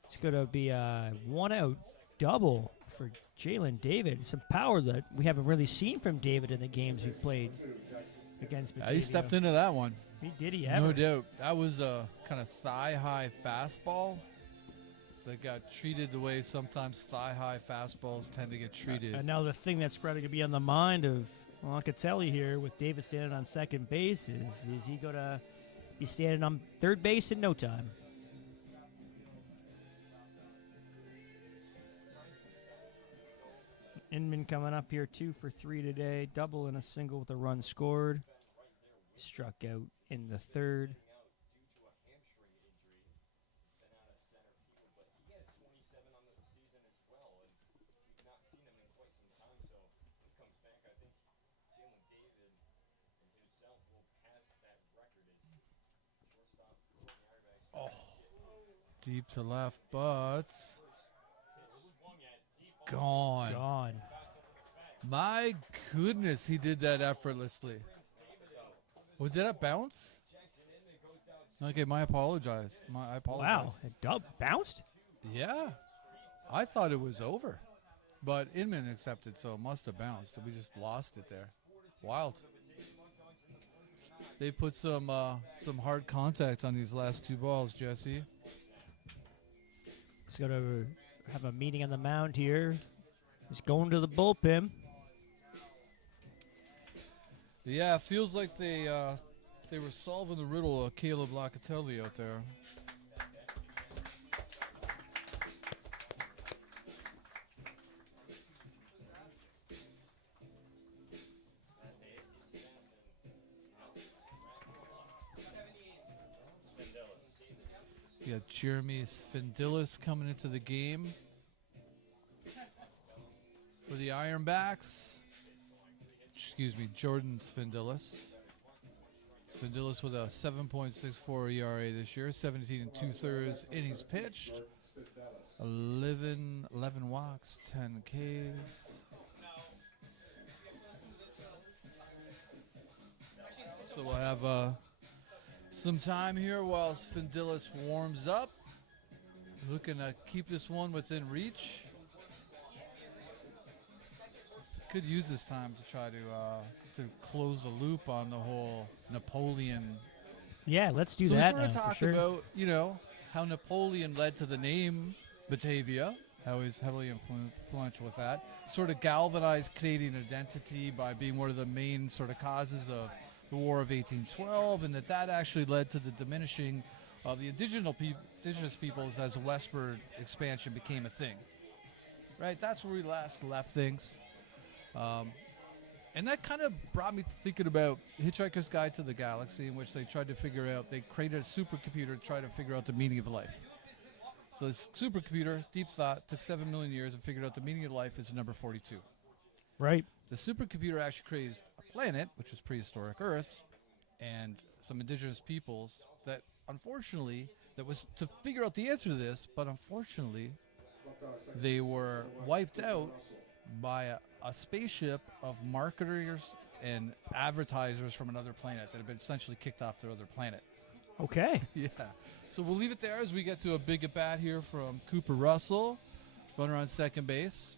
It's going to be a one-out double for Jalen David. Some power that we haven't really seen from David in the games we've played against Batavia. He stepped into that one. Did he ever? No doubt. That was a kind of thigh-high fastball that got treated the way sometimes thigh-high fastballs tend to get treated. And now the thing that's probably going to be on the mind of Locatelli here with David standing on second base is he going to be standing on third base in no time? Inman coming up here 2 for 3 today. Double and a single with a run scored. Struck out in the third. Deep to left, but gone. Gone. My goodness, he did that effortlessly. Was that a bounce? Okay, I apologize. I apologize. Wow. It bounced? Yeah. I thought it was over. But Inman accepted, so it must have bounced. We just lost it there. Wild. They put some hard contact on these last 2 balls, Jesse. He's going to have a meeting on the mound here. He's going to the bullpen. Yeah, it feels like they were solving the riddle of Caleb Locatelli out there. You got Jeremy Svendilis coming into the game for the Ironbacks. Excuse me, Jordan Svendilis. Svendilis with a 7.64 ERA this year, 17 2/3 innings pitched, 11 walks, 10 Ks. So we'll have some time here while Svendilis warms up. Looking to keep this one within reach. Could use this time to try to close the loop on the whole Napoleon. Yeah, let's do So that we sort of now, for talked sure. about, how Napoleon led to the name Batavia, how he's heavily influential with that. Sort of galvanized Canadian identity by being one of the main sort of causes of the War of 1812, and that actually led to the diminishing of the indigenous peoples as the westward expansion became a thing. Right? That's where we last left things. And that kind of brought me to thinking about Hitchhiker's Guide to the Galaxy, in which they created a supercomputer to try to figure out the meaning of life. So this supercomputer, deep thought, took 7 million years and figured out the meaning of life is the number 42. Right. The supercomputer actually created a planet, which was prehistoric Earth, and some indigenous peoples that was to figure out the answer to this, but unfortunately, they were wiped out by a spaceship of marketers and advertisers from another planet that had been essentially kicked off their other planet. Okay. Yeah. So we'll leave it there as we get to a big at-bat here from Cooper Russell, runner on second base.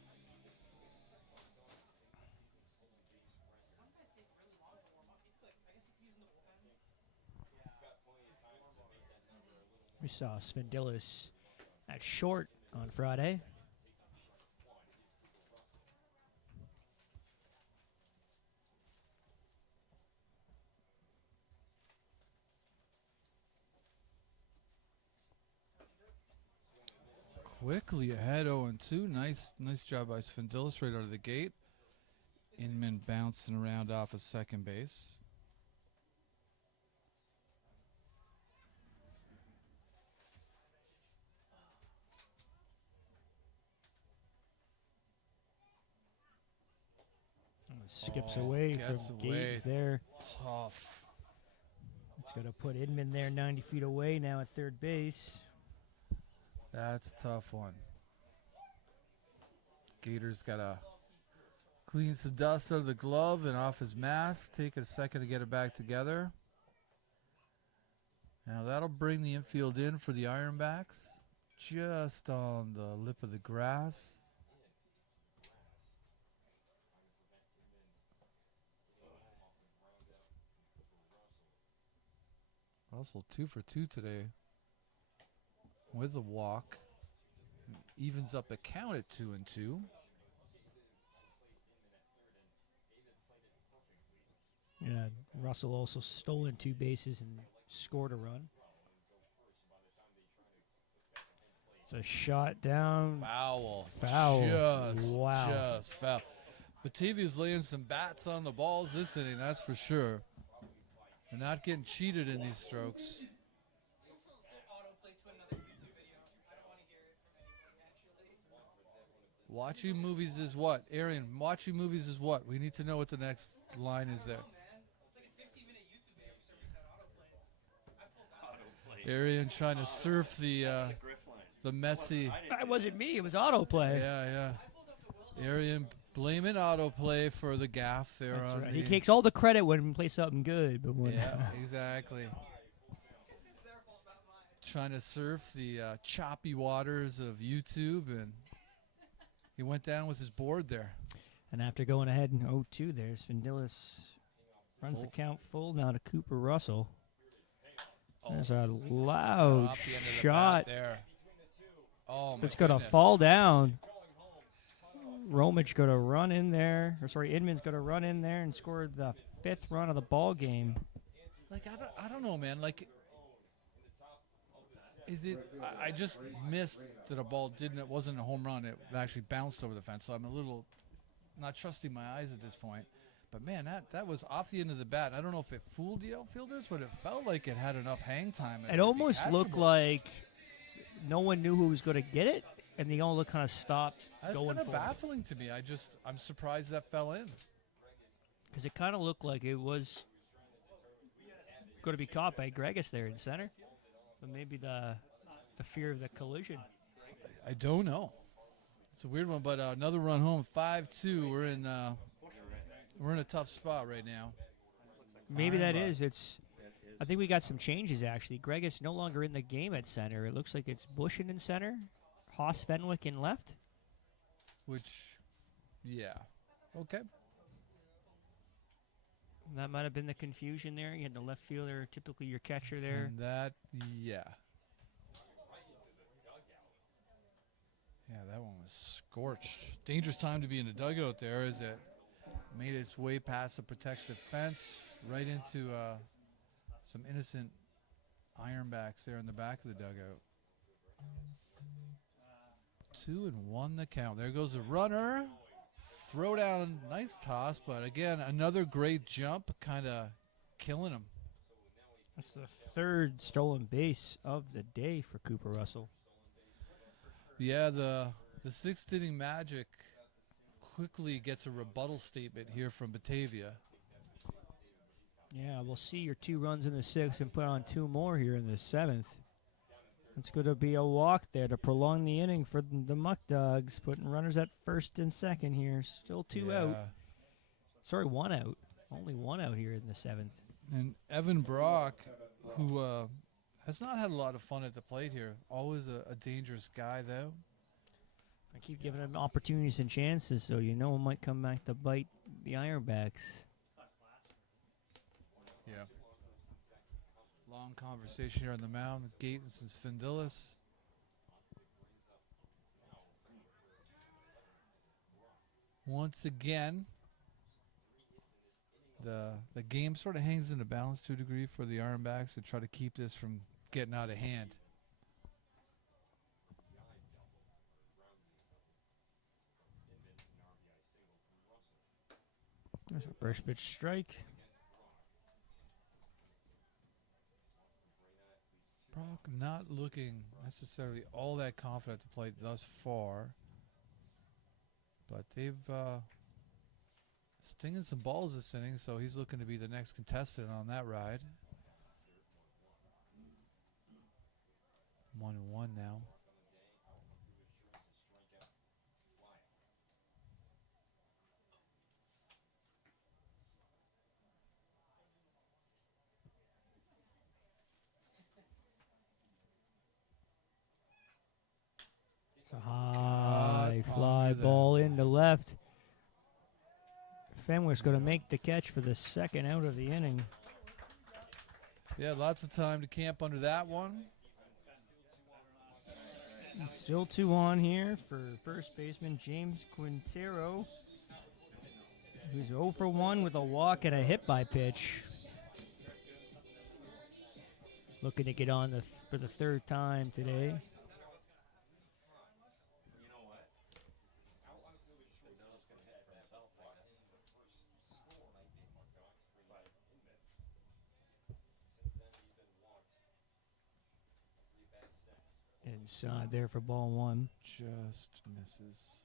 We saw Svendilis at short on Friday. Quickly ahead 0-2. Nice job by Svendilis right out of the gate. Inman bouncing around off of second base. Skips away gets from away. Gates there. Tough. It's going to put Inman there 90 feet away now at third base. That's a tough one. Gator's got to clean some dust out of the glove and off his mask. Take a second to get it back together. Now that'll bring the infield in for the Ironbacks. Just on the lip of the grass. Russell 2 for 2 today with a walk. Evens up a count at 2-2. Yeah, Russell also stolen 2 bases and scored a run. It's a shot down. Foul. Foul. Just Wow. foul. Batavia's laying some bats on the balls this inning, that's for sure. They're not getting cheated in these strokes. Watching movies is what? Arian, watching movies is what? We need to know what the next line is there. Arian trying to surf the messy. That wasn't me. It was autoplay. Yeah. Arian blaming autoplay for the gaff there. That's on right. the, He takes all the credit when we play something good, but when Yeah, exactly. Trying to surf the choppy waters of YouTube, and he went down with his board there. And after going ahead in 0-2, there's Vanillis runs the count full now to Cooper Russell. There's a loud Off the end of the shot. bat there. Oh my It's going to goodness. fall down. Romich going to run in there. Inman's going to run in there and score the 5th run of the ball game. Like I don't know, man. Like, is it? I just missed that a ball It wasn't a home run. It actually bounced over the fence. So I'm a little not trusting my eyes at this point. But man, that was off the end of the bat. I don't know if it fooled the outfielders, but it felt like it had enough hang time. It almost looked like no one knew who was going to get it, and they all kind of stopped That's going kind of for it. baffling to me. I'm surprised that fell in. Because it kind of looked like it was going to be caught by Gregus there in center. But maybe the fear of the collision. I don't know. It's a weird one, but another run home, 5-2. We're in a tough spot right now. Maybe Fine, that but- is. I think we got some changes, actually. Gregus no longer in the game at center. It looks like it's Bushin in center, Haas Fenwick in left. Which, yeah. Okay. That might have been the confusion there. You had the left fielder, typically your catcher there. And that, yeah. Yeah, that one was scorched. Dangerous time to be in the dugout there as it made its way past the protective fence right into some innocent Ironbacks there in the back of the dugout. 2-1 the count. There goes the runner. Throw down, nice toss, but again, another great jump, kind of killing him. That's the 3rd stolen base of the day for Cooper Russell. Yeah, the 6th inning magic quickly gets a rebuttal statement here from Batavia. Yeah, we'll see your 2 runs in the 6th and put on 2 more here in the 7th. It's going to be a walk there to prolong the inning for the Muck Dogs, putting runners at 1st and 2nd here. Still 2 out. Sorry, 1 out. Only 1 out here in the 7th. And Evan Brock, who has not had a lot of fun at the plate here, always a dangerous guy, though. I keep giving him opportunities and chances, so you know it might come back to bite the Ironbacks. Yeah. Long conversation here on the mound with Gatens and Sfindilis. Once again, the game sort of hangs in the balance to a degree for the Ironbacks to try to keep this from getting out of hand. There's a first pitch strike. Brock not looking necessarily all that confident to play thus far, but they've stinging some balls this inning, so he's looking to be the next contestant on that ride. 1-1 now. It's a high fly under ball into left. Fenwick's going to make the catch for the 2nd out of the inning. Yeah, lots of time to camp under that one. And still 2 on here for first baseman James Quintero, who's 0 for 1 with a walk and a hit by pitch. Looking to get on for the 3rd time today. Inside there for ball one. Just misses.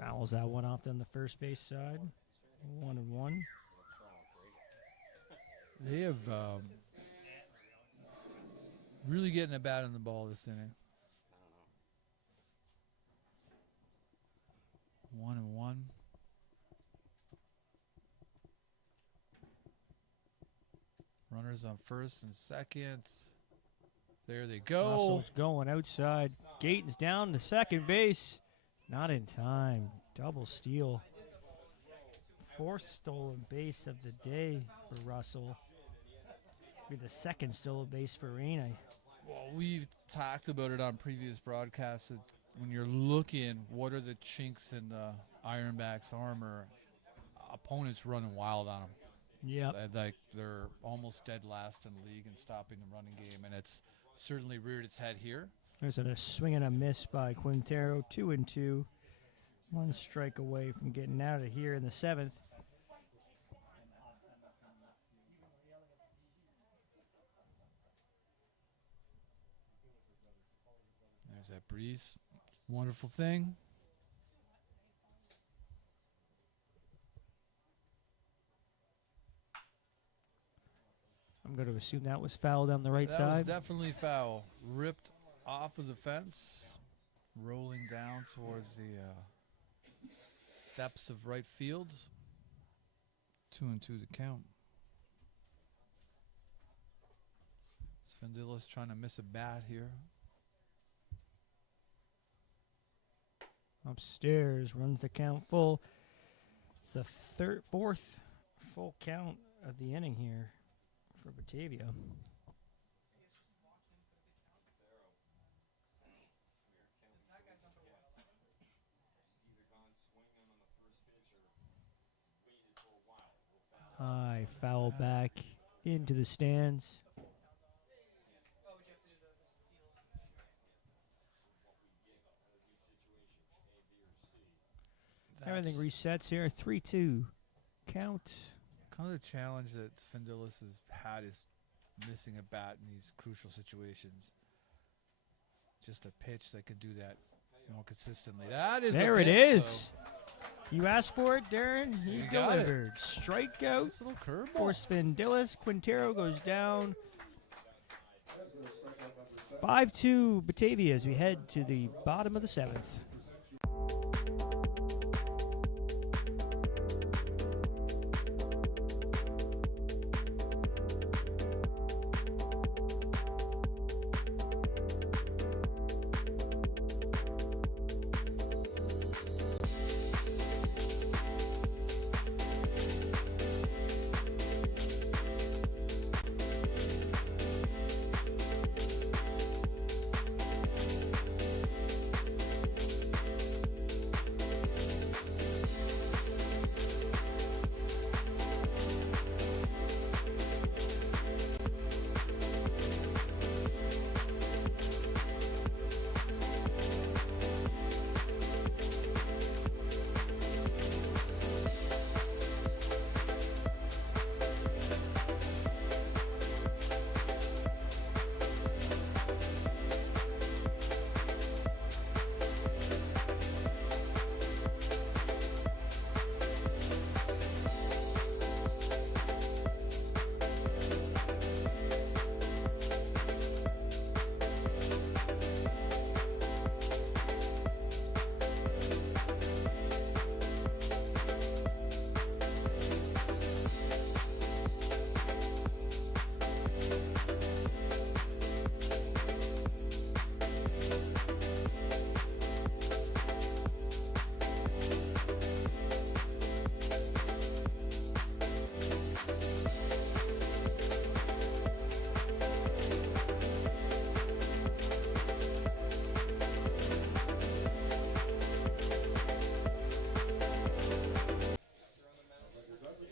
Fouls that one off on the first base side. 1-1. They have really getting a bat on the ball this inning. 1-1. Runners on first and second. There they go. Russell's going outside. Gayton's down to second base. Not in time. Double steal. Fourth stolen base of the day for Russell. Be the second stolen base for Rene. Well, we've talked about it on previous broadcasts. That when you're looking, what are the chinks in the Ironbacks armor? Opponents running wild on them. Yep. Like they're almost dead last in the league in stopping the running game, and it's certainly reared its head here. There's a swing and a miss by Quintero. 2-2. One strike away from getting out of here in the seventh. There's that breeze. Wonderful thing. I'm going to assume that was foul down the right That was side. definitely foul. Ripped off of the fence, rolling down towards the depths of right field. 2-2 the count. Svendilla's trying to miss a bat here. Upstairs, runs the count full. It's the fourth full count of the inning here for Batavia. High foul back into the stands. Everything resets here. 3-2 count. Kind of the challenge that Svendilis has had is missing a bat in these crucial situations. Just a pitch that can do that more consistently. That is there a it pitch, is. You asked for it, Darren. He You got it. delivered. Strikeout Nice little curveball. for Svendilis. Quintero goes down. 5-2 Batavia as we head to the bottom of the seventh.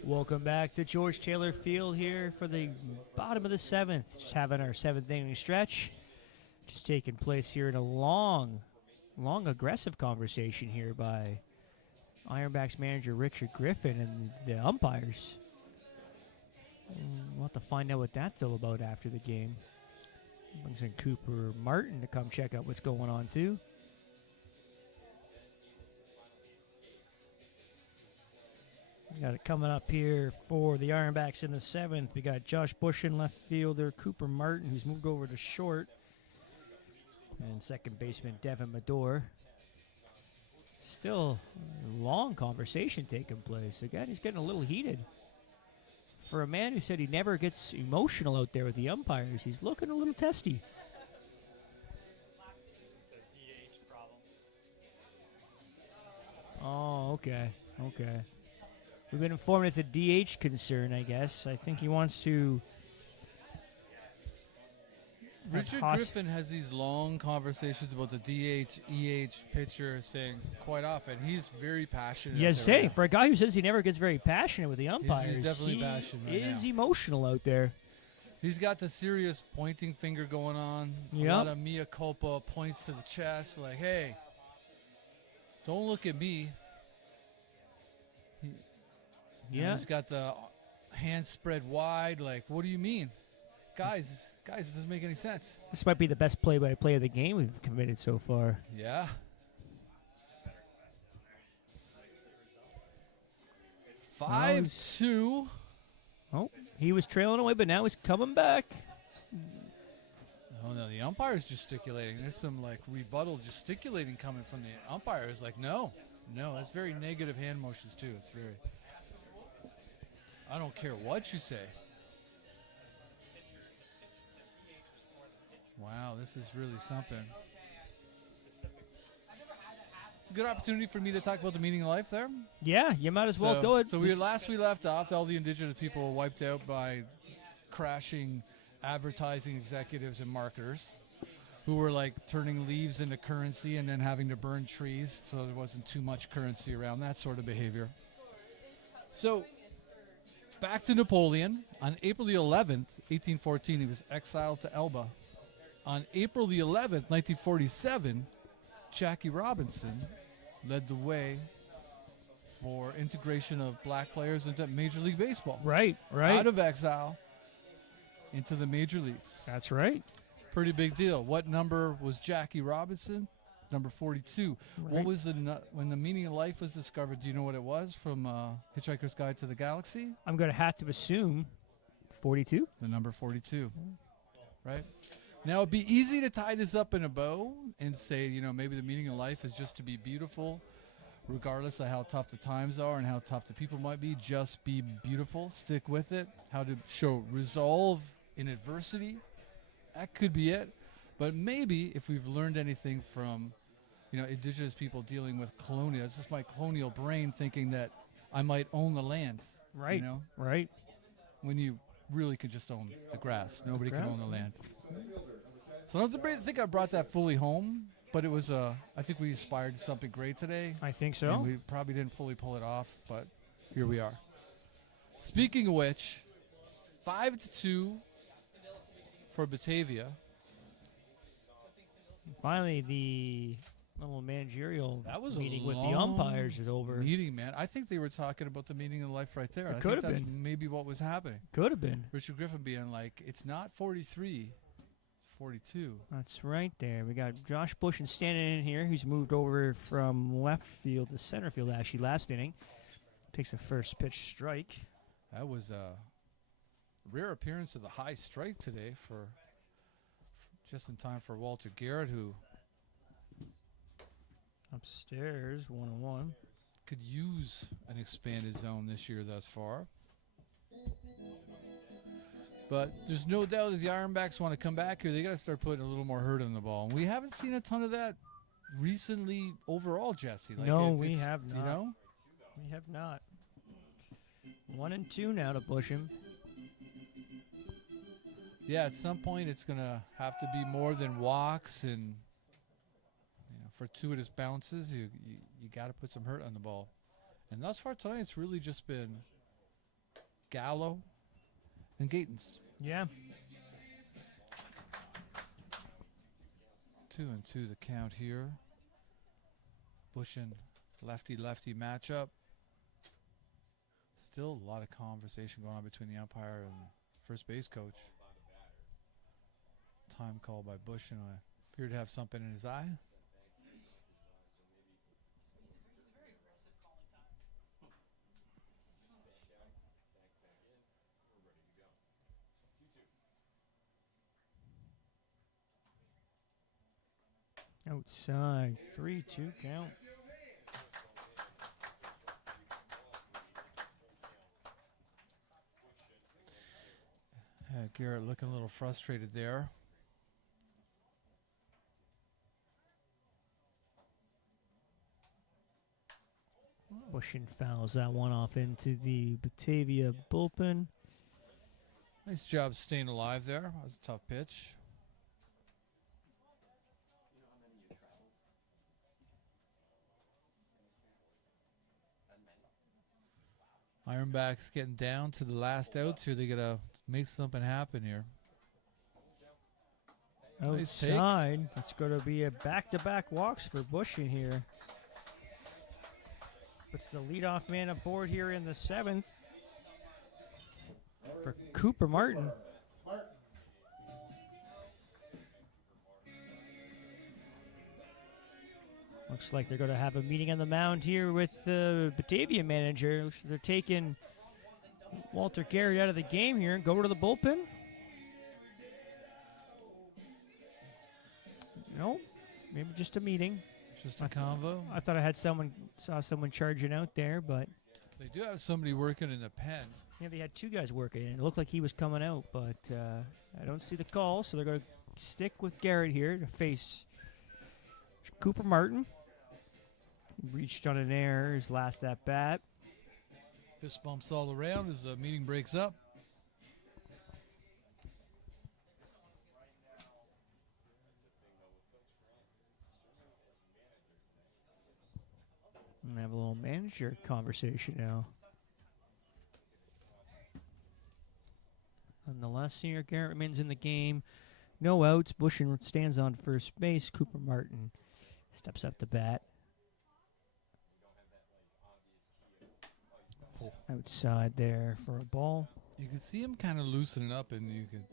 Welcome back to George Taylor Field here for the bottom of the seventh. Just having our seventh inning stretch. Just taking place here in a long long aggressive conversation here by Ironbacks manager Richard Griffin and the umpires. We'll have to find out what that's all about after the game. Brings in Cooper Martin to come check out what's going on, too. We got it coming up here for the Ironbacks in the 7th. We got Josh Bush in left fielder, Cooper Martin, who's moved over to short, and second baseman Devin Medor. Still a long conversation taking place. Again, he's getting a little heated. For a man who said he never gets emotional out there with the umpires, he's looking a little testy. Oh, okay. We've been informed it's a DH concern, I guess. I think he wants to... Richard Griffin has these long conversations about the DH, EH pitcher thing quite often. He's very passionate. Yes, for a guy who says he never gets very passionate with the umpires, he's definitely passionate right is now. Emotional out there. He's got the serious pointing finger going on. Yep. A lot of mea culpa, points to the chest, like, hey, don't look at me. He's got the hands spread wide, like, what do you mean? Guys, it doesn't make any sense. This might be the best play-by-play of the game we've committed so far. Yeah. 5-2. Oh, he was trailing away, but now he's coming back. Oh, no, the umpire's gesticulating. There's some, like, rebuttal gesticulating coming from the umpires. Like, no, that's very negative hand motions, too. It's very... I don't care what you say. Wow, this is really something. It's a good opportunity for me to talk about the meaning of life there. Yeah, you might as well do it. So we left off, all the indigenous people were wiped out by crashing advertising executives and marketers who were like turning leaves into currency and then having to burn trees so there wasn't too much currency around, that sort of behavior. So back to Napoleon. On April the 11th, 1814, he was exiled to Elba. On April the 11th, 1947, Jackie Robinson led the way for integration of black players into Major League Baseball. Right. Out of exile into the major leagues. That's right. Pretty big deal. What number was Jackie Robinson? Number 42. Right. What was when the meaning of life was discovered? Do you know what it was from Hitchhiker's Guide to the Galaxy? I'm going to have to assume 42. The number 42. Right? Now, it'd be easy to tie this up in a bow and say, maybe the meaning of life is just to be beautiful, regardless of how tough the times are and how tough the people might be. Just be beautiful. Stick with it. How to show resolve in adversity. That could be it. But maybe if we've learned anything from, indigenous people dealing with colonial, this is my colonial brain thinking that I might own the land. Right. Right. When you really could just own the grass. Nobody can own the land. So I don't think I brought that fully home, but it was I think we aspired to something great today. I think so. And we probably didn't fully pull it off, but here we are. Speaking of which, 5-2 for Batavia. Finally, the little managerial meeting with the long umpires is over. Meeting, man. I think they were talking about the meaning of life right there. It I could think have that's been. maybe what was happening. Could have been. Richard Griffin being like, it's not 43, it's 42. That's right there. We got Josh Bush standing in here, who's moved over from left field to center field, actually, last inning. Takes a first pitch strike. That was a rare appearance of a high strike today for just in time for Walter Garrett, who upstairs, 1-1. Could use an expanded zone this year thus far. But there's no doubt as the Ironbacks want to come back here, they got to start putting a little more hurt on the ball. And we haven't seen a ton of that recently overall, Jesse. Like no, we have not. You know? We have not. 1-2 now to Busham. Yeah, at some point it's going to have to be more than walks and fortuitous bounces. You got to put some hurt on the ball. And thus far tonight, it's really just been Gallo and Gatens. Yeah. 2-2 the count here. Bush and lefty-lefty matchup. Still a lot of conversation going on between the umpire and first base coach. Time call by Bush, and appeared to have something in his eye. Outside, 3-2 count. Garrett looking a little frustrated there. Bushin fouls that one off into the Batavia bullpen. Nice job staying alive there. That was a tough pitch. Ironbacks getting down to the last outs here. They got to make something happen here. Nice take. Outside. It's going to be a back-to-back walks for Bushin here. Puts the leadoff man aboard here in the 7th for Cooper Martin. Looks like they're going to have a meeting on the mound here with the Batavia manager. Looks like they're taking Walter Garrett out of the game here and go to the bullpen. No, maybe just a meeting. Just a convo. I thought I saw someone charging out there, but They do have somebody working in the pen. yeah, they had two guys working, and it looked like he was coming out, but I don't see the call, so they're going to stick with Garrett here to face Cooper Martin. He reached on an error his last at bat. Fist bumps all around as the meeting breaks up. And have a little manager conversation now. Nonetheless, senior Garrett remains in the game. No outs. Bushin stands on first base. Cooper Martin steps up to bat. Oh. Outside there for a ball. You can see him kind of loosening up, and you can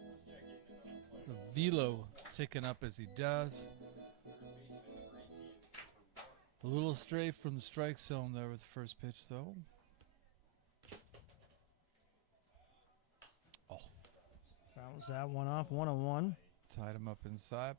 the velo ticking up as he does. A little stray from the strike zone there with the first pitch, though. Oh, Fouls that one off, 1-1. tied him up inside.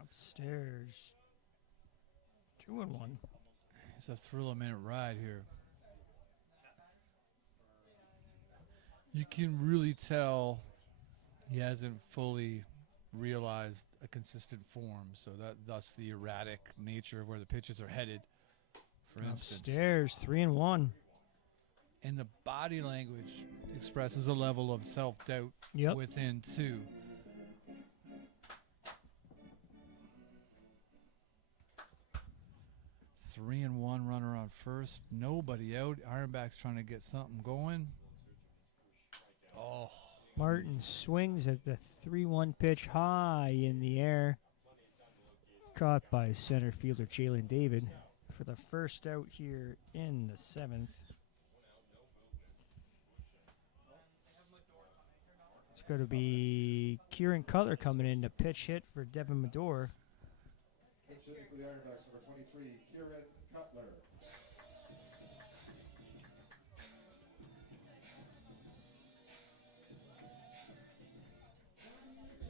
Upstairs. 2-1. It's a thrill-a-minute ride here. You can really tell he hasn't fully realized a consistent form, so thus the erratic nature of where the pitches are headed, for instance. Upstairs, 3-1. And the body language expresses a level of self-doubt within, too. Three and one runner on first. Nobody out. Ironbacks trying to get something going. Oh. Martin swings at the 3-1 pitch high in the air. Caught by center fielder Jalen David for the first out here in the 7th. It's going to be Kieran Cutler coming in to pitch hit for Devin Medor. Pitch hitting for the Ironbacks, number 23, Kieran Cutler.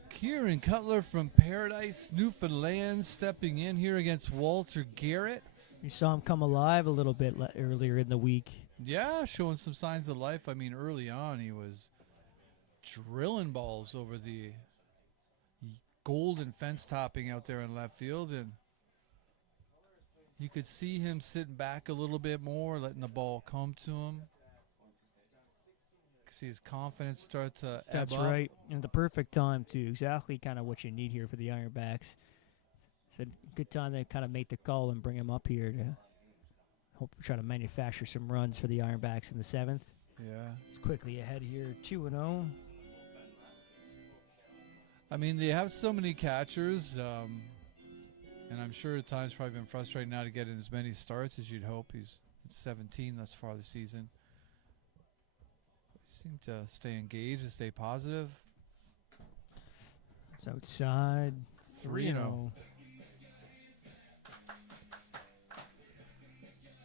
Kieran Cutler from Paradise, Newfoundland, stepping in here against Walter Garrett. You saw him come alive a little bit earlier in the week. Yeah, showing some signs of life. I mean, early on, he was drilling balls over the golden fence topping out there in left field, and you could see him sitting back a little bit more, letting the ball come to him. See his confidence start to ebb That's up. right. And the perfect time, too. Exactly kind of what you need here for the Ironbacks. It's a good time to kind of make the call and bring him up here to hope try to manufacture some runs for the Ironbacks in the 7th. Yeah. It's quickly ahead here, 2-0. I mean, they have so many catchers, and I'm sure at times probably been frustrating now to get in as many starts as you'd hope. He's at 17 thus far this season. Seem to stay engaged and stay positive. It's outside, 3-0.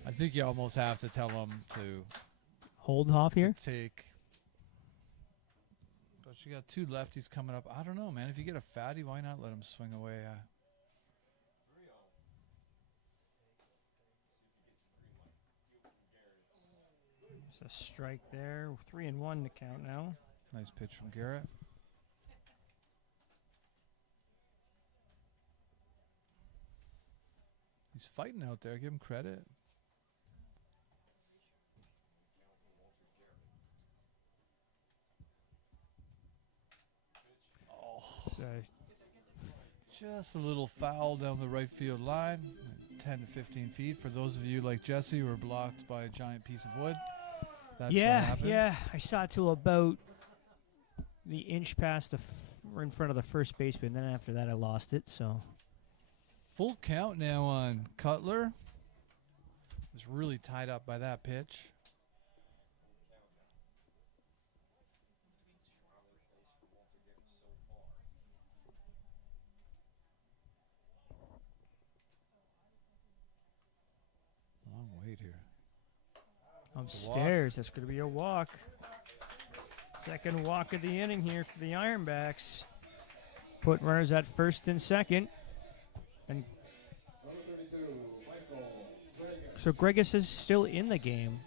I think you almost have to tell him to Hold off here. take. But you got two lefties coming up. I don't know, man. If you get a fatty, why not let him swing away? It's a strike there. 3-1 to count now. Nice pitch from Garrett. He's fighting out there. Give him credit. So Just a little foul down the right field line. 10 to 15 feet. For those of you like Jesse who were blocked by a giant piece of wood. That's what happened. Yeah. I saw it till about the inch past in front of the first baseman. Then after that, I lost it. So Full count now on Cutler. Was really tied up by that pitch. Long wait here. upstairs, that's going to be a walk. Second walk of the inning here for the Ironbacks. Put runners at first and second. And so Gregus is still in the game.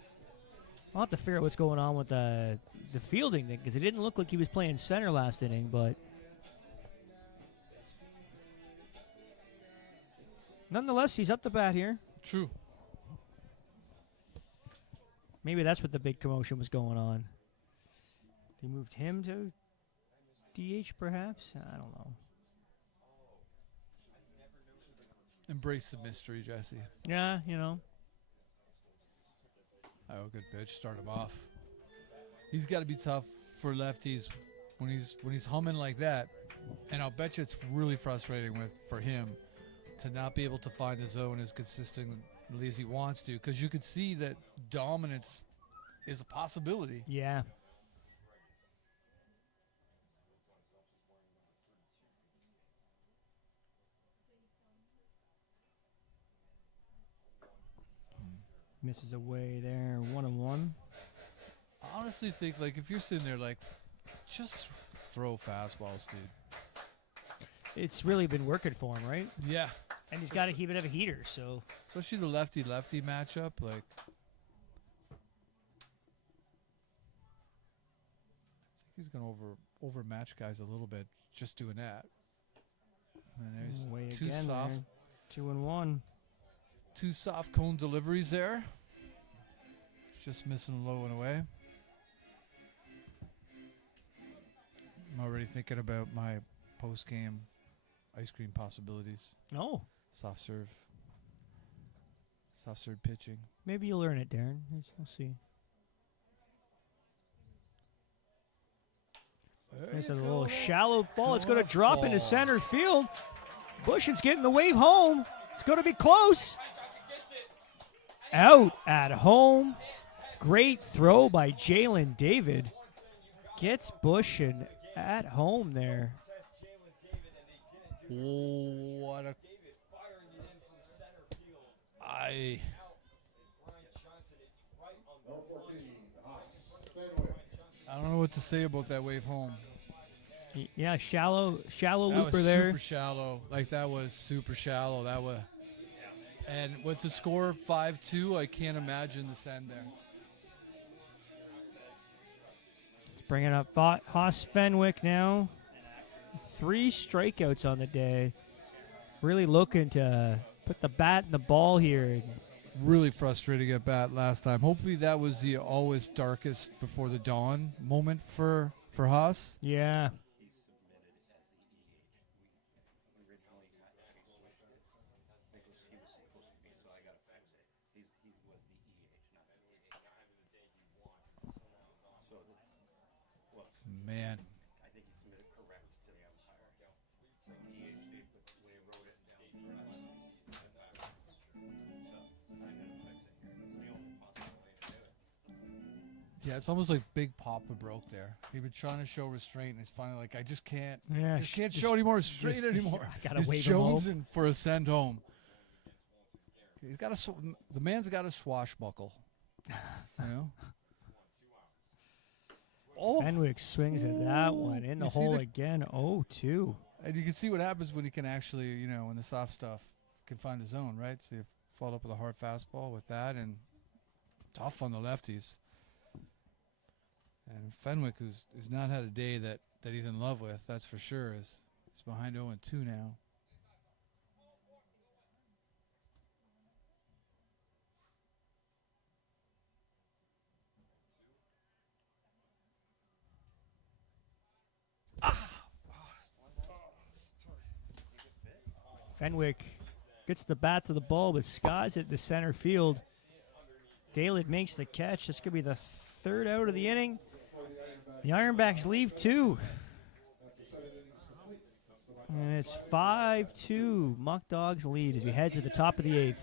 I'll have to figure out what's going on with the fielding thing, because it didn't look like he was playing center last inning, but nonetheless, he's up the bat here. True. Maybe that's what the big commotion was going on. They moved him to DH, perhaps? I don't know. Embrace the mystery, Jesse. Yeah, you know. Oh, good pitch. Start him off. He's got to be tough for lefties when he's humming like that. And I'll bet you it's really frustrating for him to not be able to find the zone as consistently as he wants to, because you could see that dominance is a possibility. Yeah. Misses away there, 1-1. I honestly think, like, if you're sitting there, like, just throw fastballs, dude. It's really been working for him, right? Yeah. And he's got a bit of a heater, so. Especially the lefty-lefty matchup, like. I think he's going to overmatch guys a little bit just doing that. And there's Away two again soft. there. 2-1. Two soft cone deliveries there. Just missing low and away. I'm already thinking about my post-game ice cream possibilities. Oh, Soft serve pitching. maybe you'll learn it, Darren. We'll see. There's a little shallow ball. It's going to drop into center field. Bushin's getting the wave home. It's going to be close. Out at home. Great throw by Jalen David. Gets Bushin at home there. What a... I don't know what to say about that wave home. Yeah, shallow That looper was there. super shallow. Like, that was super shallow. That was... And with the score 5-2, I can't imagine the send there. It's bringing up Haas Fenwick now. 3 strikeouts on the day. Really looking to put the bat in the ball here and really frustrating at bat last time. Hopefully that was the always darkest before the dawn moment for Haas. Yeah. Man. Yeah, it's almost like Big Papa broke there. He was trying to show restraint, and he's finally like, I just can't. Yeah, just can't show any more restraint anymore. I gotta He's wave him home. jonesing for a send home. He's got the man's got a swashbuckle. You know. Oh, Fenwick swings at that one in the You see hole the- again. 0-2. and you can see what happens when he can actually, you know, when the soft stuff can find the zone, right? So you followed up with a hard fastball with that, and tough on the lefties. And Fenwick, who's not had a day that he's in love with, that's for sure, is behind 0-2 now. Fenwick gets the bat to the ball, but skies it to center field. Daley makes the catch. This could be the third out of the inning. The Ironbacks leave 2. And it's 5-2. Muck Dogs lead as we head to the top of the 8th.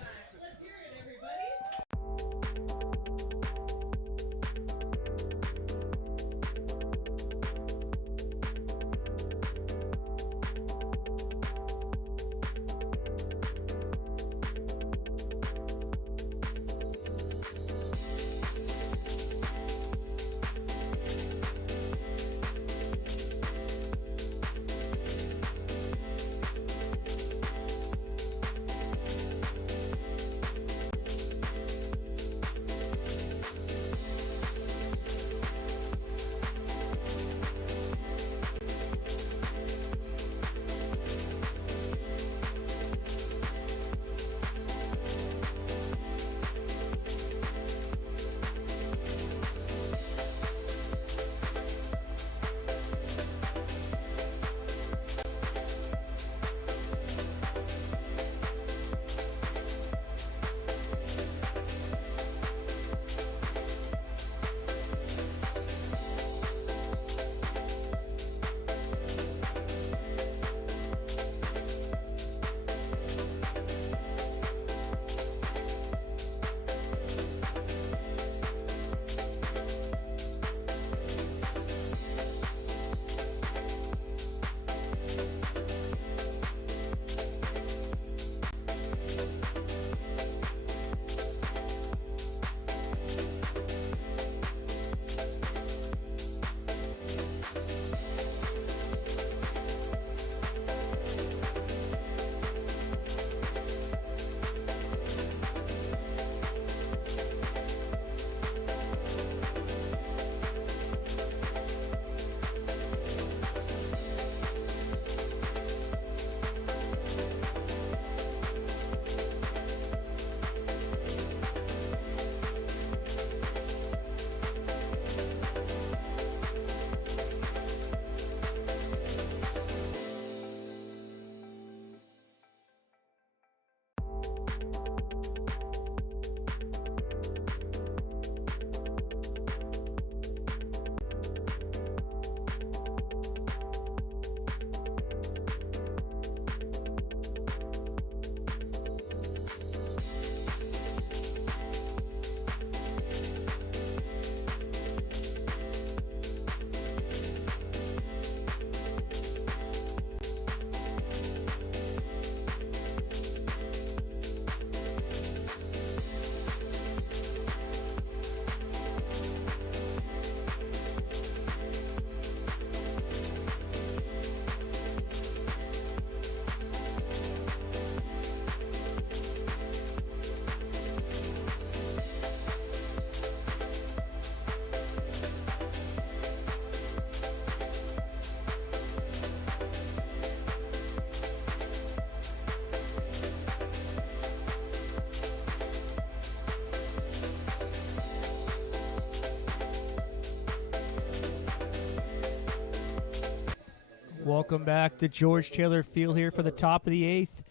Welcome back to George Taylor Field here for the top of the 8th.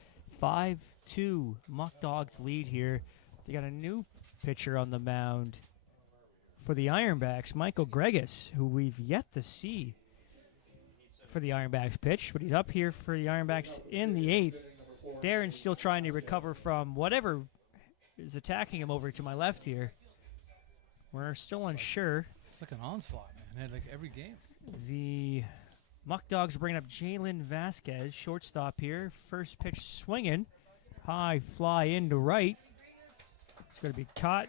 5-2. Muck Dogs lead here. They got a new pitcher on the mound for the Ironbacks, Michael Gregus, who we've yet to see for the Ironbacks pitch, but he's up here for the Ironbacks in the 8th. Darren's still trying to recover from whatever is attacking him over to my left here. We're still unsure. It's like an onslaught, man. Like every game. The Muck Dogs are bringing up Jalen Vasquez, shortstop here. First pitch swinging. High fly into right. It's going to be caught.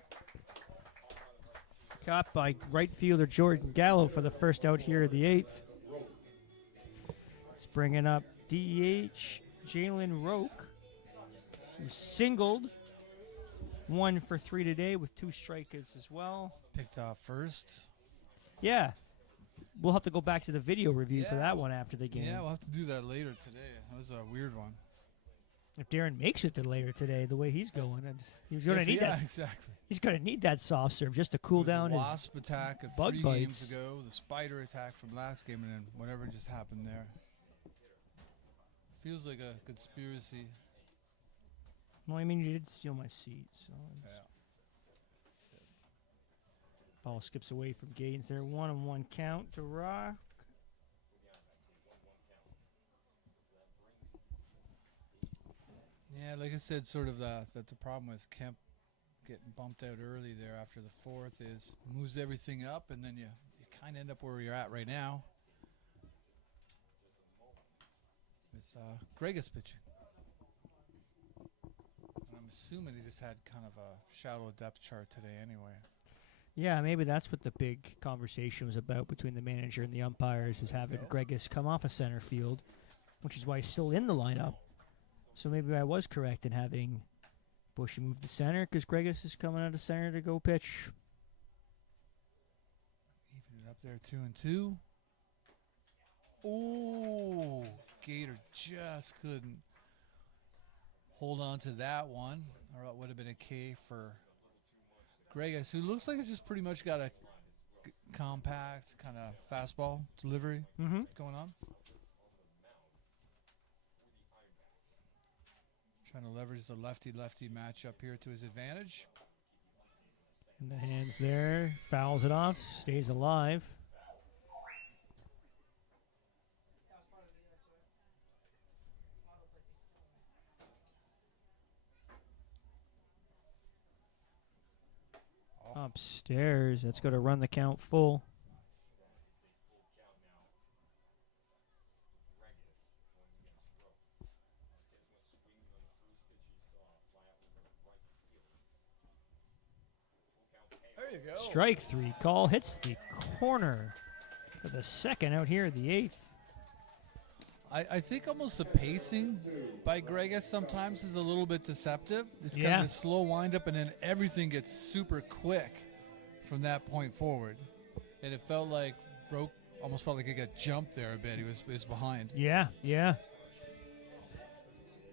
Caught by right fielder Jordan Gallo for the first out here of the 8th. It's bringing up DH Jalen Roque, who singled. 1 for 3 today with 2 strikeouts as well. Picked off first. Yeah. We'll have to go back to the video review for that one after the game. Yeah, we'll have to do that later today. That was a weird one. If Darren makes it to later today, the way he's going, he's going to need that. Exactly. He's going to need that soft serve just to cool down the his wasp attack of bug 3 bites. games ago, the spider attack from last game, and then whatever just happened there. Feels like a conspiracy. Well, I mean, you did steal my seat, so Yeah. ball skips away from Gaines there. 1-1 count to Rock. Yeah, like I said, sort of that's the problem with Kemp getting bumped out early there after the 4th is moves everything up, and then you kind of end up where you're at right now with Gregus pitching. And I'm assuming they just had kind of a shallow depth chart today anyway. Yeah, maybe that's what the big conversation was about between the manager and the umpires, was having Gregus come off a center field, which is why he's still in the lineup. So maybe I was correct in having Bushy move to center because Gregus is coming out of center to go pitch. Even it up there 2-2. Oh, Gator just couldn't hold on to that one, or it would have been a K for Gregus, who looks like he's just pretty much got a compact kind of fastball delivery going on. Trying to leverage the lefty-lefty matchup here to his advantage. In the hands there, fouls it off, stays alive. Upstairs, that's going to run the count full. There you go. Strike 3 call hits the corner for the second out here at the 8th. I think almost the pacing by Gregus sometimes is a little bit deceptive. It's kind of a slow windup, and then everything gets super quick from that point forward. And it felt like almost felt like it got jumped there a bit. He was behind. Yeah.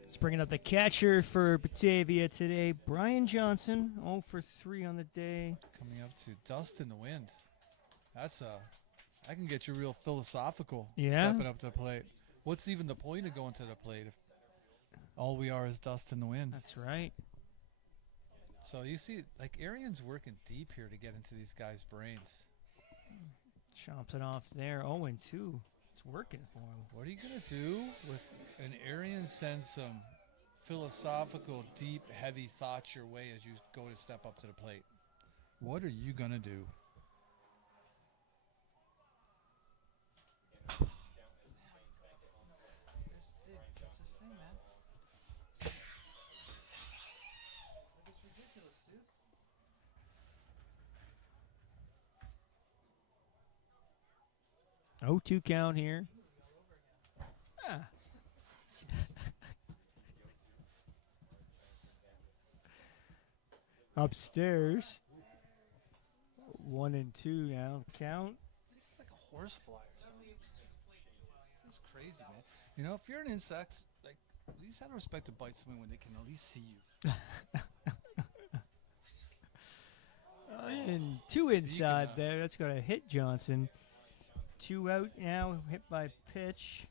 It's bringing up the catcher for Batavia today, Brian Johnson, 0 for 3 on the day. Coming up to dust in the wind. That can get you real philosophical. Yeah. Stepping up to the plate. What's even the point of going to the plate if all we are is dust in the wind? That's right. So you see, like, Arian's working deep here to get into these guys' brains. Chomps it off there, 0-2. It's working for him. What are you going to do with an Arian send some philosophical, deep, heavy thoughts your way as you go to step up to the plate? What are you going to do? That's his thing, man. It's ridiculous, dude. Oh, 2 count here. Ah. Upstairs. 1-2 now. Count. It's like a horse fly or something. It's crazy, man. You know, if you're an insect, like, at least have respect to bite someone when they can at least see you. And 2 inside there. That's going to hit Johnson. 2 out now, hit by pitch.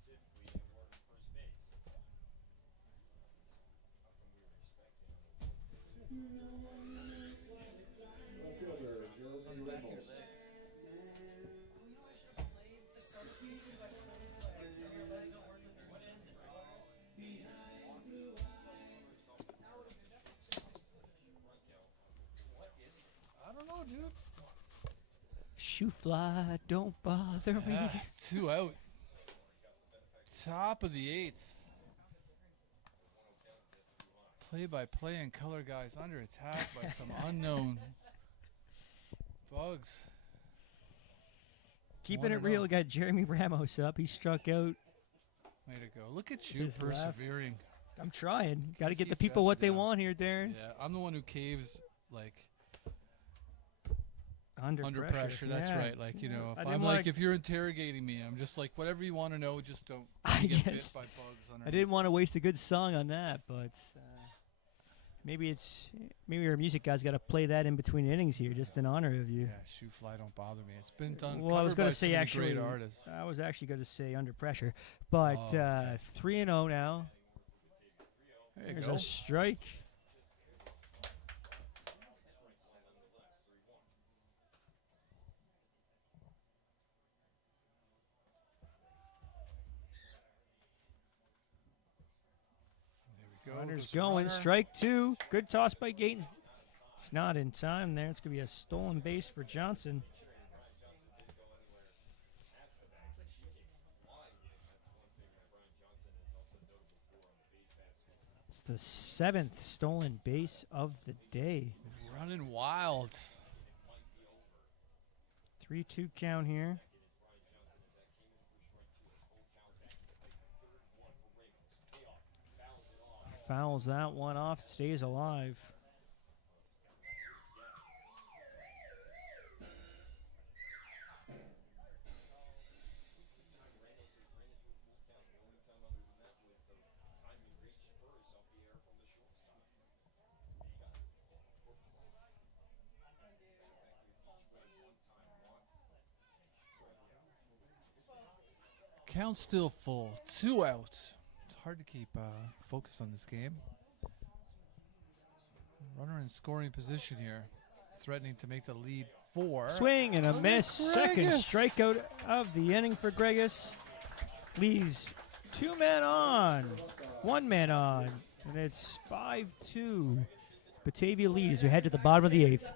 I don't know, dude. Shoe fly, don't bother me. Yeah, 2 out. Top of the 8th. Play-by-play and color guys under attack by some unknown bugs. Keeping it real, got Jeremy Ramos up. He struck out. Way to go. Look at you His left. persevering. I'm trying. Got to get the Keep people what Jesse they down. want here, Darren. Yeah, I'm the one who caves, like, Under pressure. That's yeah. right. Like, you know, if I I'm didn't like, wanna- if you're interrogating me, I'm just like, whatever you want to know, just don't I get bit just- by bugs. I didn't want to waste a good song on that, but maybe our music guys got to play that in between innings here, just in honor of you. Yeah, shoe fly don't bother me. It's been done. Well, I was going gonna to say actually, great artists. I was actually going to say Under Pressure, but Oh, okay. 3-0 now. There you There's go. a strike. There we go. Runner's Goes going. runner. Strike 2. Good toss by Gatens. It's not in time there. It's going to be a stolen base for Johnson. It's the 7th stolen base of the day. Running wild. 3-2 count here. Fouls that one off, stays alive. Count still full. 2 out. It's hard to keep focused on this game. Runner in scoring position here. Threatening to make the lead 4. Swing and a miss. Second Gregus. strikeout of the inning for Gregus. Leaves 2 men on, 1 man on, and it's 5-2. Batavia leads. We head to the bottom of the 8th.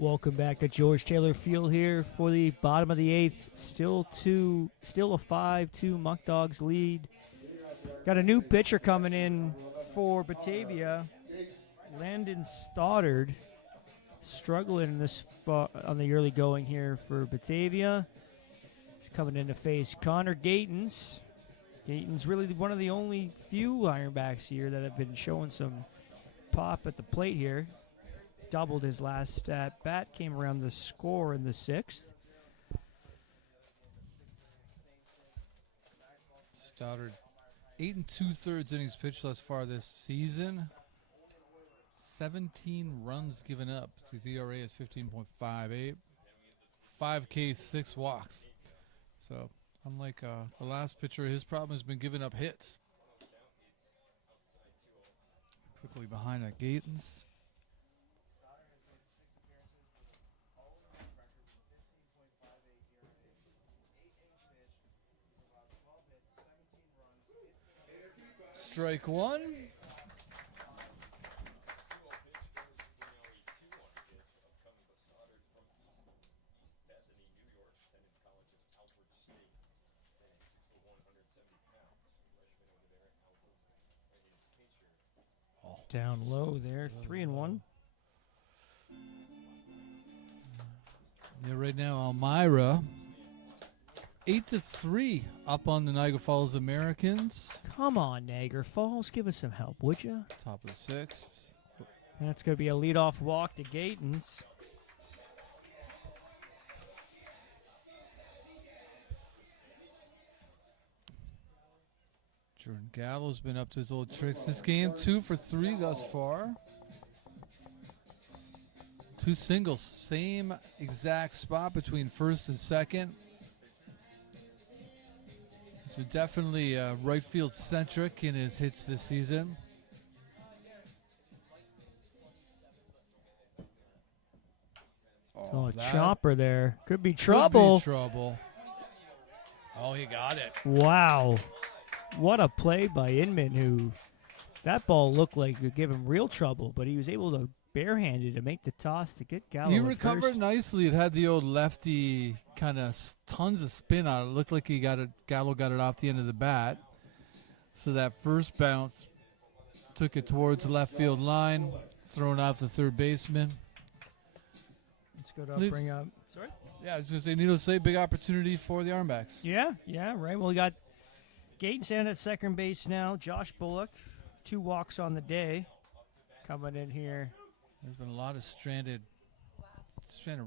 Welcome back to George Taylor Field here for the bottom of the 8th. Still a 5-2 Muck Dogs lead. Got a new pitcher coming in for Batavia. Landon Stoddard struggling in this spot on the early going here for Batavia. He's coming in to face Connor Gatens. Gatens really one of the only few Ironbacks here that have been showing some pop at the plate here. Doubled his last at bat, came around the score in the 6th. Stoddard, 8 2/3 innings pitched thus far this season. 17 runs given up. His ERA is 15.58. 5 Ks, 6 walks. So, unlike the last pitcher, his problem has been giving up hits. Quickly behind at Gatens. Strike one. Down low there, 3-1. Yeah, right now, Elmira, 8-3 up on the Niagara Falls Americans. Come on, Niagara Falls, give us some help, would you? Top of the 6th. That's going to be a leadoff walk to Gatens. Jordan Gallo's been up to his old tricks this game. 2 for 3 thus far. 2 singles. Same exact spot between first and second. He's been definitely right field centric in his hits this season. Oh, a that chopper there. Could be could trouble. be trouble. Oh, he got it. Wow. What a play by Inman, who that ball looked like it would give him real trouble, but he was able to barehanded to make the toss to get Gallo. He at recovered first. nicely. It had the old lefty kind of tons of spin on it. It looked like he got it. Gallo got it off the end of the bat. So that first bounce took it towards the left field line, thrown out the third baseman. Let's go to bring up. Sorry? Yeah, I was going to say, needless to say, big opportunity for the Ironbacks. Yeah, right. Well, we got Gaten standing at second base now. Josh Bullock, 2 walks on the day, coming in here. There's been a lot of stranded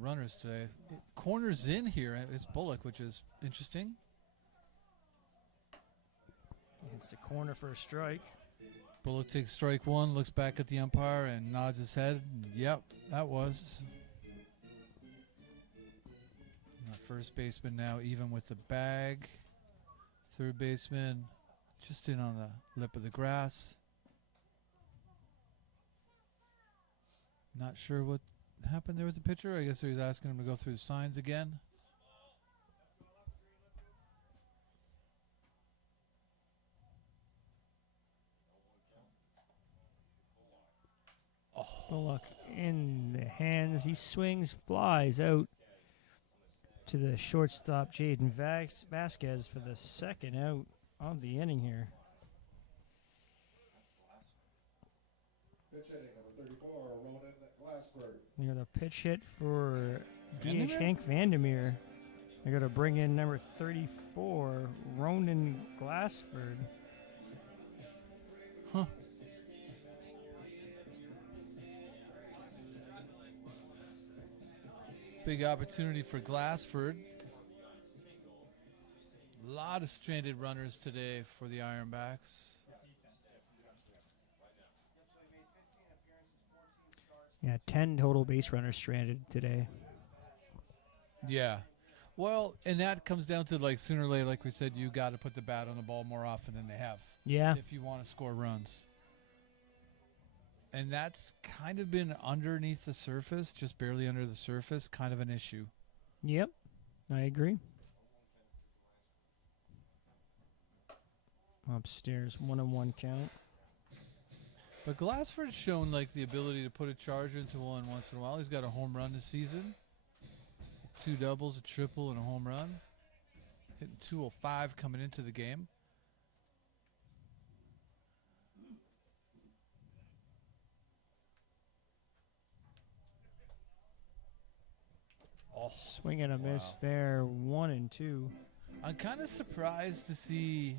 runners today. Corners in here. It's Bullock, which is interesting. It's the corner for a strike. Bullock takes strike 1, looks back at the umpire and nods his head. Yep, that was. And the first baseman now even with the bag. Third baseman just in on the lip of the grass. Not sure what happened there with the pitcher. I guess he was asking him to go through the signs again. Bullock in the hands. He swings, flies out to the shortstop, Jaden Vasquez, for the second out of the inning here. Pitch hitting number 34, Ronan Glassberg. We got a pitch hit for DH Vandermeer? Hank Vandermeer. They're going to bring in number 34, Ronan Glassford. Huh. Big opportunity for Glassford. A lot of stranded runners today for the Ironbacks. Yeah, 10 total base runners stranded today. Yeah. Well, and that comes down to, like, sooner or later, like we said, you got to put the bat on the ball more often than they have Yeah. if you want to score runs. And that's kind of been underneath the surface, just barely under the surface, kind of an issue. Yep, I agree. Upstairs, 1-1 count. But Glassford's shown like the ability to put a charge into one once in a while. He's got a home run this season. 2 doubles, a triple, and a home run. Hitting 205 coming into the game. Oh, swing and a miss there, 1 and 2. I'm kind of surprised to see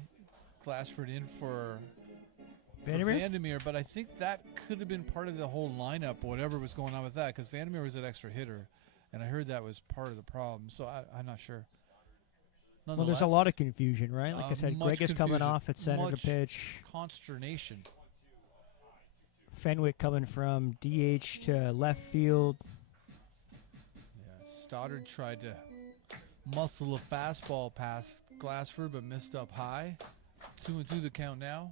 Glassford in for Vandermeer? Vandermeer, but I think that could have been part of the whole lineup, whatever was going on with that, because Vandermeer was an extra hitter, and I heard that was part of the problem, so I'm not sure. Well, there's a lot of confusion, right? Like I said, much Greg is coming confusion, off at center much to pitch. Consternation. Fenwick coming from DH to left field. Yeah, Stoddard tried to muscle a fastball past Glassford, but missed up high. 2-2 the count now.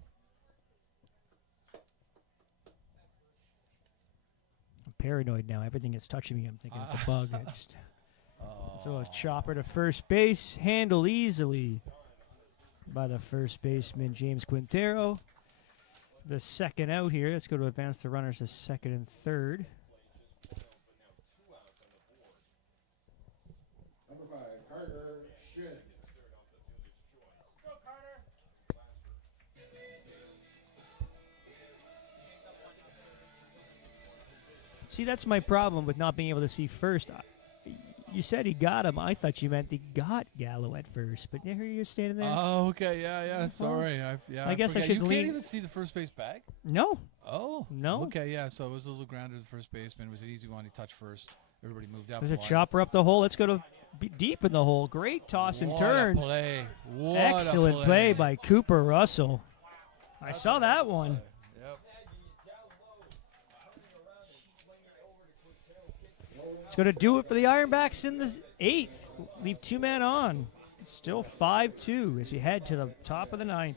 I'm paranoid now. Everything is touching me. I'm thinking it's a bug. So a chopper to first base, handled easily by the first baseman, James Quintero. The second out here. Let's go to advance the runners to second and third. Number 5, Carter Shin. See, that's my problem with not being able to see first. You said he got him. I thought you meant he got Gallo at first, but here you're standing there. Oh, okay, yeah. Sorry, I guess I forget. should You lean. can't even see the first base bag. No. Oh, No. Okay, yeah. So it was a little grounder to the first baseman. It was an easy one. He touched first. Everybody moved up. There's a one. chopper up the hole. Let's go to deep in the hole. Great toss and What turn. A play. What Excellent a play by Cooper Russell. I saw that one. Yep. It's going to do it for the Ironbacks in the 8th. Leave 2 men on. Still 5-2 as we head to the top of the 9th.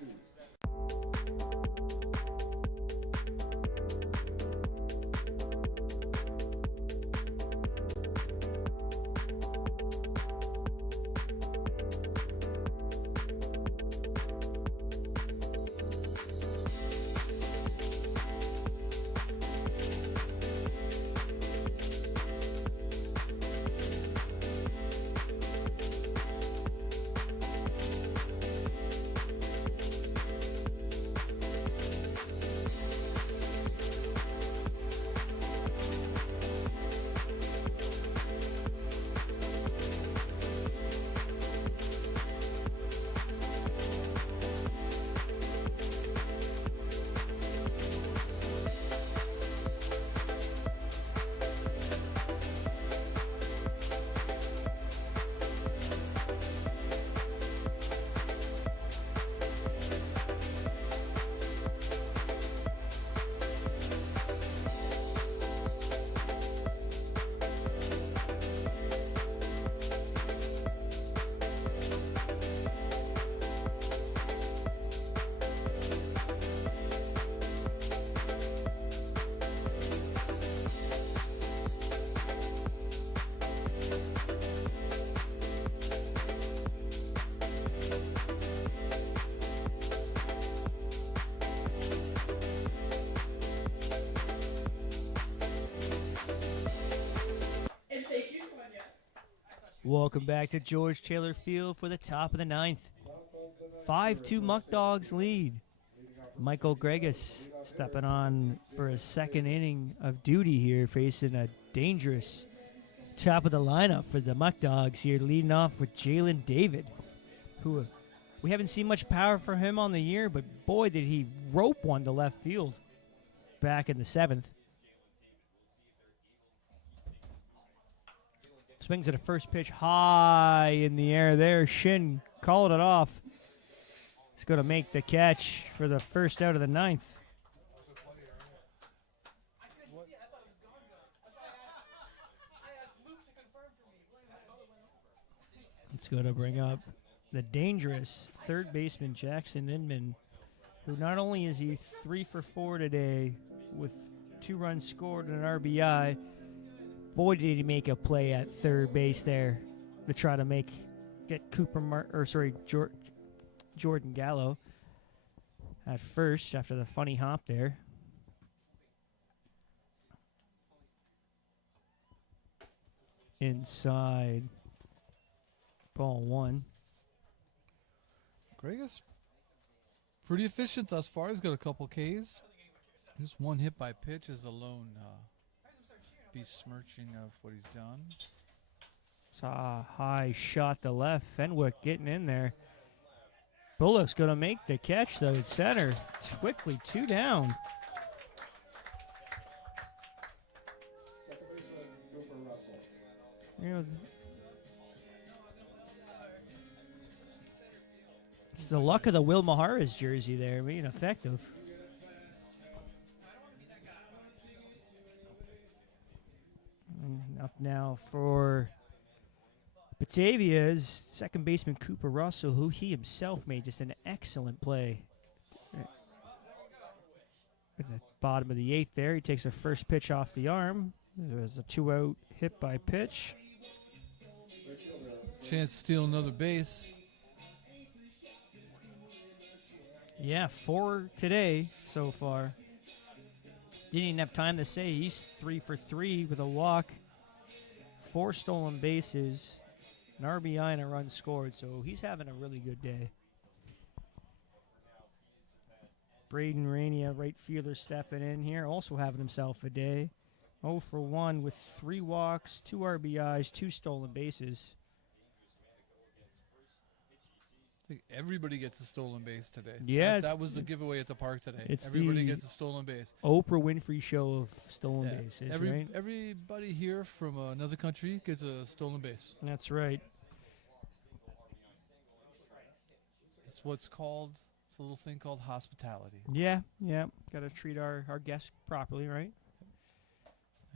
Welcome back to George Taylor Field for the top of the 9th. 5-2 Muck Dogs lead. Michael Gregus stepping on for a second inning of duty here, facing a dangerous top of the lineup for the Muck Dogs here, leading off with Jalen David, who we haven't seen much power for him on the year, but boy, did he rope one to left field back in the 7th. Swings at a first pitch high in the air there. Shin called it off. He's going to make the catch for the first out of the 9th. It's going to bring up the dangerous third baseman Jackson Inman, who not only is he 3 for 4 today with 2 runs scored and an RBI, boy, did he make a play at third base there to try to get Jordan Gallo at first after the funny hop there. inside. Ball one. Gregus, pretty efficient thus far. He's got a couple Ks. Just one hit by pitch is alone besmirching of what he's done. It's a high shot to left. Fenwick getting in there. Bullock's going to make the catch, though, at center. Quickly, 2 down. Second baseman Cooper Russell. You know, it's the luck of the Will Mahara's jersey there being effective. Up now for Batavia's second baseman Cooper Russell, who he himself made just an excellent play. In the bottom of the 8th there, he takes a first pitch off the arm. There's a 2-out hit by pitch. Chance to steal another base. Yeah, 4 today so far. Didn't even have time to say he's 3 for 3 with a walk, 4 stolen bases, an RBI and a run scored, so he's having a really good day. Braden Rainey, right fielder, stepping in here, also having himself a day. 0 for 1 with 3 walks, 2 RBIs, 2 stolen bases. I think everybody gets a stolen base today. Yeah, that was the giveaway at the park today. It's Everybody the gets a stolen base. Oprah Winfrey show of stolen bases, right? Everybody here from another country gets a stolen base. That's right. It's what's called, it's a little thing called hospitality. Yeah. Got to treat our guests properly, right?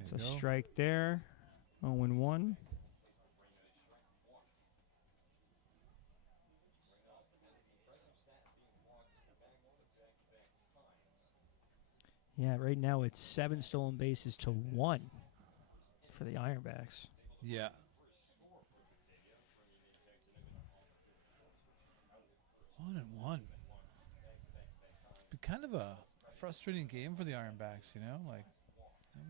It's a strike there. 0-1. Yeah, right now it's 7 stolen bases to 1 for the Ironbacks. Yeah. One. It's been kind of a frustrating game for the Ironbacks, you know? Like,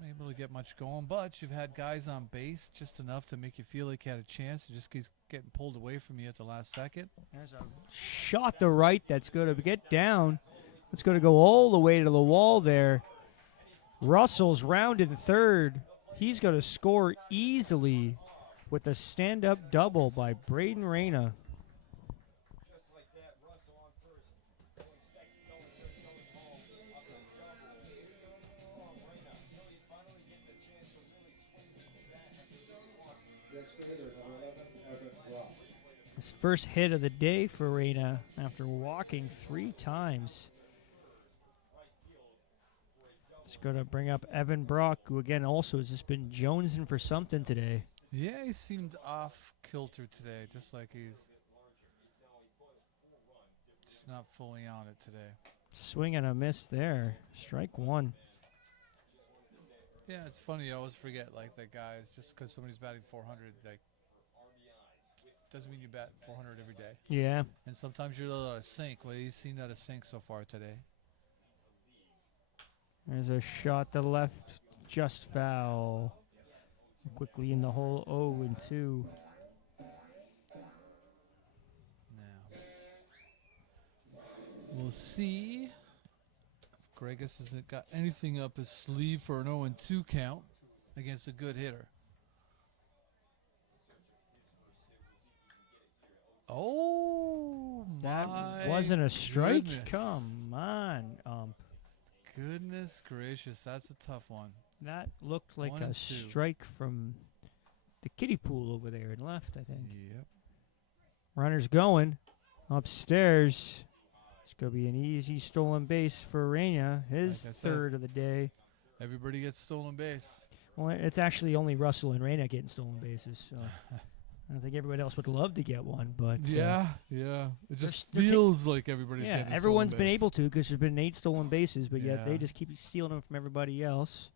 not able to get much going, but you've had guys on base just enough to make you feel like you had a chance. It just keeps getting pulled away from you at the last second. There's a shot to right that's going to get down. It's going to go all the way to the wall there. Russell's rounded third. He's going to score easily with a stand-up double by Braden Raina. His first hit of the day for Raina after walking 3 times. It's going to bring up Evan Brock, who again also has just been jonesing for something today. Yeah, he seemed off kilter today, just like he's just not fully on it today. Swing and a miss there. Strike 1. Yeah, it's funny. I always forget, like, that guys, just because somebody's batting 400, like, doesn't mean you bat 400 every day. Yeah. And sometimes you're out of sync. Well, he's seen that of sync so far today. There's a shot to left, just foul. Quickly in the hole, 0-2. Now, we'll see if Gregus hasn't got anything up his sleeve for an 0-2 count against a good hitter. Oh, That my wasn't a strike? goodness. Come on, Goodness gracious, that's a tough one. That looked like 1 a and 2. strike from the kiddie pool over there and left, I think. Yep. Runner's going upstairs. It's going to be an easy stolen base for Raina, his Like I said. third of the day. Everybody gets stolen base. Well, it's actually only Russell and Raina getting stolen bases. So I think everybody else would love to get one, but Yeah. It just they're feels like everybody's yeah, getting a everyone's stolen been base. able to because there's been 8 stolen bases, but yet Yeah. they just keep stealing them from everybody else.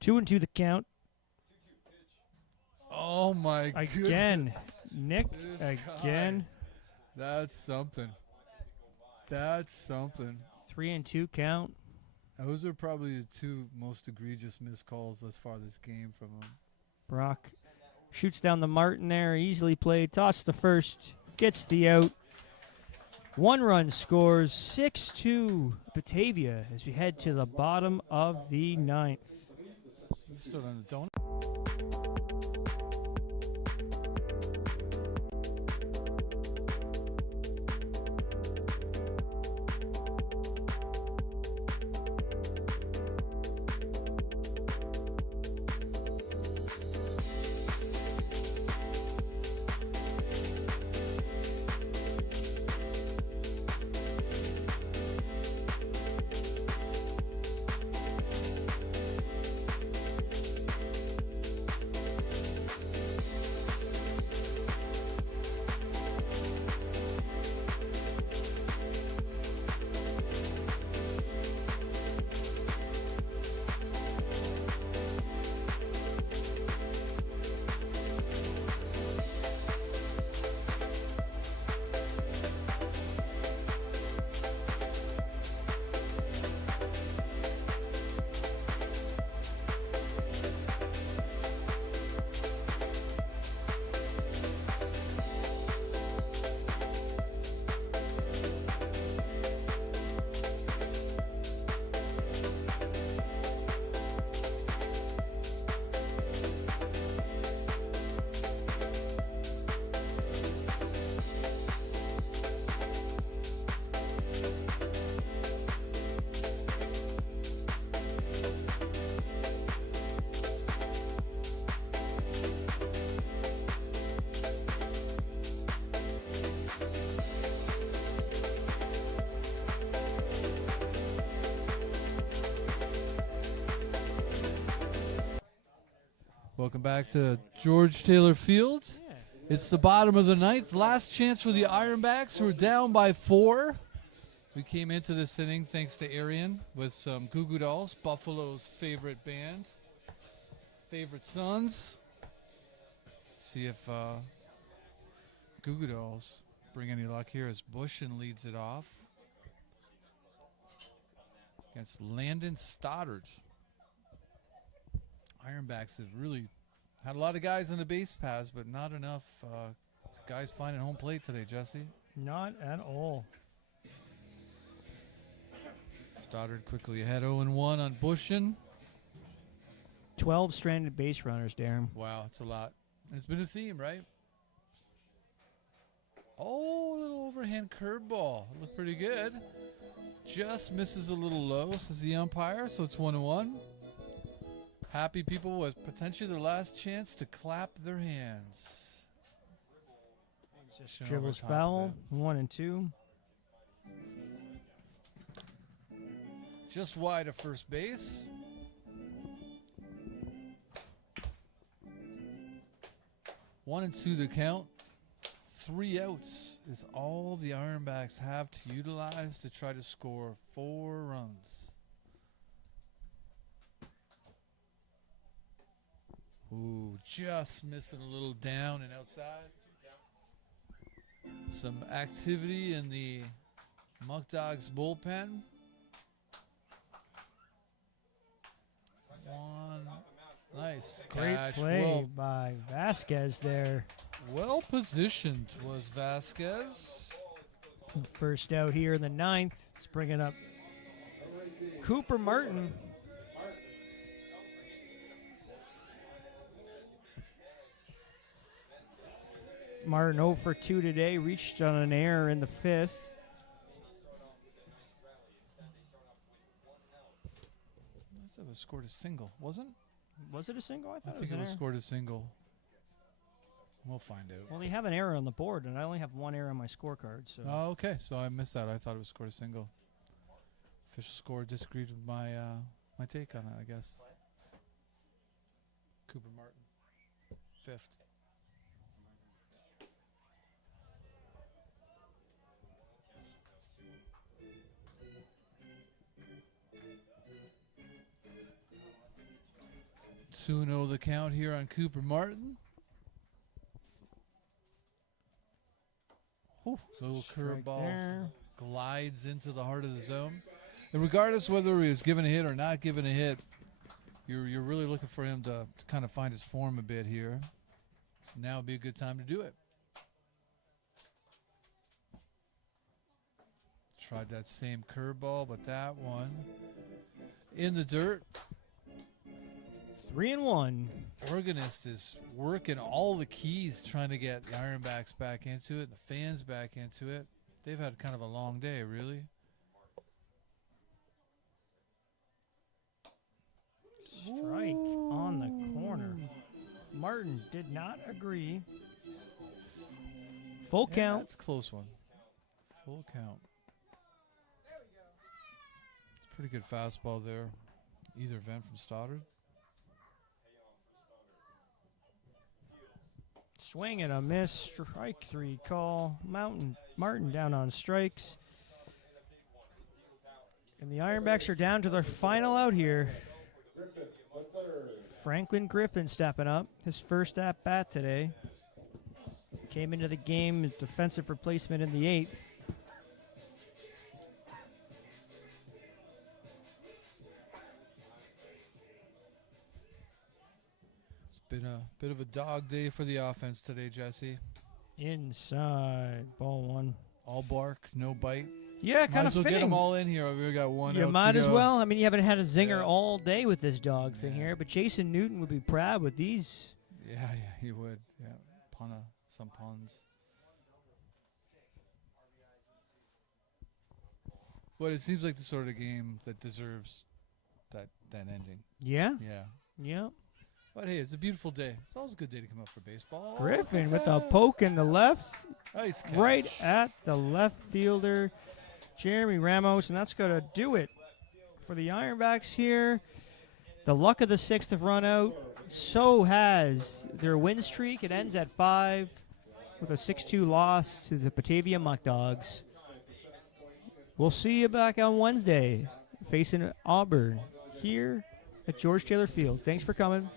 2-2 the count. Oh my Again, goodness. Nick, This again. That's something. That's something. 3-2 count. Those are probably the 2 most egregious missed calls thus far this game from him. Brock Shoots down the Martin there. Easily played. Toss to first. Gets the out. 1 run scores. 6-2 Batavia as we head to the bottom of the 9th. Stood on the donut. Welcome back to George Taylor Field. Yeah. It's the bottom of the 9th. Last chance for the Ironbacks, who are down by 4. We came into this inning thanks to Arian with some Goo Goo Dolls, Buffalo's favorite band, favorite sons. See if Goo Goo Dolls bring any luck here as Bushin leads it off against Landon Stoddard. Ironbacks have really had a lot of guys in the base paths, but not enough guys finding home plate today, Jesse. Not at all. Stoddard quickly ahead 0-1 on Bushin. 12 stranded base runners, Darren. Wow, it's a lot. And it's been a theme, right? Oh, a little overhand curveball. Looked pretty good. Just misses a little low, says the umpire, so it's 1-1. Happy people with potentially their last chance to clap their hands. Just dribbles foul, 1-2. Just wide of first base. One and two the count. 3 outs is all the Ironbacks have to utilize to try to score 4 runs. Ooh, just missing a little down and outside. Some activity in the Muck Dogs bullpen. One nice Great catch. play by Vasquez there. Well positioned was Vasquez. First out here in the 9th. Let's bring it up. Cooper Martin. Martin 0 for 2 today. Reached on an error in the 5th. Must have scored a single, wasn't? Was it a single? I I thought think it it was was an error. scored a single. We'll find out. Well, they have an error on the board, and I only have 1 error on my scorecard. So Oh, okay. So I missed that. I thought it was scored a single. Official score disagreed with my my take on it, I guess. Cooper Martin, 5th. Two 2-0 the count here on Cooper Martin. Whew, little Strike curveballs there. glides into the heart of the zone. And regardless whether he was given a hit or not given a hit, you're really looking for him to kind of find his form a bit here. So now would be a good time to do it. Tried that same curveball, but that one in the dirt. 3-1. Organist is working all the keys trying to get the Ironbacks back into it, the fans back into it. They've had kind of a long day, really. Strike on the corner. Martin did not agree. Full count. That's a close one. Full count. It's a pretty good fastball there. Either event from Stoddard. Swing and a miss. Strike 3 call. Martin down on strikes. And the Ironbacks are down to their final out here. Franklin Griffin stepping up. His first at bat today. Came into the game as defensive replacement in the 8th. It's been a bit of a dog day for the offense today, Jesse. Inside. Ball 1. All bark, no bite. Yeah, kind Might of as well fitting. get them all in here. We got one You out might to as go. well. I mean, you haven't had a zinger Yeah. all day with this dog thing Yeah. here, but Jason Newton would be proud with these. Yeah, he would. Yeah, some puns. But it seems like the sort of game that deserves that ending. Yeah, Yeah. yeah. But hey, it's a beautiful day. It's always a good day to come out for baseball. Griffin with the poke in the left, Nice catch. right at the left fielder, Jeremy Ramos, and that's going to do it for the Ironbacks here. The luck of the 6th have run out. So has their win streak. It ends at 5 with a 6-2 loss to the Batavia Muck Dogs. We'll see you back on Wednesday facing Auburn here at George Taylor Field. Thanks for coming.